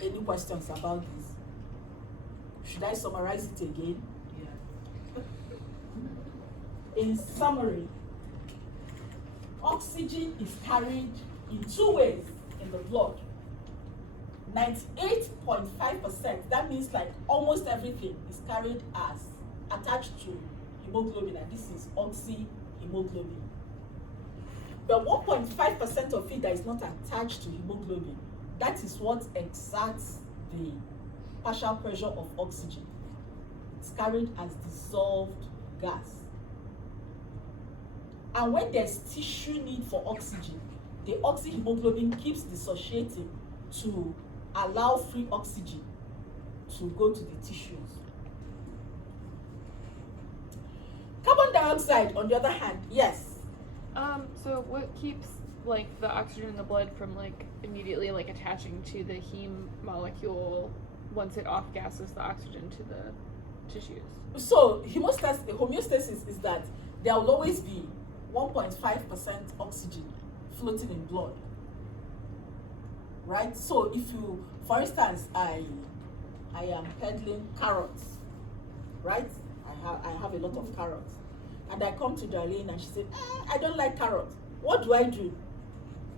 Any questions about this? Should I summarize it again? Yeah. In summary, oxygen is carried in 2 ways in the blood. 98.5%, that means like almost everything is carried as attached to hemoglobin, and this is oxyhemoglobin. But 1.5% of it that is not attached to hemoglobin, that is what exerts the partial pressure of oxygen. It's carried as dissolved gas. And when there's tissue need for oxygen, the oxyhemoglobin keeps dissociating to allow free oxygen to go to the tissues. Carbon dioxide, on the other hand, yes. So what keeps like the oxygen in the blood from like immediately like attaching to the heme molecule once it off gases the oxygen to the tissues? So homeostasis is that there will always be 1.5% oxygen floating in blood, right? So if you, for instance, I am peddling carrots, right? I have a lot of carrots, and I come to Darlene and she said, I don't like carrots. What do?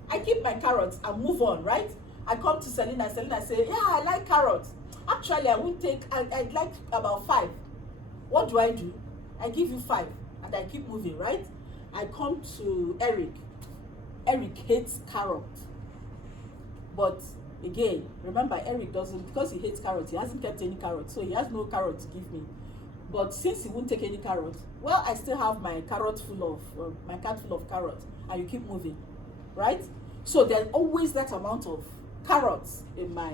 I keep my carrots and move on, right? I come to Selena say, yeah, I like carrots. Actually, I won't take, I'd like about 5. What do? I give you 5 and I keep moving, right? I come to Eric. Eric hates carrot, but Again, remember Eric doesn't, because he hates carrots, he hasn't kept any carrots, so he has no carrot to give me. But since he won't take any carrots, well, I still have my carrot full of, my cart full of carrots, and you keep moving, right? So there's always that amount of carrots in my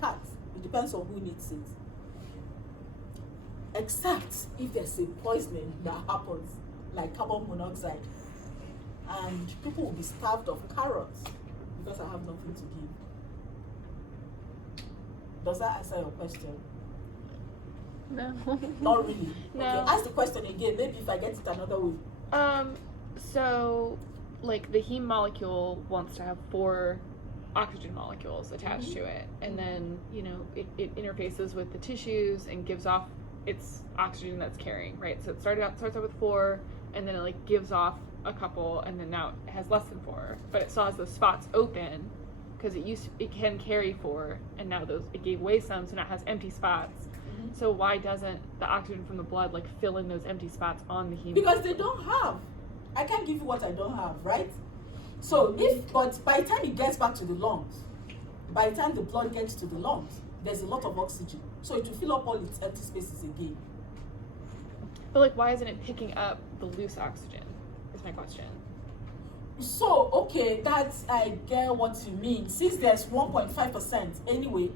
cart. It depends on who needs it. Except if there's a poisoning that happens, like carbon monoxide, and people will be starved of carrots because I have nothing to give. Does that answer your question? No. Not really. No. Okay, ask the question again, maybe if I get it another way. So like the heme molecule wants to have 4 oxygen molecules attached to it, and then, you know, it interfaces with the tissues and gives off its oxygen that's carrying, right? So it starts out with 4, and then it like gives off a couple, and then now it has less than 4, but it still has those spots open because it can carry 4, and now it gave away some, so now it has empty spots. So why doesn't the oxygen from the blood like fill in those empty spots on the heme? Because they don't have. I can't give you what I don't have, right? So but by the time it gets back to the lungs, by the time the blood gets to the lungs, there's a lot of oxygen. So it will fill up all its empty spaces again. But like, why isn't it picking up the loose oxygen? Is my question. So, okay, I get what you mean. Since there's 1.5% anyway,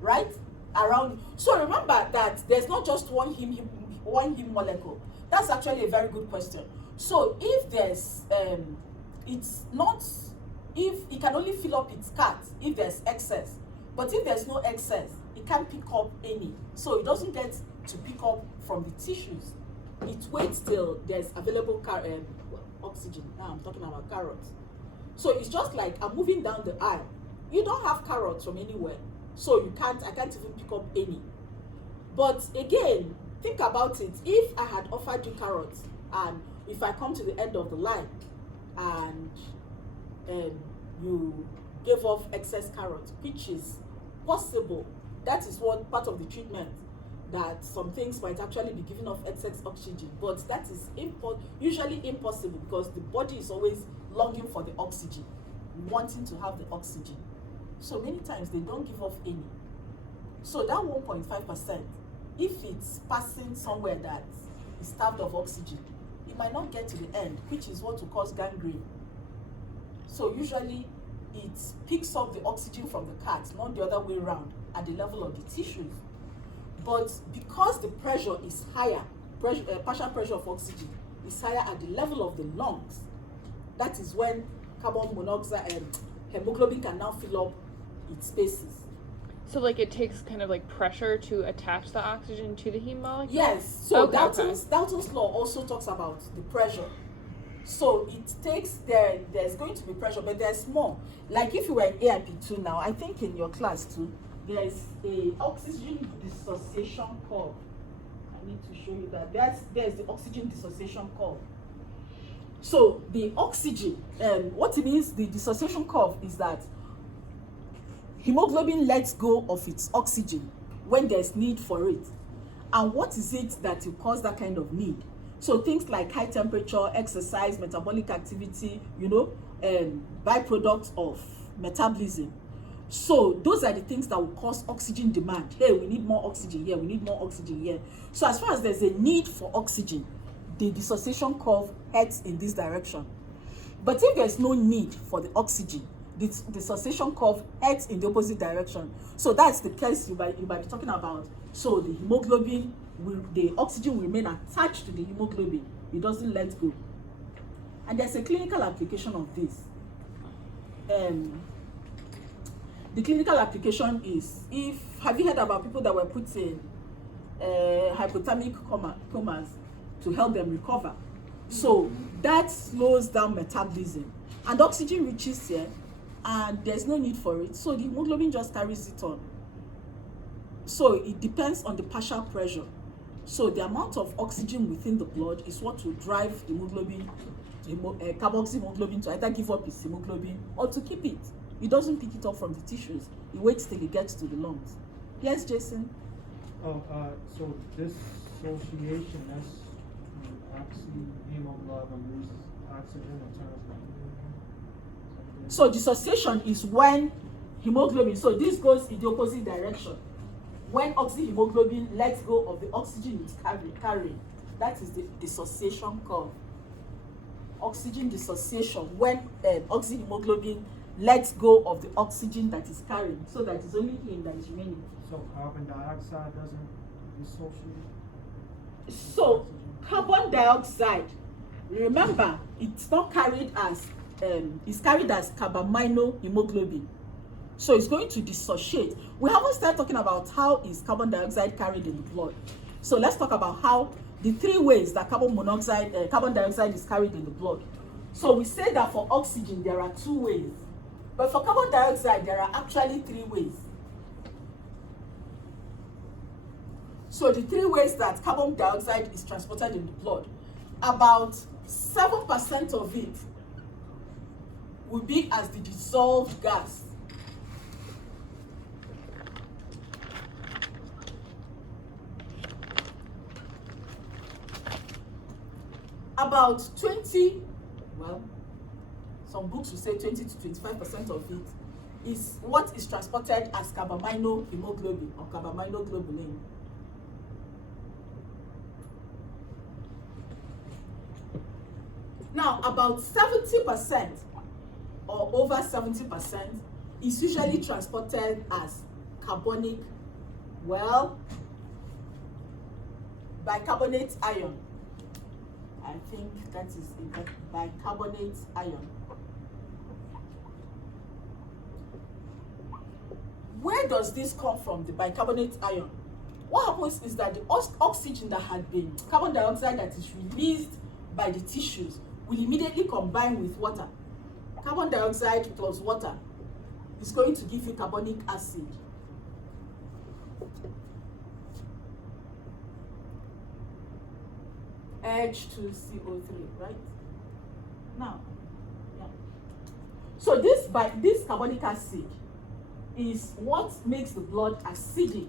right? Around. So remember that there's not just one heme molecule. That's actually a very good question. So if there's if it can only fill up its cart if there's excess, but if there's no excess, it can't pick up any. So it doesn't get to pick up from the tissues. It waits till there's available oxygen. Now I'm talking about carrots. So it's just like I'm moving down the aisle. You don't have carrots from anywhere, so I can't even pick up any. But again, think about it. If I had offered you carrots, and if I come to the end of the line and you gave off excess carrots, which is possible, that is what part of the treatment, that some things might actually be giving off excess oxygen, but that is usually impossible because the body is always longing for the oxygen, wanting to have the oxygen. So many times they don't give off any. So that 1.5%, if it's passing somewhere that is starved of oxygen, it might not get to the end, which is what will cause gangrene. So usually it picks up the oxygen from the cart, not the other way around, at the level of the tissues. But because the pressure is higher, partial pressure of oxygen is higher at the level of the lungs, that is when carbon monoxide and hemoglobin can now fill up its spaces. So like it takes kind of like pressure to attach the oxygen to the heme molecule? Yes. So okay, Dalton's law also talks about the pressure. So it takes there's going to be pressure, but there's more. Like if you were in AIP2 now, I think in your class too, there's a oxygen dissociation curve. I need to show you that. There's the oxygen dissociation curve. So the oxygen, what it means, the dissociation curve is that hemoglobin lets go of its oxygen when there's need for it. And what is it that will cause that kind of need? So things like high temperature, exercise, metabolic activity, byproducts of metabolism. So those are the things that will cause oxygen demand. Hey, we need more oxygen here, we need more oxygen here. So as far as there's a need for oxygen, the dissociation curve heads in this direction. But if there's no need for the oxygen, the dissociation curve heads in the opposite direction. So that's the case you might be talking about. So the hemoglobin, the oxygen will remain attached to the hemoglobin. It doesn't let go. And there's a clinical application of this. The clinical application is, have you heard about people that were put in hypothermic comas to help them recover? So that slows down metabolism, and oxygen reaches here, and there's no need for it. So the hemoglobin just carries it on. So it depends on the partial pressure. So the amount of oxygen within the blood is what will drive hemoglobin, carboxyhemoglobin, to either give up its hemoglobin or to keep it. It doesn't pick it up from the tissues. It waits till it gets to the lungs. Yes, Jason? So this dissociation, that's when oxyhemoglobin loses oxygen and turns to. So dissociation is when hemoglobin. So this goes in the opposite direction. When oxyhemoglobin lets go of the oxygen it's carrying, that is the dissociation curve. Oxygen dissociation, when oxyhemoglobin lets go of the oxygen that is carrying, so that it's only him that is remaining. So carbon dioxide doesn't dissociate? So carbon dioxide, remember, it's not carried as it's carried as carbaminohemoglobin. So it's going to dissociate. We haven't started talking about how is carbon dioxide carried in the blood. So let's talk about how the three ways that carbon dioxide is carried in the blood. So we say that for oxygen there are 2 ways, but for carbon dioxide there are actually 3 ways. So the 3 ways that carbon dioxide is transported in the blood, about 7% of it will be as the dissolved gas. About 20, well, some books will say 20 to 25% of it is what is transported as carbaminohemoglobin or carbaminoglobulin. Now, about 70% or over 70% is usually transported as carbonic, well, bicarbonate ion. I think that is a bicarbonate ion. Where does this come from, the bicarbonate ion? What happens is that the oxygen that had been, carbon dioxide that is released by the tissues will immediately combine with water. Carbon dioxide plus water is going to give you carbonic acid. H2CO3, right? Now, yeah. So this carbonic acid is what makes the blood acidic.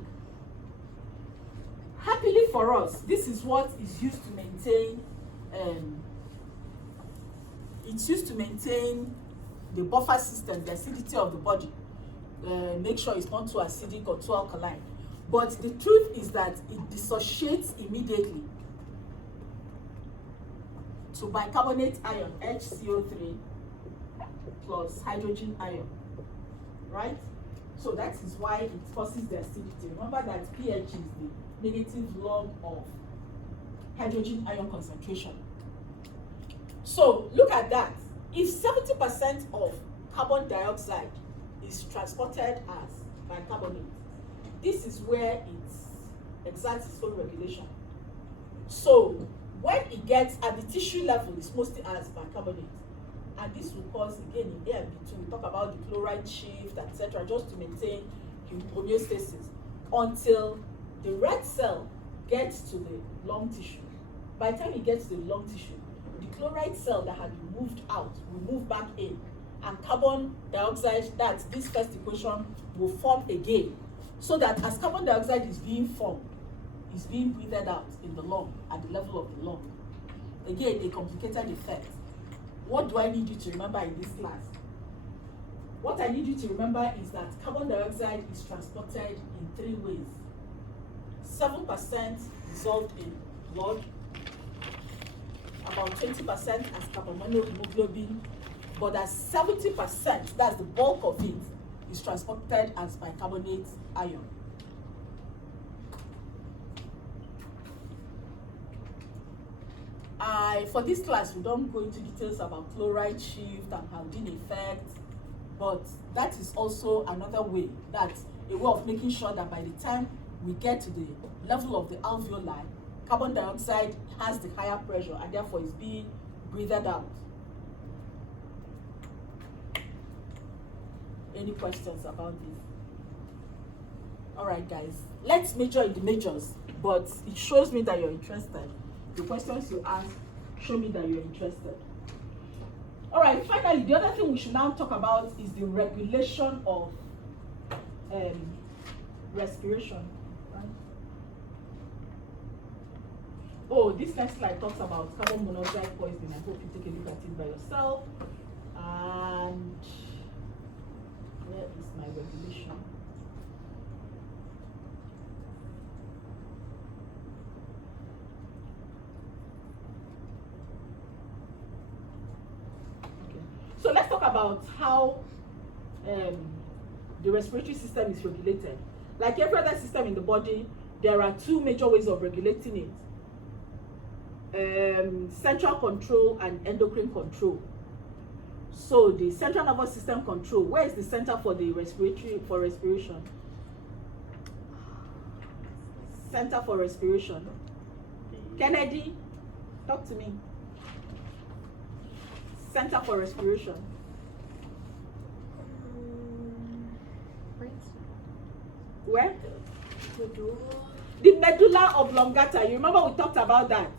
Happily for us, this is what is used to maintain the buffer system, the acidity of the body. Make sure it's not too acidic or too alkaline. But the truth is that it dissociates immediately to bicarbonate ion, HCO3 plus hydrogen ion, right? So that is why it causes the acidity. Remember that pH is the negative log of hydrogen ion concentration. So look at that. If 70% of carbon dioxide is transported as bicarbonate, this is where it exerts its own regulation. So when it gets at the tissue level, it's mostly as bicarbonate. And this will cause, again, in A and B2, we talk about the chloride shift, etc., just to maintain homeostasis until the red cell gets to the lung tissue. By the time it gets to the lung tissue, the chloride cell that had been moved out will move back in, and carbon dioxide, that's this first equation, will form again. So that as carbon dioxide is being formed, is being breathed out in the lung, at the level of the lung. Again, a complicated effect. What do I need you to remember in this class? What I need you to remember is that carbon dioxide is transported in 3 ways. 7% dissolved in blood, about 20% as carbaminohemoglobin, but as 70%, that's the bulk of it, is transported as bicarbonate ion. For this class, we don't go into details about chloride shift and Haldane effect, but that is also another way, that's a way of making sure that by the time we get to the level of the alveoli, carbon dioxide has the higher pressure and therefore is being breathed out. Any questions about this? All right, guys, let's major in the majors, but it shows me that you're interested. The questions you ask show me that you're interested. All right, finally, the other thing we should now talk about is the regulation of respiration. Right? Oh, this next slide talks about carbon monoxide poisoning. I hope you take a look at it by yourself. And Where is my regulation? Okay. So let's talk about how the respiratory system is regulated. Like every other system in the body, there are two major ways of regulating it. Central control and endocrine control. So the central nervous system control, where is the center for the respiration? Center for respiration. Kennedy, talk to me. Center for respiration. Where? The medulla oblongata. You remember we talked about that?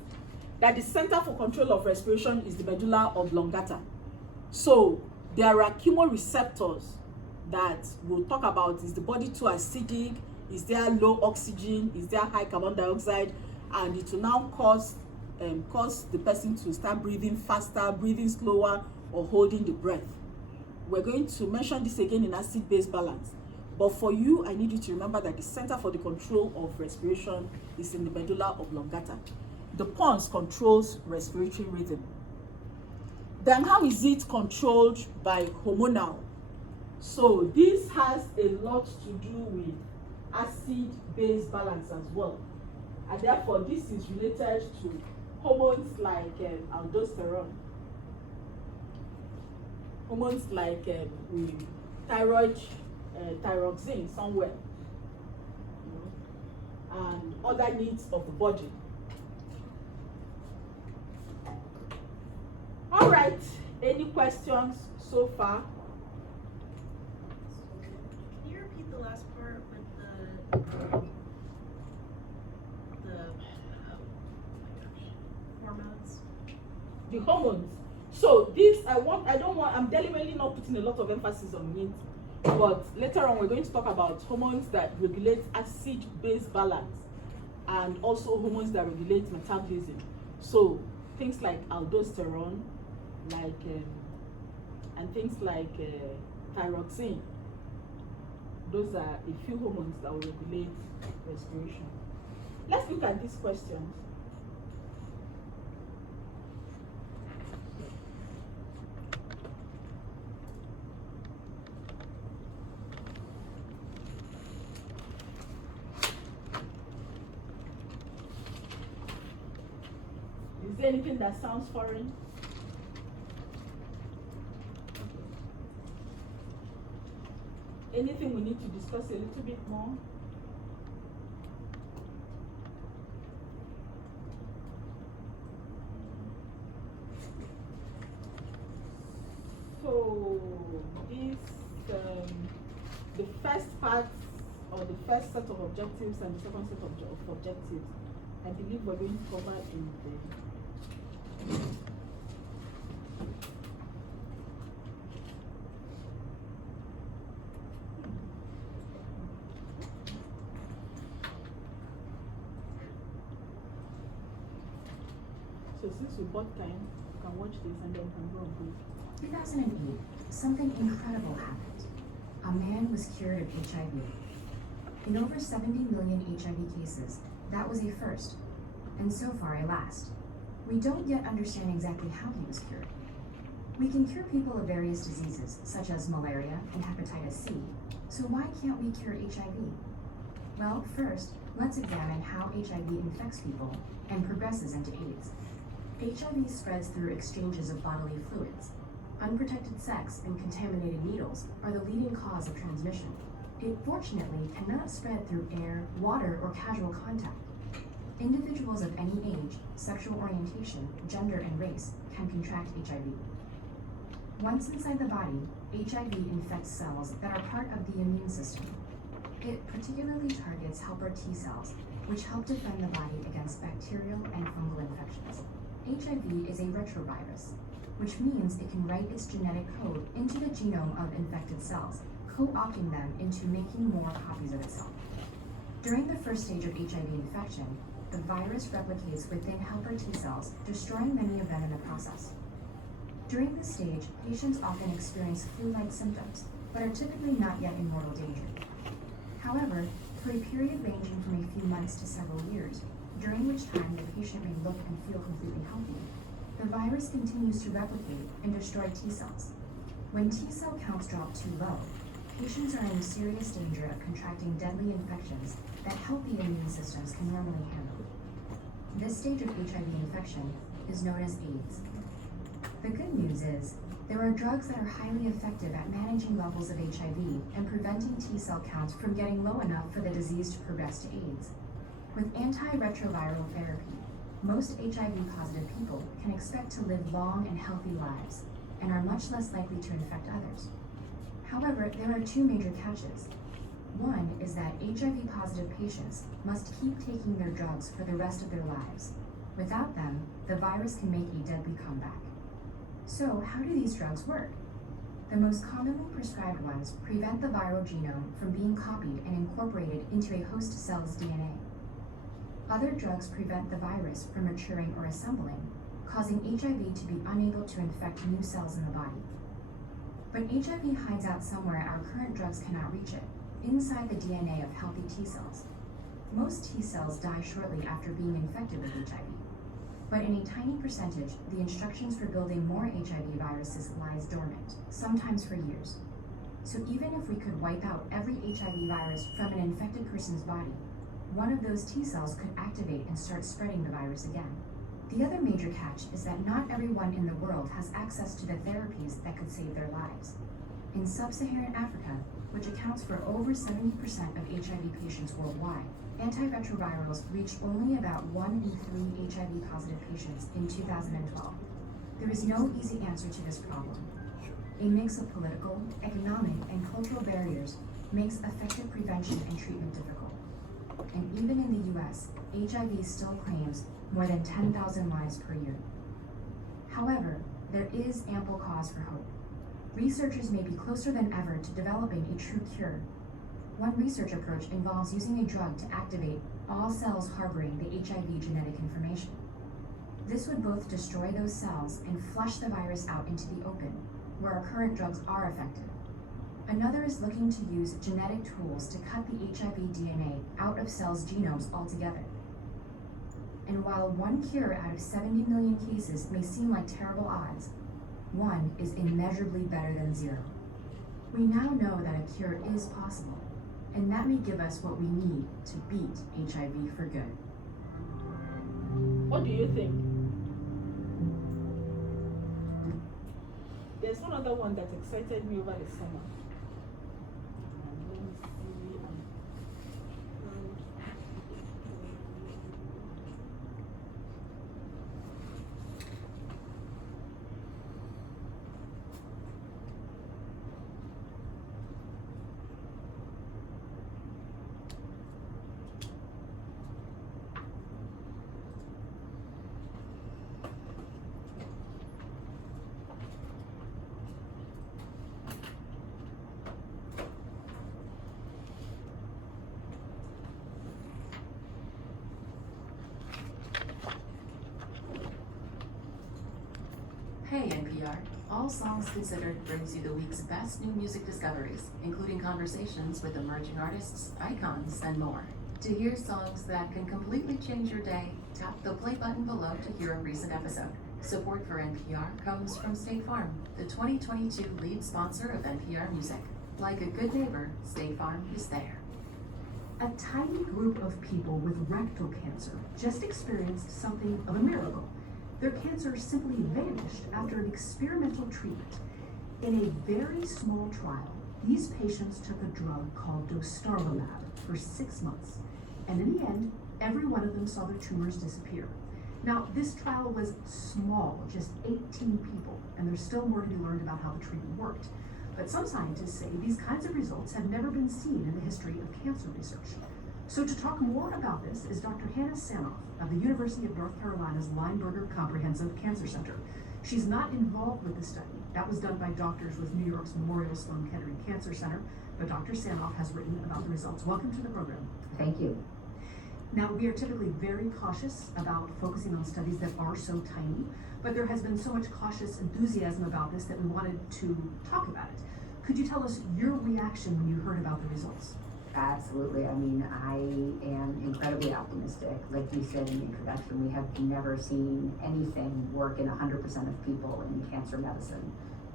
That the center for control of respiration is the medulla oblongata. So there are chemoreceptors that we'll talk about. Is the body too acidic? Is there low oxygen? Is there high carbon dioxide? And it will now cause the person to start breathing faster, breathing slower, or holding the breath. We're going to mention this again in acid-base balance. But for you, I need you to remember that the center for the control of respiration is in the medulla oblongata. The pons controls respiratory rhythm. Then how is it controlled by hormonal? So this has a lot to do with acid-base balance as well. And therefore, this is related to hormones like aldosterone, hormones like thyroxine somewhere, and other needs of the body. All right, any questions so far? Can you repeat the last part with hormones? The hormones. So I'm deliberately not putting a lot of emphasis on it, but later on we're going to talk about hormones that regulate acid-base balance and also hormones that regulate metabolism. So things like aldosterone, and things like thyroxine. Those are a few hormones that will regulate respiration. Let's look at these questions. Is there anything that sounds foreign? Anything we need to discuss a little bit more? So this, the first part, or the first set of objectives and the second set of objectives, I believe we're going to cover in the So since we bought time, we can watch this and then we can go on break. 2008, something incredible happened. A man was cured of HIV. In over 70 million HIV cases, that was a first, and so far a last. We don't yet understand exactly how he was cured. We can cure people of various diseases, such as malaria and hepatitis C, so why can't we cure HIV? Well, first, let's examine how HIV infects people and progresses into AIDS. HIV spreads through exchanges of bodily fluids. Unprotected sex and contaminated needles are the leading cause of transmission. It fortunately cannot spread through air, water, or casual contact. Individuals of any age, sexual orientation, gender, and race can contract HIV. Once inside the body, HIV infects cells that are part of the immune system. It particularly targets helper T cells, which help defend the body against bacterial and fungal infections. HIV is a retrovirus, which means it can write its genetic code into the genome of infected cells, co-opting them into making more copies of itself. During the first stage of HIV infection, the virus replicates within helper T cells, destroying many of them in the process. During this stage, patients often experience flu-like symptoms, but are typically not yet in mortal danger. However, for a period ranging from a few months to several years, during which time the patient may look and feel completely healthy, the virus continues to replicate and destroy T cells. When T cell counts drop too low, patients are in serious danger of contracting deadly infections that healthy immune systems can normally handle. This stage of HIV infection is known as AIDS. The good news is, there are drugs that are highly effective at managing levels of HIV and preventing T cell counts from getting low enough for the disease to progress to AIDS. With antiretroviral therapy, most HIV-positive people can expect to live long and healthy lives and are much less likely to infect others. However, there are two major catches. One is that HIV-positive patients must keep taking their drugs for the rest of their lives. Without them, the virus can make a deadly comeback. So, how do these drugs work? The most commonly prescribed ones prevent the viral genome from being copied and incorporated into a host cell's DNA. Other drugs prevent the virus from maturing or assembling, causing HIV to be unable to infect new cells in the body. But HIV hides out somewhere our current drugs cannot reach it, inside the DNA of healthy T cells. Most T cells die shortly after being infected with HIV. But in a tiny percentage, the instructions for building more HIV viruses lies dormant, sometimes for years. So even if we could wipe out every HIV virus from an infected person's body, one of those T cells could activate and start spreading the virus again. The other major catch is that not everyone in the world has access to the therapies that could save their lives. In sub-Saharan Africa, which accounts for over 70% of HIV patients worldwide, antiretrovirals reached only about 1 in 3 HIV-positive patients in 2012. There is no easy answer to this problem. A mix of political, economic, and cultural barriers makes effective prevention and treatment difficult. And even in the US, HIV still claims more than 10,000 lives per year. However, there is ample cause for hope. Researchers may be closer than ever to developing a true cure. One research approach involves using a drug to activate all cells harboring the HIV genetic information. This would both destroy those cells and flush the virus out into the open, where our current drugs are effective. Another is looking to use genetic tools to cut the HIV DNA out of cells' genomes altogether. And while one cure out of 70 million cases may seem like terrible odds, one is immeasurably better than zero. We now know that a cure is possible, and that may give us what we need to beat HIV for good. What do you think? There's one other one that excited me over the summer. Let me see. Hey NPR, All Songs Considered brings you the week's best new music discoveries, including conversations with emerging artists, icons, and more. To hear songs that can completely change your day, tap the play button below to hear a recent episode. Support for NPR comes from State Farm, the 2022 lead sponsor of NPR Music. Like a good neighbor, State Farm is there. A tiny group of people with rectal cancer just experienced something of a miracle. Their cancer simply vanished after an experimental treatment. In a very small trial, these patients took a drug called dostarlimab for 6 months. And in the end, every one of them saw their tumors disappear. Now, this trial was small, just 18 people, and there's still more to be learned about how the treatment worked. But some scientists say these kinds of results have never been seen in the history of cancer research. So to talk more about this is Dr. Hannah Sanoff of the University of North Carolina's Lineberger Comprehensive Cancer Center. She's not involved with the study. That was done by doctors with New York's Memorial Sloan Kettering Cancer Center, but Dr. Sanoff has written about the results. Welcome to the program. Thank you. Now, we are typically very cautious about focusing on studies that are so tiny, but there has been so much cautious enthusiasm about this that we wanted to talk about it. Could you tell us your reaction when you heard about the results? Absolutely. I mean, I am incredibly optimistic. Like you said in the introduction, we have never seen anything work in 100% of people in cancer medicine.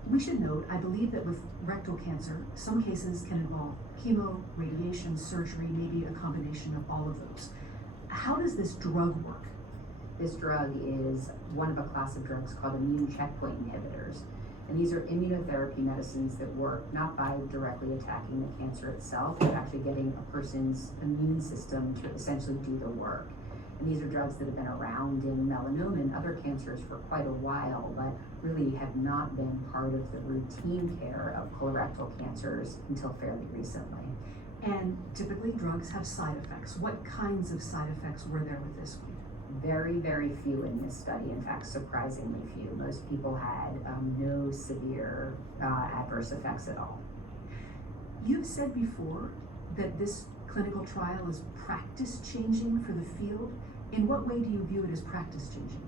We should note, I believe that with rectal cancer, some cases can involve chemo, radiation, surgery, maybe a combination of all of those. How does this drug work? This drug is one of a class of drugs called immune checkpoint inhibitors. And these are immunotherapy medicines that work not by directly attacking the cancer itself, but actually getting a person's immune system to essentially do the work. And these are drugs that have been around in melanoma and other cancers for quite a while, but really have not been part of the routine care of colorectal cancers until fairly recently. And typically drugs have side effects. What kinds of side effects were there with this one? Very, very few in this study. In fact, surprisingly few. Most people had no severe adverse effects at all. You've said before that this clinical trial is practice changing for the field. In what way do you view it as practice changing?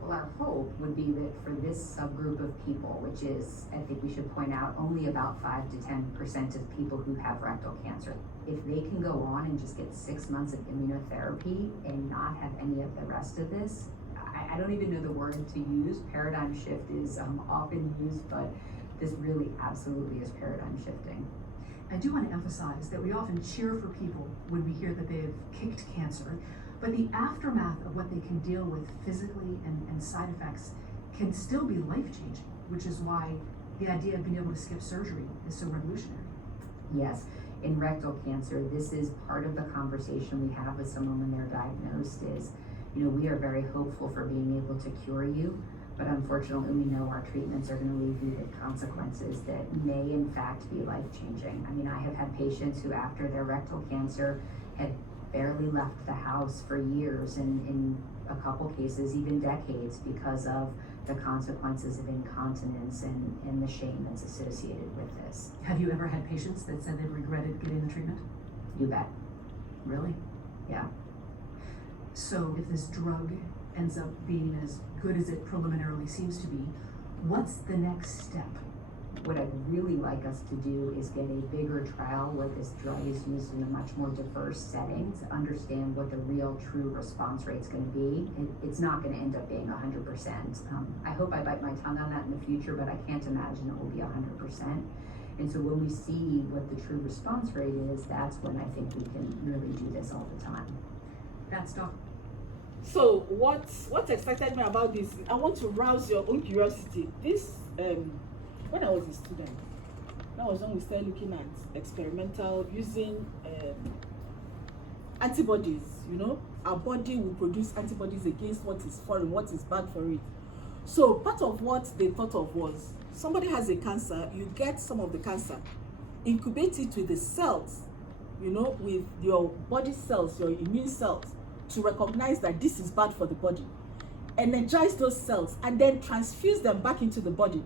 Well, our hope would be that for this subgroup of people, which is, I think we should point out, only about 5 to 10% of people who have rectal cancer, if they can go on and just get 6 months of immunotherapy and not have any of the rest of this, I don't even know the word to use. Paradigm shift is often used, but this really absolutely is paradigm shifting. I do want to emphasize that we often cheer for people when we hear that they have kicked cancer, but the aftermath of what they can deal with physically and side effects can still be life-changing, which is why the idea of being able to skip surgery is so revolutionary. Yes, in rectal cancer, this is part of the conversation we have with someone when they're diagnosed is, we are very hopeful for being able to cure you, but unfortunately we know our treatments are going to leave you with consequences that may in fact be life-changing. I mean, I have had patients who after their rectal cancer had barely left the house for years, and in a couple cases even decades, because of the consequences of incontinence and the shame that's associated with this. Have you ever had patients that said they regretted getting the treatment? You bet. Really? Yeah. So if this drug ends up being as good as it preliminarily seems to be, what's the next step? What I'd really like us to do is get a bigger trial where this drug is used in a much more diverse setting to understand what the real true response rate's going to be. It's not going to end up being 100%. I hope I bite my tongue on that in the future, but I can't imagine it will be 100%. And so when we see what the true response rate is, that's when I think we can really do this all the time. That's Doc. So what excited me about this, I want to rouse your own curiosity. This when I was a student, that was when we started looking at experimental using antibodies. Our body will produce antibodies against what is foreign, what is bad for it. So part of what they thought of was, somebody has a cancer, you get some of the cancer, incubate it with the cells, with your body cells, your immune cells, to recognize that this is bad for the body, energize those cells, and then transfuse them back into the body,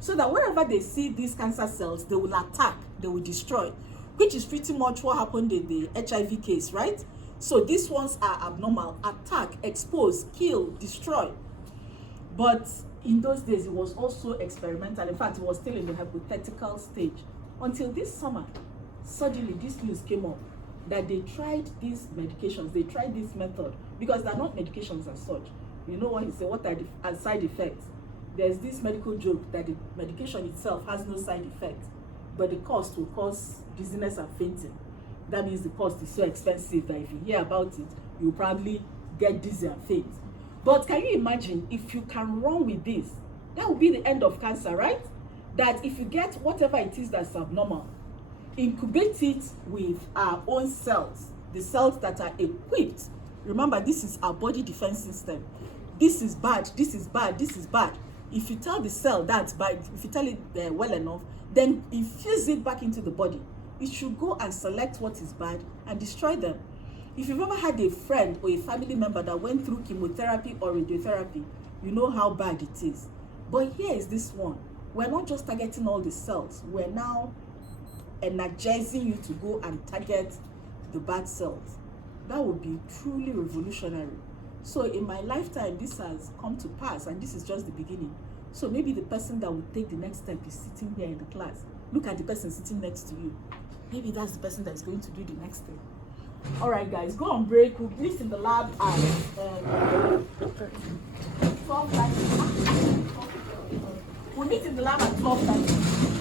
so that wherever they see these cancer cells, they will attack, they will destroy, which is pretty much what happened in the HIV case, right? So these ones are abnormal, attack, expose, kill, destroy. But in those days, it was also experimental. In fact, it was still in the hypothetical stage. Until this summer, suddenly this news came up that they tried these medications, they tried this method, because they're not medications as such. You know what he said, what are the side effects? There's this medical joke that the medication itself has no side effects, but the cost will cause dizziness and fainting. That means the cost is so expensive that if you hear about it, you'll probably get dizzy and faint. But can you imagine if you can run with this? That would be the end of cancer, right? That if you get whatever it is that's abnormal, incubate it with our own cells, the cells that are equipped. Remember, this is our body defense system. This is bad, this is bad, this is bad. If you tell the cell that's bad, if you tell it well enough, then infuse it back into the body. It should go and select what is bad and destroy them. If you've ever had a friend or a family member that went through chemotherapy or radiotherapy, you know how bad it is. But here is this one. We're not just targeting all the cells. We're now energizing you to go and target the bad cells. That would be truly revolutionary. So in my lifetime, this has come to pass, and this is just the beginning. So maybe the person that will take the next step is sitting here in the class. Look at the person sitting next to you. Maybe that's the person that's going to do the next thing. All right, guys, go on break. We'll meet in the lab at 12:30. We'll meet in the lab at 12:30.